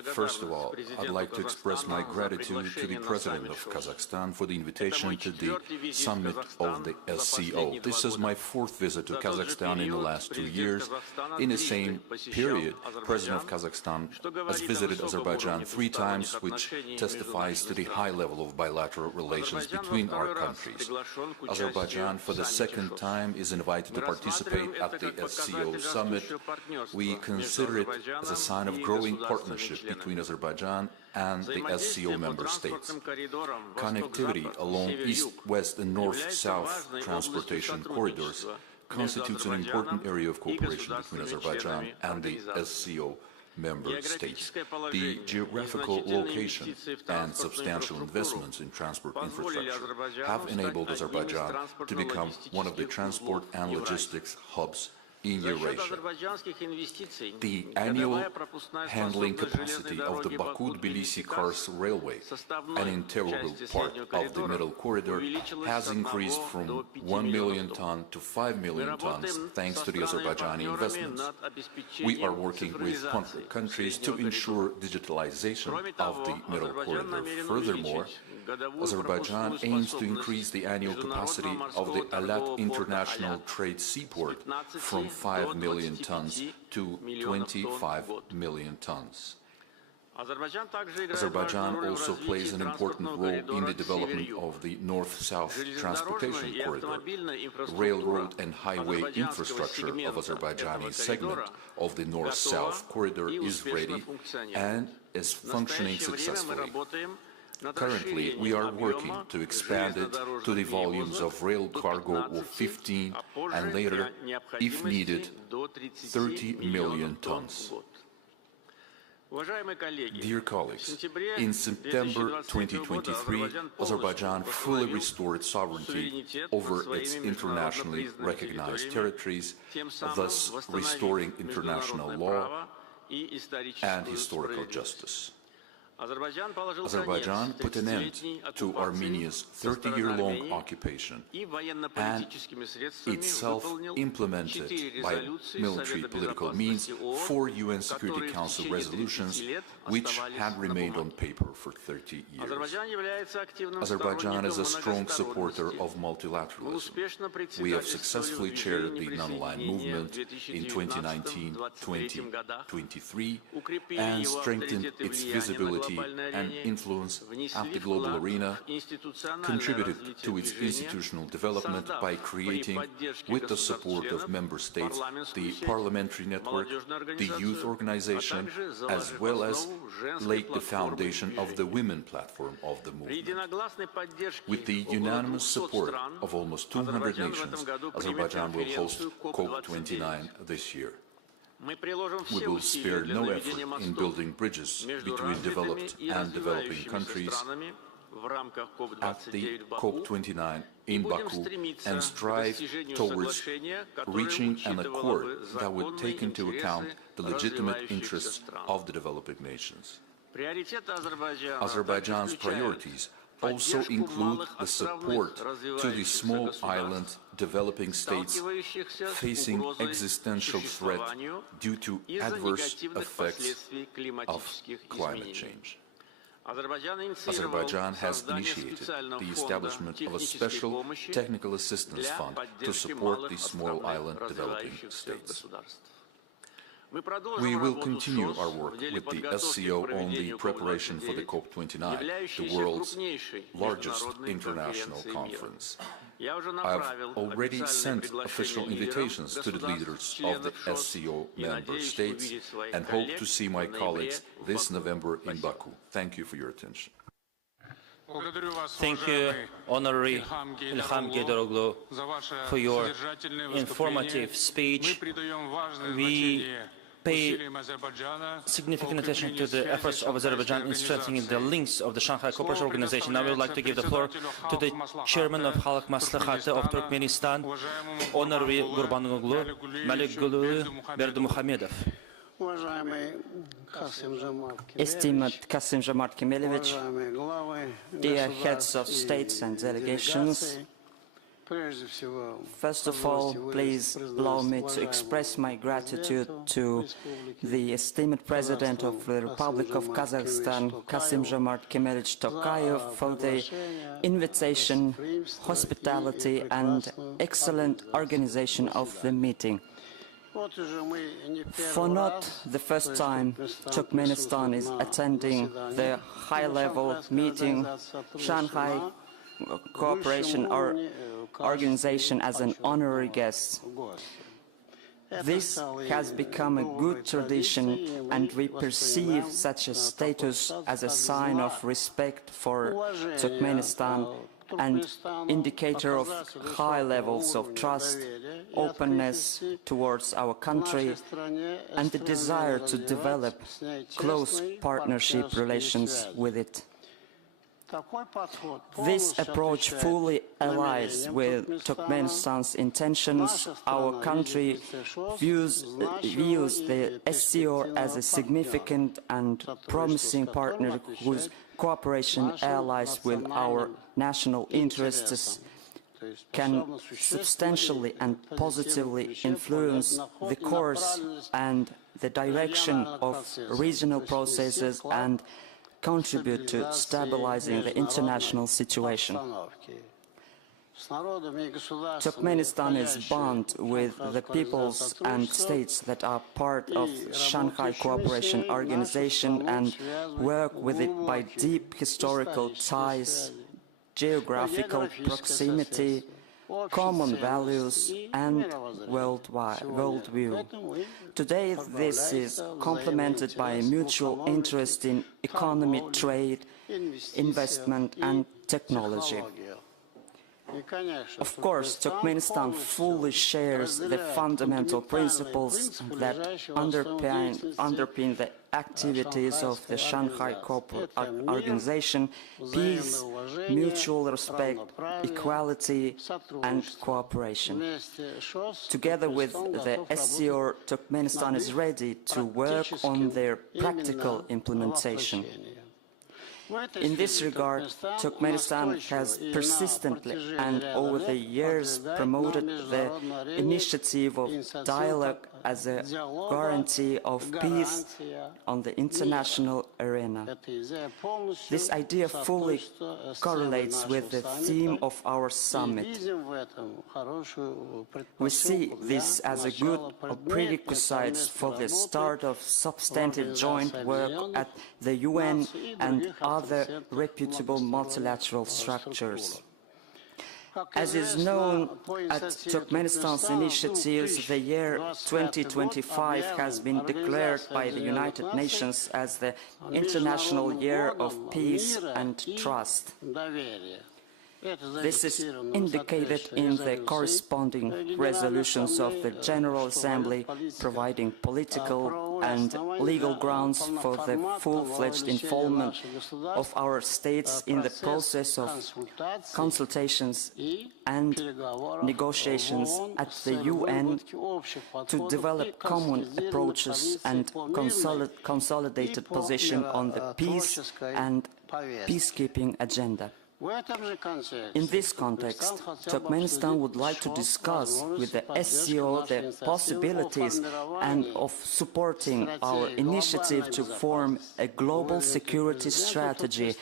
first of all, I'd like to express my gratitude to the President of Kazakhstan for the invitation to the summit of the SCO. This is my fourth visit to Kazakhstan in the last 2 years. In the same period, President of Kazakhstan has visited Azerbaijan 3 times, which testifies to the high level of bilateral relations between our countries. Azerbaijan, for the second time, is invited to participate at the SCO summit. We consider it as a sign of growing partnership between Azerbaijan and the SCO member states. Connectivity along east, west, and north-south transportation corridors constitutes an important area of cooperation between Azerbaijan and the SCO member states. The geographical location and substantial investments in transport infrastructure have enabled Azerbaijan to become one of the transport and logistics hubs in Eurasia. The annual handling capacity of the Baku-Tbilisi-Kars Railway, an integral part of the Middle Corridor, has increased from 1 million tons to 5 million tons thanks to the Azerbaijani investments. We are working with partner countries to ensure digitalization of the Middle Corridor. Furthermore, Azerbaijan aims to increase the annual capacity of the Alat International Trade Seaport from 5 million tons to 25 million tons. Azerbaijan also plays an important role in the development of the North-South transportation corridor. Railroad and highway infrastructure of Azerbaijani segment of the North-South corridor is ready and is functioning successfully. Currently, we are working to expand it to the volumes of rail cargo of 15 and later, if needed, 30 million tons. Dear colleagues, in September 2023, Azerbaijan fully restored sovereignty over its internationally recognized territories, thus restoring international law and historical justice. Azerbaijan put an end to Armenia's 30-year-long occupation and itself implemented by military political means 4 UN Security Council resolutions which had remained on paper for 30 years. Azerbaijan is a strong supporter of multilateralism. We have successfully chaired the non-aligned movement in 2019-2023 and strengthened its visibility and influence at the global arena, contributed to its institutional development by creating, with the support of member states, the parliamentary network, the youth organization, as well as laid the foundation of the women platform of the movement. With the unanimous support of almost 200 nations, Azerbaijan will host COP29 this year. We will spare no effort in building bridges between developed and developing countries at the COP29 in Baku and strive towards reaching an accord that would take into account the legitimate interests of the developing nations. Azerbaijan's priorities also include the support to the small island developing states facing existential threat due to adverse effects of climate change. Azerbaijan has initiated the establishment of a special technical assistance fund to support the small island developing states. We will continue our work with the SCO on the preparation for the COP29, the world's largest international conference. I have already sent official invitations to the leaders of the SCO member states and hope to see my colleagues this November in Baku. Thank you for your attention. Thank you, Honorary Ilham Gedaroglu, for your informative speech. We pay significant attention to the efforts of Azerbaijan in strengthening the links of the Shanghai Cooperation Organization. Now I would like to give the floor to the Chairman of Halk Maslahati of Turkmenistan, Honorary Gurbanoglu Malikgulu Berdimuhamedov. Esteemed Kassym-Jomart Kemalovic, dear heads of states and delegations, first of all, please allow me to express my gratitude to the esteemed President of the Republic of Kazakhstan, Kassym-Jomart Kemalovic Tokayev, for the invitation, hospitality and excellent organization of the meeting. For not the first time, Turkmenistan is attending the high-level meeting, Shanghai Cooperation Organization as an honorary guest. This has become a good tradition, and we perceive such a status as a sign of respect for Turkmenistan and indicator of high levels of trust, openness towards our country, and the desire to develop close partnership relations with it. This approach fully aligns with Turkmenistan's intentions. Our country views the SCO as a significant and promising partner whose cooperation allies with our national interests can substantially and positively influence the course and the direction of regional processes and contribute to stabilizing the international situation. Turkmenistan is bound with the peoples and states that are part of Shanghai Cooperation Organization and work with it by deep historical ties, geographical proximity, common values and worldview. Today this is complemented by a mutual interest in economy, trade, investment and technology. Of course, Turkmenistan fully shares the fundamental principles that underpin the activities of the Shanghai Cooperation Organization: peace, mutual respect, equality and cooperation. Together with the SCO, Turkmenistan is ready to work on their practical implementation. In this regard, Turkmenistan has persistently and over the years promoted the initiative of dialogue as a guarantee of peace on the international arena. This idea fully correlates with the theme of our summit. We see this as a good prerequisite for the start of substantive joint work at the UN and other reputable multilateral structures. As is known, at Turkmenistan's initiatives, the year 2025 has been declared by the United Nations as the International Year of Peace and Trust. This is indicated in the corresponding resolutions of the General Assembly, providing political and legal grounds for the full-fledged involvement of our states in the process of consultations and negotiations at the UN to develop common approaches and consolidated position on the peace and peacekeeping agenda. In this context, Turkmenistan would like to discuss with the SCO the possibilities and of supporting our initiative to form a global security strategy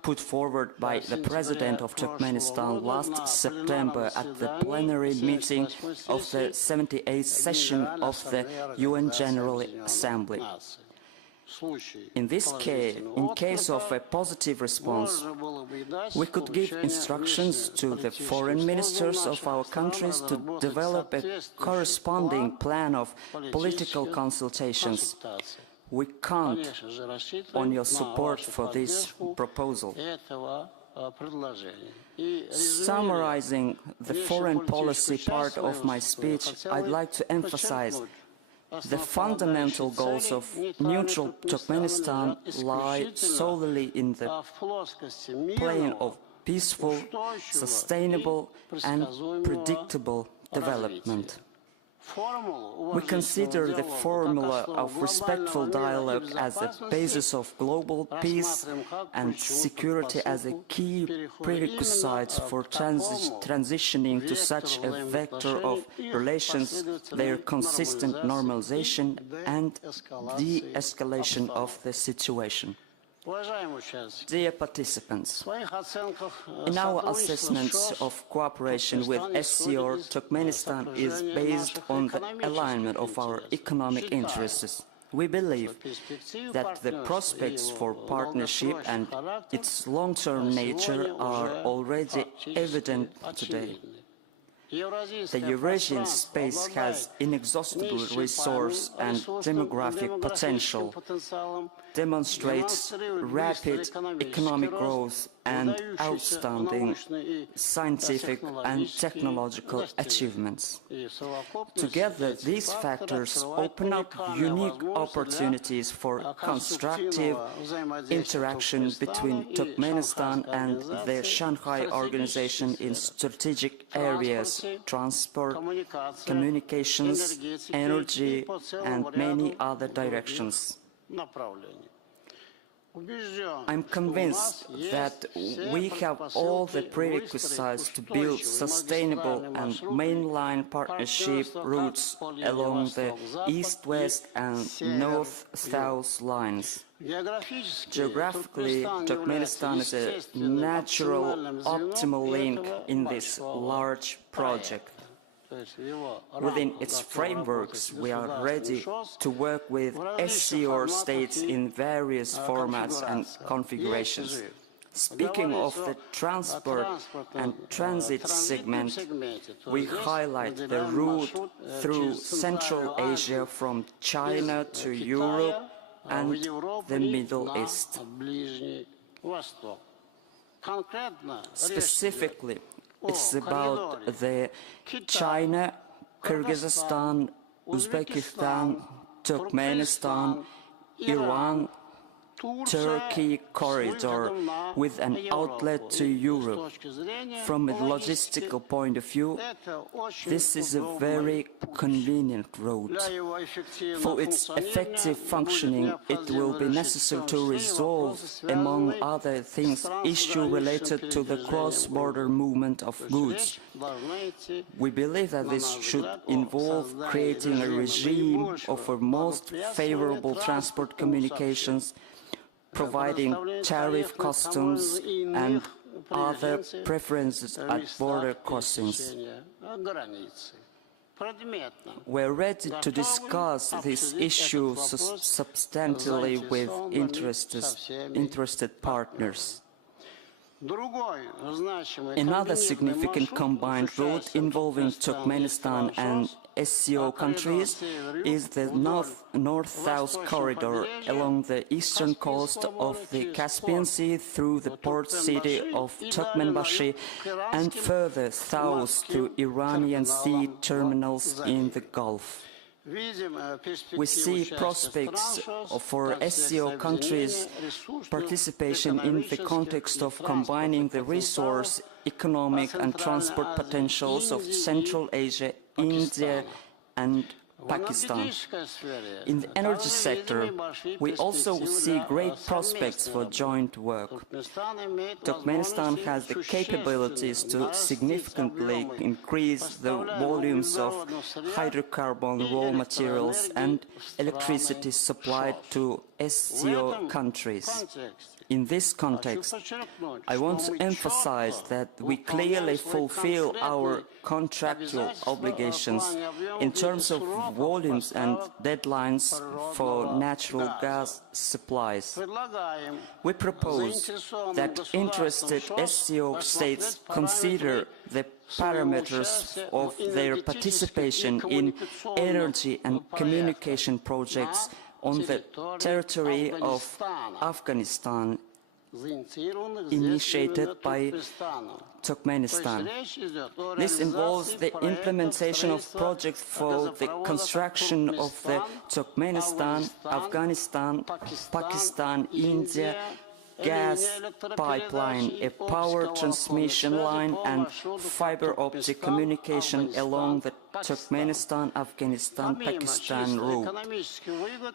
put forward by the President of Turkmenistan last September at the plenary meeting of the 78th session of the UN General Assembly. In this case, in case of a positive response, we could give instructions to the foreign ministers of our countries to develop a corresponding plan of political consultations. We count on your support for this proposal. Summarizing the foreign policy part of my speech, I'd like to emphasize the fundamental goals of neutral Turkmenistan lie solely in the plane of peaceful, sustainable and predictable development. We consider the formula of respectful dialogue as a basis of global peace and security as a key prerequisite for transitioning to such a vector of relations, their consistent normalization and de-escalation of the situation. Dear participants, in our assessments of cooperation with SCO, Turkmenistan is based on the alignment of our economic interests. We believe that the prospects for partnership and its long-term nature are already evident today. The Eurasian space has inexhaustible resource and demographic potential, demonstrates rapid economic growth and outstanding scientific and technological achievements. Together, these factors open up unique opportunities for constructive interaction between Turkmenistan and the Shanghai Organization in strategic areas: transport, communications, energy, and many other directions. I'm convinced that we have all the prerequisites to build sustainable and mainline partnership routes along the east-west and north-south lines. Geographically, Turkmenistan is a natural, optimal link in this large project. Within its frameworks, we are ready to work with SCO states in various formats and configurations. Speaking of the transport and transit segment, we highlight the route through Central Asia from China to Europe and the Middle East. Specifically, it's about the China, Kyrgyzstan, Uzbekistan, Turkmenistan, Iran, Turkey corridor with an outlet to Europe. From a logistical point of view, this is a very convenient route. For its effective functioning, it will be necessary to resolve, among other things, issues related to the cross-border movement of goods. We believe that this should involve creating a regime of a most favorable transport communications, providing tariff customs and other preferences at border crossings. We're ready to discuss this issue substantially with interested partners. Another significant combined route involving Turkmenistan and SCO countries is the north-south corridor along the eastern coast of the Caspian Sea through the port city of Turkmenbashi and further south to Iranian sea terminals in the Gulf. We see prospects for SCO countries' participation in the context of combining the resource, economic and transport potentials of Central Asia, India and Pakistan. In the energy sector, we also see great prospects for joint work. Turkmenistan has the capabilities to significantly increase the volumes of hydrocarbon raw materials and electricity supplied to SCO countries. In this context, I want to emphasize that we clearly fulfill our contractual obligations in terms of volumes and deadlines for natural gas supplies. We propose that interested SCO states consider the parameters of their participation in energy and communication projects on the territory of Afghanistan, initiated by Turkmenistan. This involves the implementation of projects for the construction of the Turkmenistan, Afghanistan, Pakistan, India gas pipeline, a power transmission line and fiber optic communication along the Turkmenistan-Afghanistan-Pakistan route.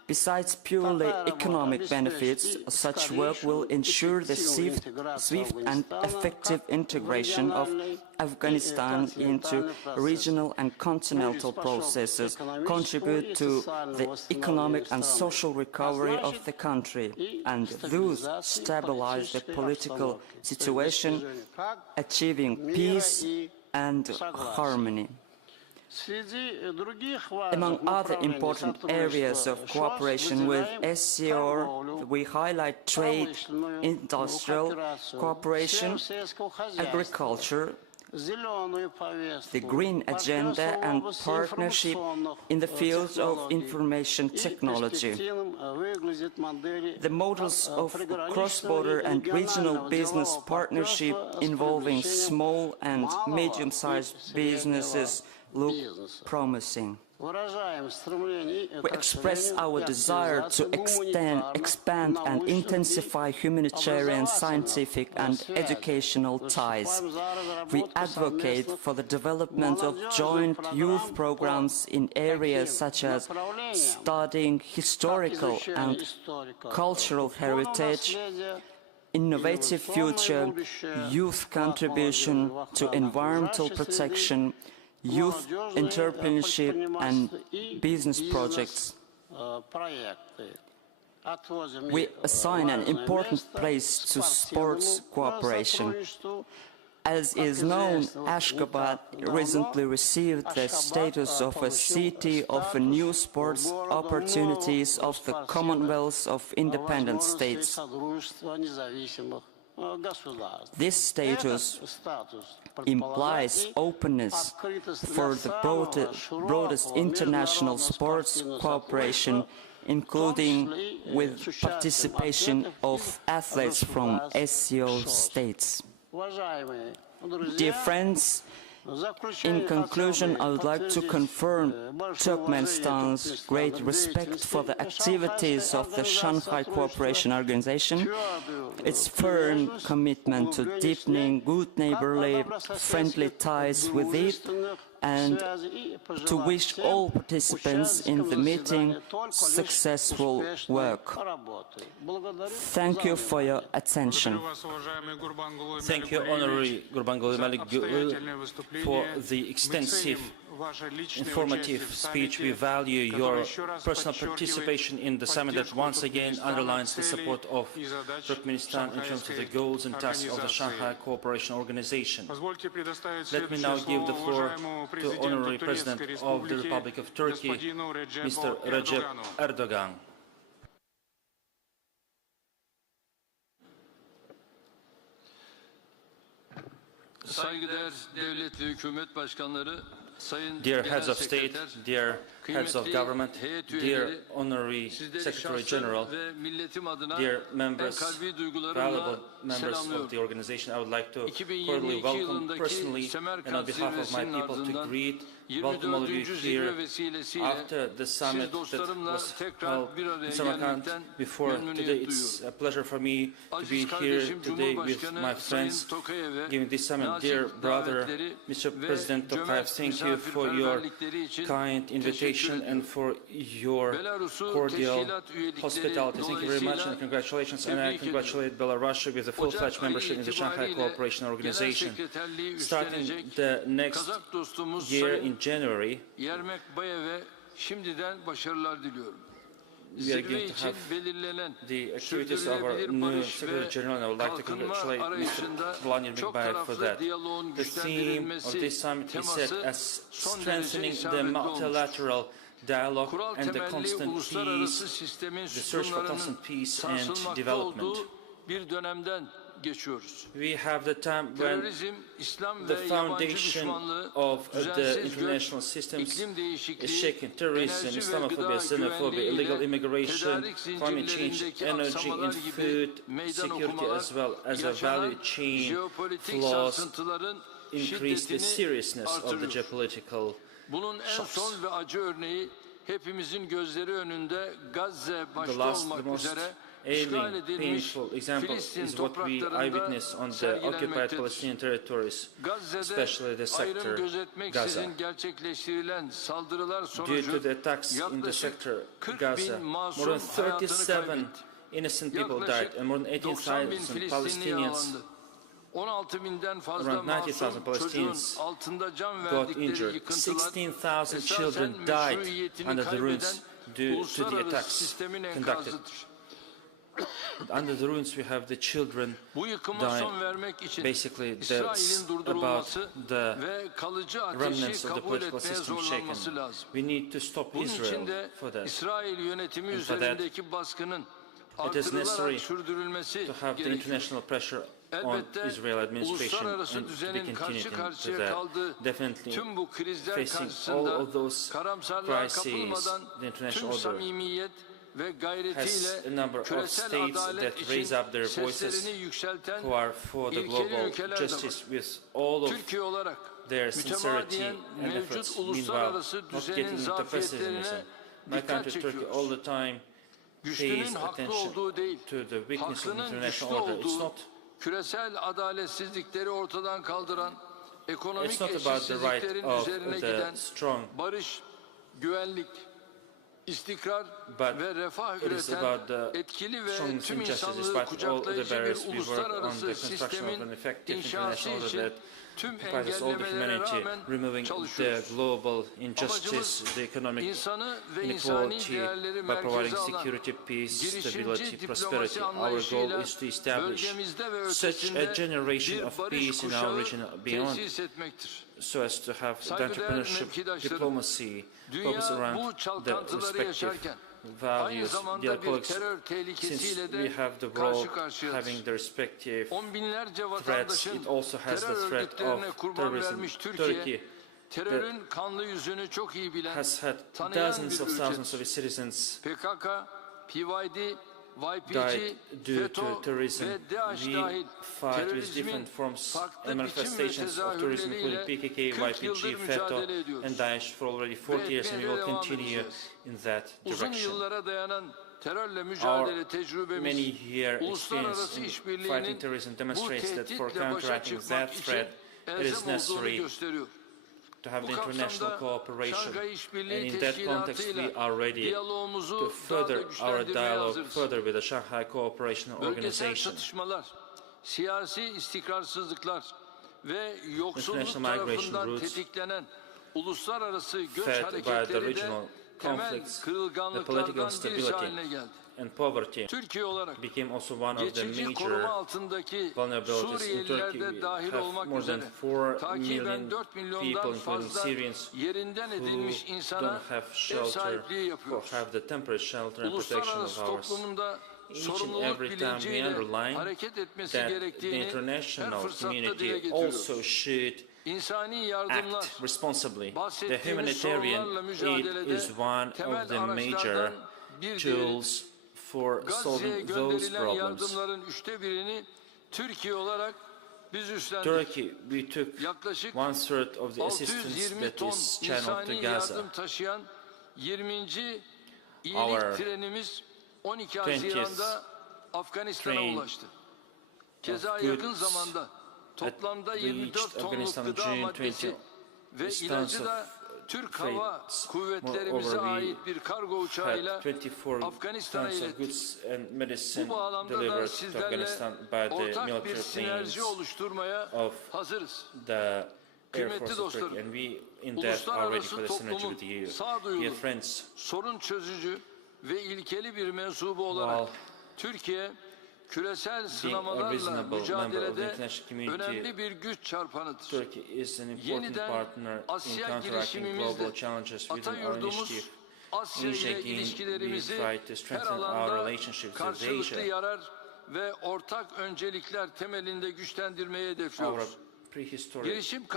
Besides purely economic benefits, such work will ensure the swift and effective integration of Afghanistan into regional and continental processes, contribute to the economic and social recovery of the country, and thus stabilize the political situation, achieving peace and harmony. Among other important areas of cooperation with SCO, we highlight trade, industrial cooperation, agriculture, the green agenda and partnership in the field of information technology. The models of cross-border and regional business partnership involving small and medium-sized businesses look promising. We express our desire to expand and intensify humanitarian, scientific and educational ties. We advocate for the development of joint youth programs in areas such as studying historical and cultural heritage, innovative future, youth contribution to environmental protection, youth entrepreneurship and business projects. We assign an important place to sports cooperation. As is known, Ashgabat recently received the status of a city of new sports opportunities of the Commonwealth of Independent States. This status implies openness for the broadest international sports cooperation, including with participation of athletes from SCO states. Dear friends, in conclusion, I would like to confirm Turkmenistan's great respect for the activities of the Shanghai Cooperation Organization, its firm commitment to deepening good neighborly, friendly ties with it, and to wish all participants in the meeting successful work. Thank you for your attention. Thank you, Honorary Gurbanguly Malik, for the extensive, informative speech. We value your personal participation in the summit that once again underlines the support of Turkmenistan in terms of the goals and tasks of the Shanghai Cooperation Organization. Let me now give the floor to Honorary President of the Republic of Turkey, Mr. Recep Erdogan. Saygıdeğer devlet ve hükümet başkanları, Dear heads of state, dear heads of government, dear honorary Secretary General, dear members, valuable members of the organization, I would like to cordially welcome personally and on behalf of my people to welcome all of you here after the summit that was held in Samarkand before today. It's a pleasure for me to be here today with my friends giving this summit. Dear brother, Mr. President Tokayev, thank you for your kind invitation and for your cordial hospitality. Thank you very much and congratulations. And I congratulate Belarus with the full-fledged membership in the Shanghai Cooperation Organization. Starting the next year in January, we are going to have the activities of our new Secretary General, and I would like to congratulate Mr. Vladimir Mikbayev for that. The theme of this summit is set as strengthening the multilateral dialogue and the constant peace, the search for constant peace and development. We have the time when the foundation of the international systems is shaken. Terrorism, Islamophobia, xenophobia, illegal immigration, climate change, energy and food security, as well as a value chain flaws, increase the seriousness of the geopolitical shocks. The most ailing, painful example is what we eyewitness on the occupied Palestinian territories, especially the sector Gaza. Due to the attacks in the sector Gaza, more than 37 innocent people died and more than 18,000 Palestinians, around 90,000 Palestinians got injured. 16,000 children died under the ruins due to the attacks conducted. Under the ruins we have the children dying. Basically, that's about the remnants of the political system shaken. We need to stop Israel for that. And for that, it is necessary to have the international pressure on Israel administration and to be continued into that. Definitely facing all of those crises, the international order has a number of states that raise up their voices, who are for the global justice with all of their sincerity and efforts, meanwhile not getting into pessimism. My country, Turkey, all the time pays attention to the weakness of the international order. It's not about the right of the strong, but it is about the strong injustice. Despite all the barriers, we work on the construction of an effective international order that comprises all the humanity, removing the global injustice, the economic inequality, by providing security, peace, stability, prosperity. Our goal is to establish such a generation of peace in our region beyond, so as to have the entrepreneurship, diplomacy, focus around the respective values. Dear colleagues, since we have the world having the respective threats, it also has the threat of terrorism. Turkey has had dozens of thousands of its citizens died due to terrorism. We fight with different forms and manifestations of terrorism, including PKK, YPG, FETÖ, and Daesh for already 40 years, and we will continue in that direction. Our many-year experience in fighting terrorism demonstrates that for counteracting that threat, it is necessary to have the international cooperation, and in that context we are ready to further our dialogue further with the Shanghai Cooperation Organization. International migration routes fed by the regional conflicts, the political instability and poverty became also one of the major vulnerabilities. In Turkey, we have more than 4 million people, including Syrians, who don't have shelter or have the temporary shelter and protection of ours. Each and every time we underline that the international community also should act responsibly. The humanitarian aid is one of the major tools for solving those problems. Turkey, we took 1/3 of the assistance that is channeled to Gaza. Our 20th train of goods reached Afghanistan on June 20. Tons of freights. Moreover, we had 24 tons of goods and medicine delivered to Afghanistan by the military planes of the Air Force of Turkey, and we in that are ready for the synergy with you. Dear friends, while being a reasonable member of the international community, Turkey is an important partner in counteracting global challenges within our initiative. Initiating, we try to strengthen our relationships with Asia. Our prehistoric native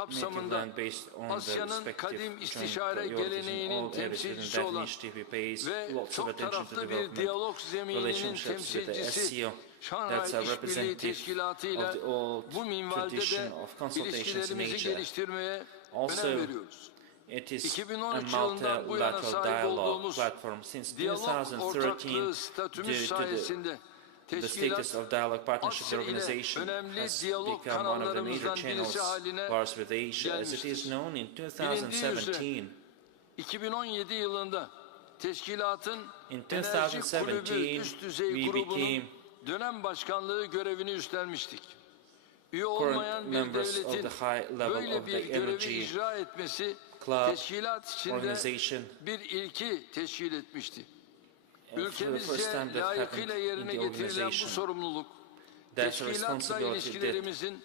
land based on the respective joint priorities in all areas within that initiative. We pay lots of attention to development relationships with the SCO. That's a representative of the old tradition of consultations in Asia. Also, it is a multilateral dialogue platform. Since 2013, due to the status of dialogue partnership, the organization has become one of the major channels for us with Asia. As it is known, in 2017, we became current members of the high level of the energy club organization. And for the first time that happened in the organization, that's a responsibility that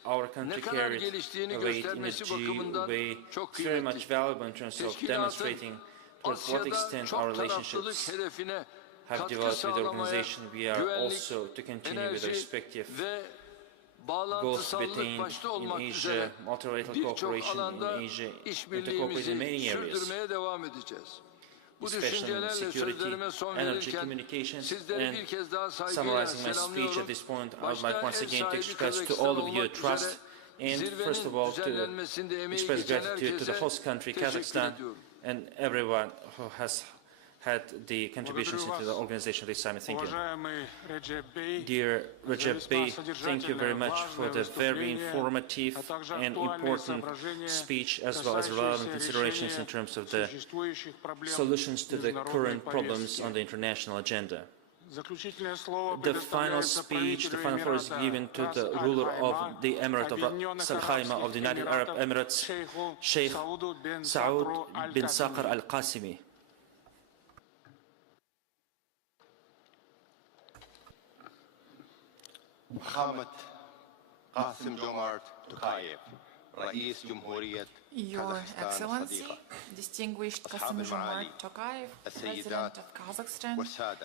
our country carried away in a due way. It's very much valuable in terms of demonstrating to what extent our relationships have developed with the organization. We are also to continue with the respective goals retained in Asia, multilateral cooperation in Asia, and to cooperate in many areas, especially in security, energy, communications. And summarizing my speech at this point, I would like once again to express to all of you trust, and first of all to express gratitude to the host country, Kazakhstan, and everyone who has had the contributions into the organization of this summit. Thank you. Dear Recep Bey, thank you very much for the very informative and important speech, as well as relevant considerations in terms of the solutions to the current problems on the international agenda. The final speech, the final floor is given to the ruler of the Emirate of Salhaima of the United Arab Emirates, Sheikh Saud bin Saqar al-Qasimi. Your Excellency, distinguished Kassym-Jomart Tokayev, President of Kazakhstan,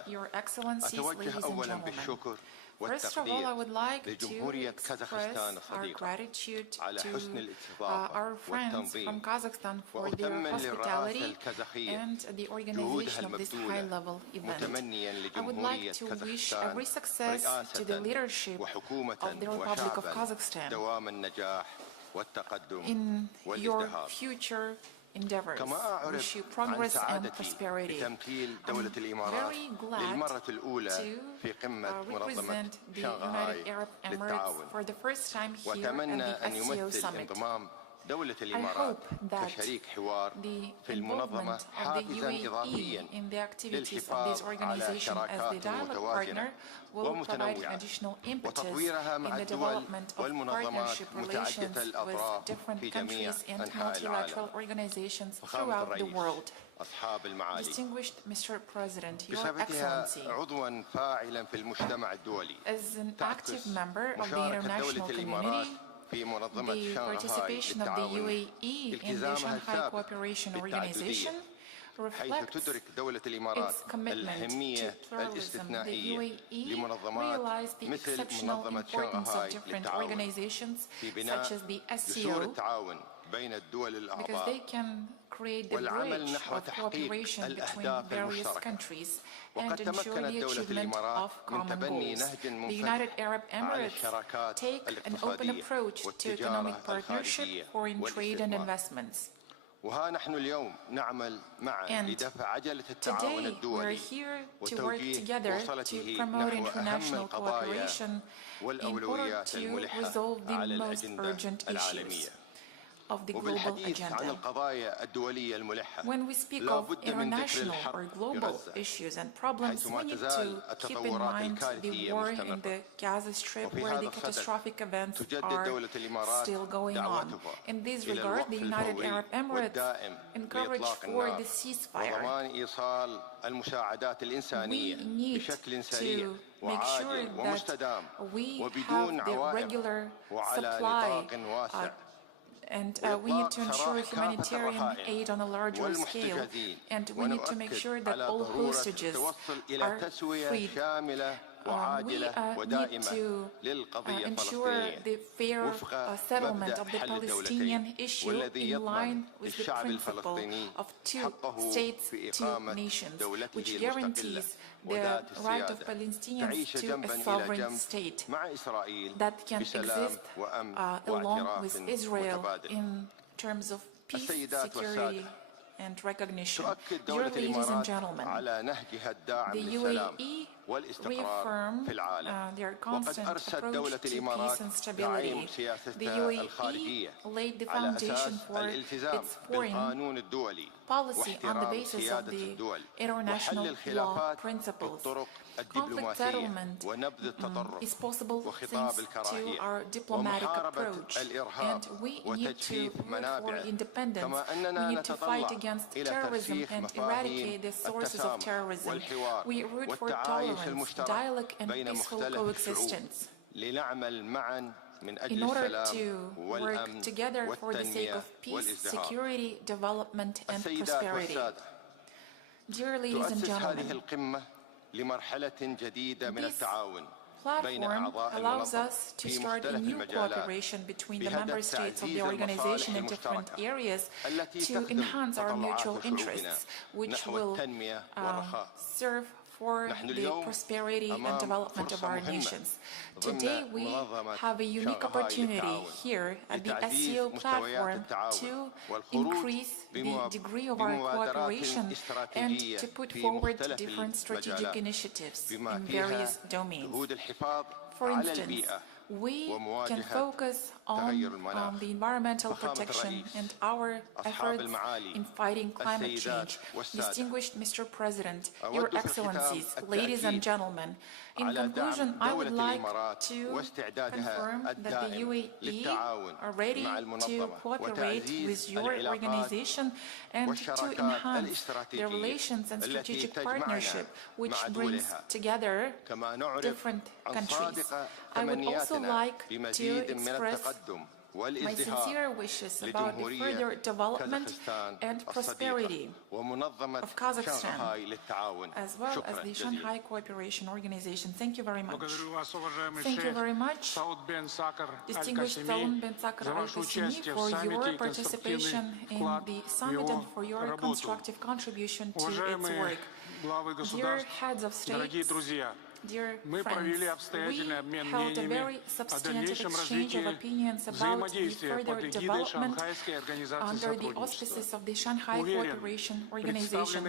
Your Excellencies, ladies and gentlemen. First of all, I would like to express our gratitude to our friends from Kazakhstan for their hospitality and the organization of this high-level event. I would like to wish every success to the leadership of the Republic of Kazakhstan in your future endeavors. Wish you progress and prosperity. I'm very glad to represent the United Arab Emirates for the first time here at the SCO Summit. I hope that the involvement of the UAE in the activities of this organization as the dialogue partner will provide additional impetus in the development of partnership relations with different countries and multilateral organizations throughout the world. Distinguished Mr. President, Your Excellency, as an active member of the international community, the participation of the UAE in the Shanghai Cooperation Organization reflects its commitment to pluralism. The UAE realized the exceptional importance of different organizations such as the SCO, because they can create the bridge of cooperation between various countries and ensure the achievement of common goals. The United Arab Emirates take an open approach to economic partnership, foreign trade and investments. And today we are here to work together to promote international cooperation in order to resolve the most urgent issues of the global agenda. When we speak of international or global issues and problems, we need to keep in mind the war in the Gaza Strip, where the catastrophic events are still going on. In this regard, the United Arab Emirates encourage for the ceasefire. We need to make sure that we have the regular supply and we need to ensure humanitarian aid on a larger scale, and we need to make sure that all hostages are freed. We need to ensure the fair settlement of the Palestinian issue in line with the principle of two states, two nations, which guarantees the right of Palestinians to a sovereign state that can exist along with Israel in terms of peace, security, and recognition. Dear ladies and gentlemen, the UAE reaffirm their constant approach to peace and stability. The UAE laid the foundation for its foreign policy on the basis of the international law principles. Conflict settlement is possible thanks to our diplomatic approach, and we need to root for independence. We need to fight against terrorism and eradicate the sources of terrorism. We root for tolerance, dialogue, and peaceful coexistence in order to work together for the sake of peace, security, development, and prosperity. Dear ladies and gentlemen, platform allows us to start a new cooperation between the member states of the organization in different areas to enhance our mutual interests, which will serve for the prosperity and development of our nations. Today we have a unique opportunity here at the SCO platform to increase the degree of our cooperation and to put forward different strategic initiatives in various domains. For instance, we can focus on the environmental protection and our efforts in fighting climate change. Distinguished Mr. President, Your Excellencies, ladies and gentlemen, in conclusion, I would like to confirm that the UAE are ready to cooperate with your organization and to enhance the relations and strategic partnership which brings together different countries. I would also like to express my sincere wishes about the further development and prosperity of Kazakhstan, as well as the Shanghai Cooperation Organization. Thank you very much. Thank you very much, distinguished Saud bin Sakr Al-Qasimi, for your participation in the summit and for your constructive contribution to its work. Dear heads of state, dear friends, we held a very substantive exchange of opinions about the further development under the auspices of the Shanghai Cooperation Organization.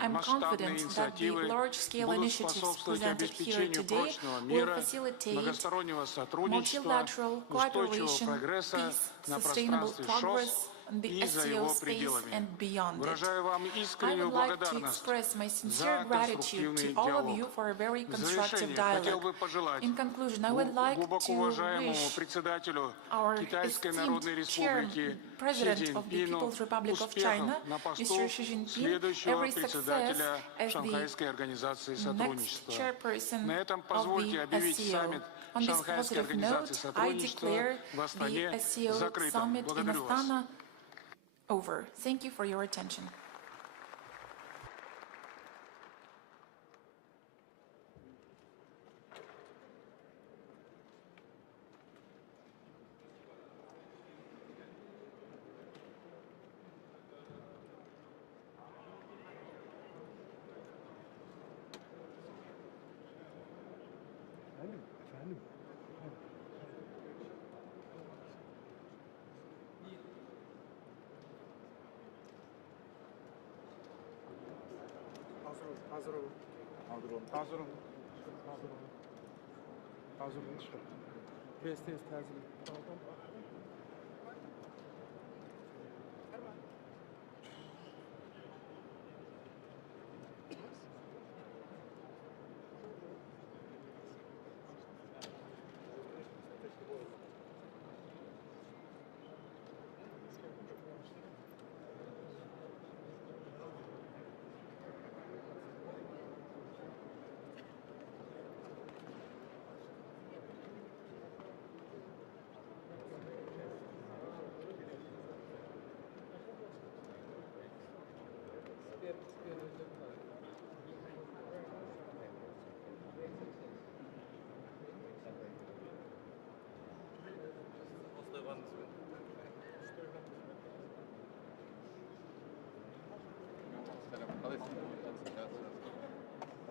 I'm confident that the large-scale initiatives presented here today will facilitate multilateral cooperation, peace, sustainable progress, the SCO space and beyond it. I would like to express my sincere gratitude to all of you for a very constructive dialogue. In conclusion, I would like to wish our esteemed President of the People's Republic of China, Mr. Xi Jinping, every success as the next chairperson of the SCO. On this positive note, I declare the SCO Summit in Astana over. Thank you for your attention.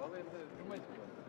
Vallahi de Cumhuriyet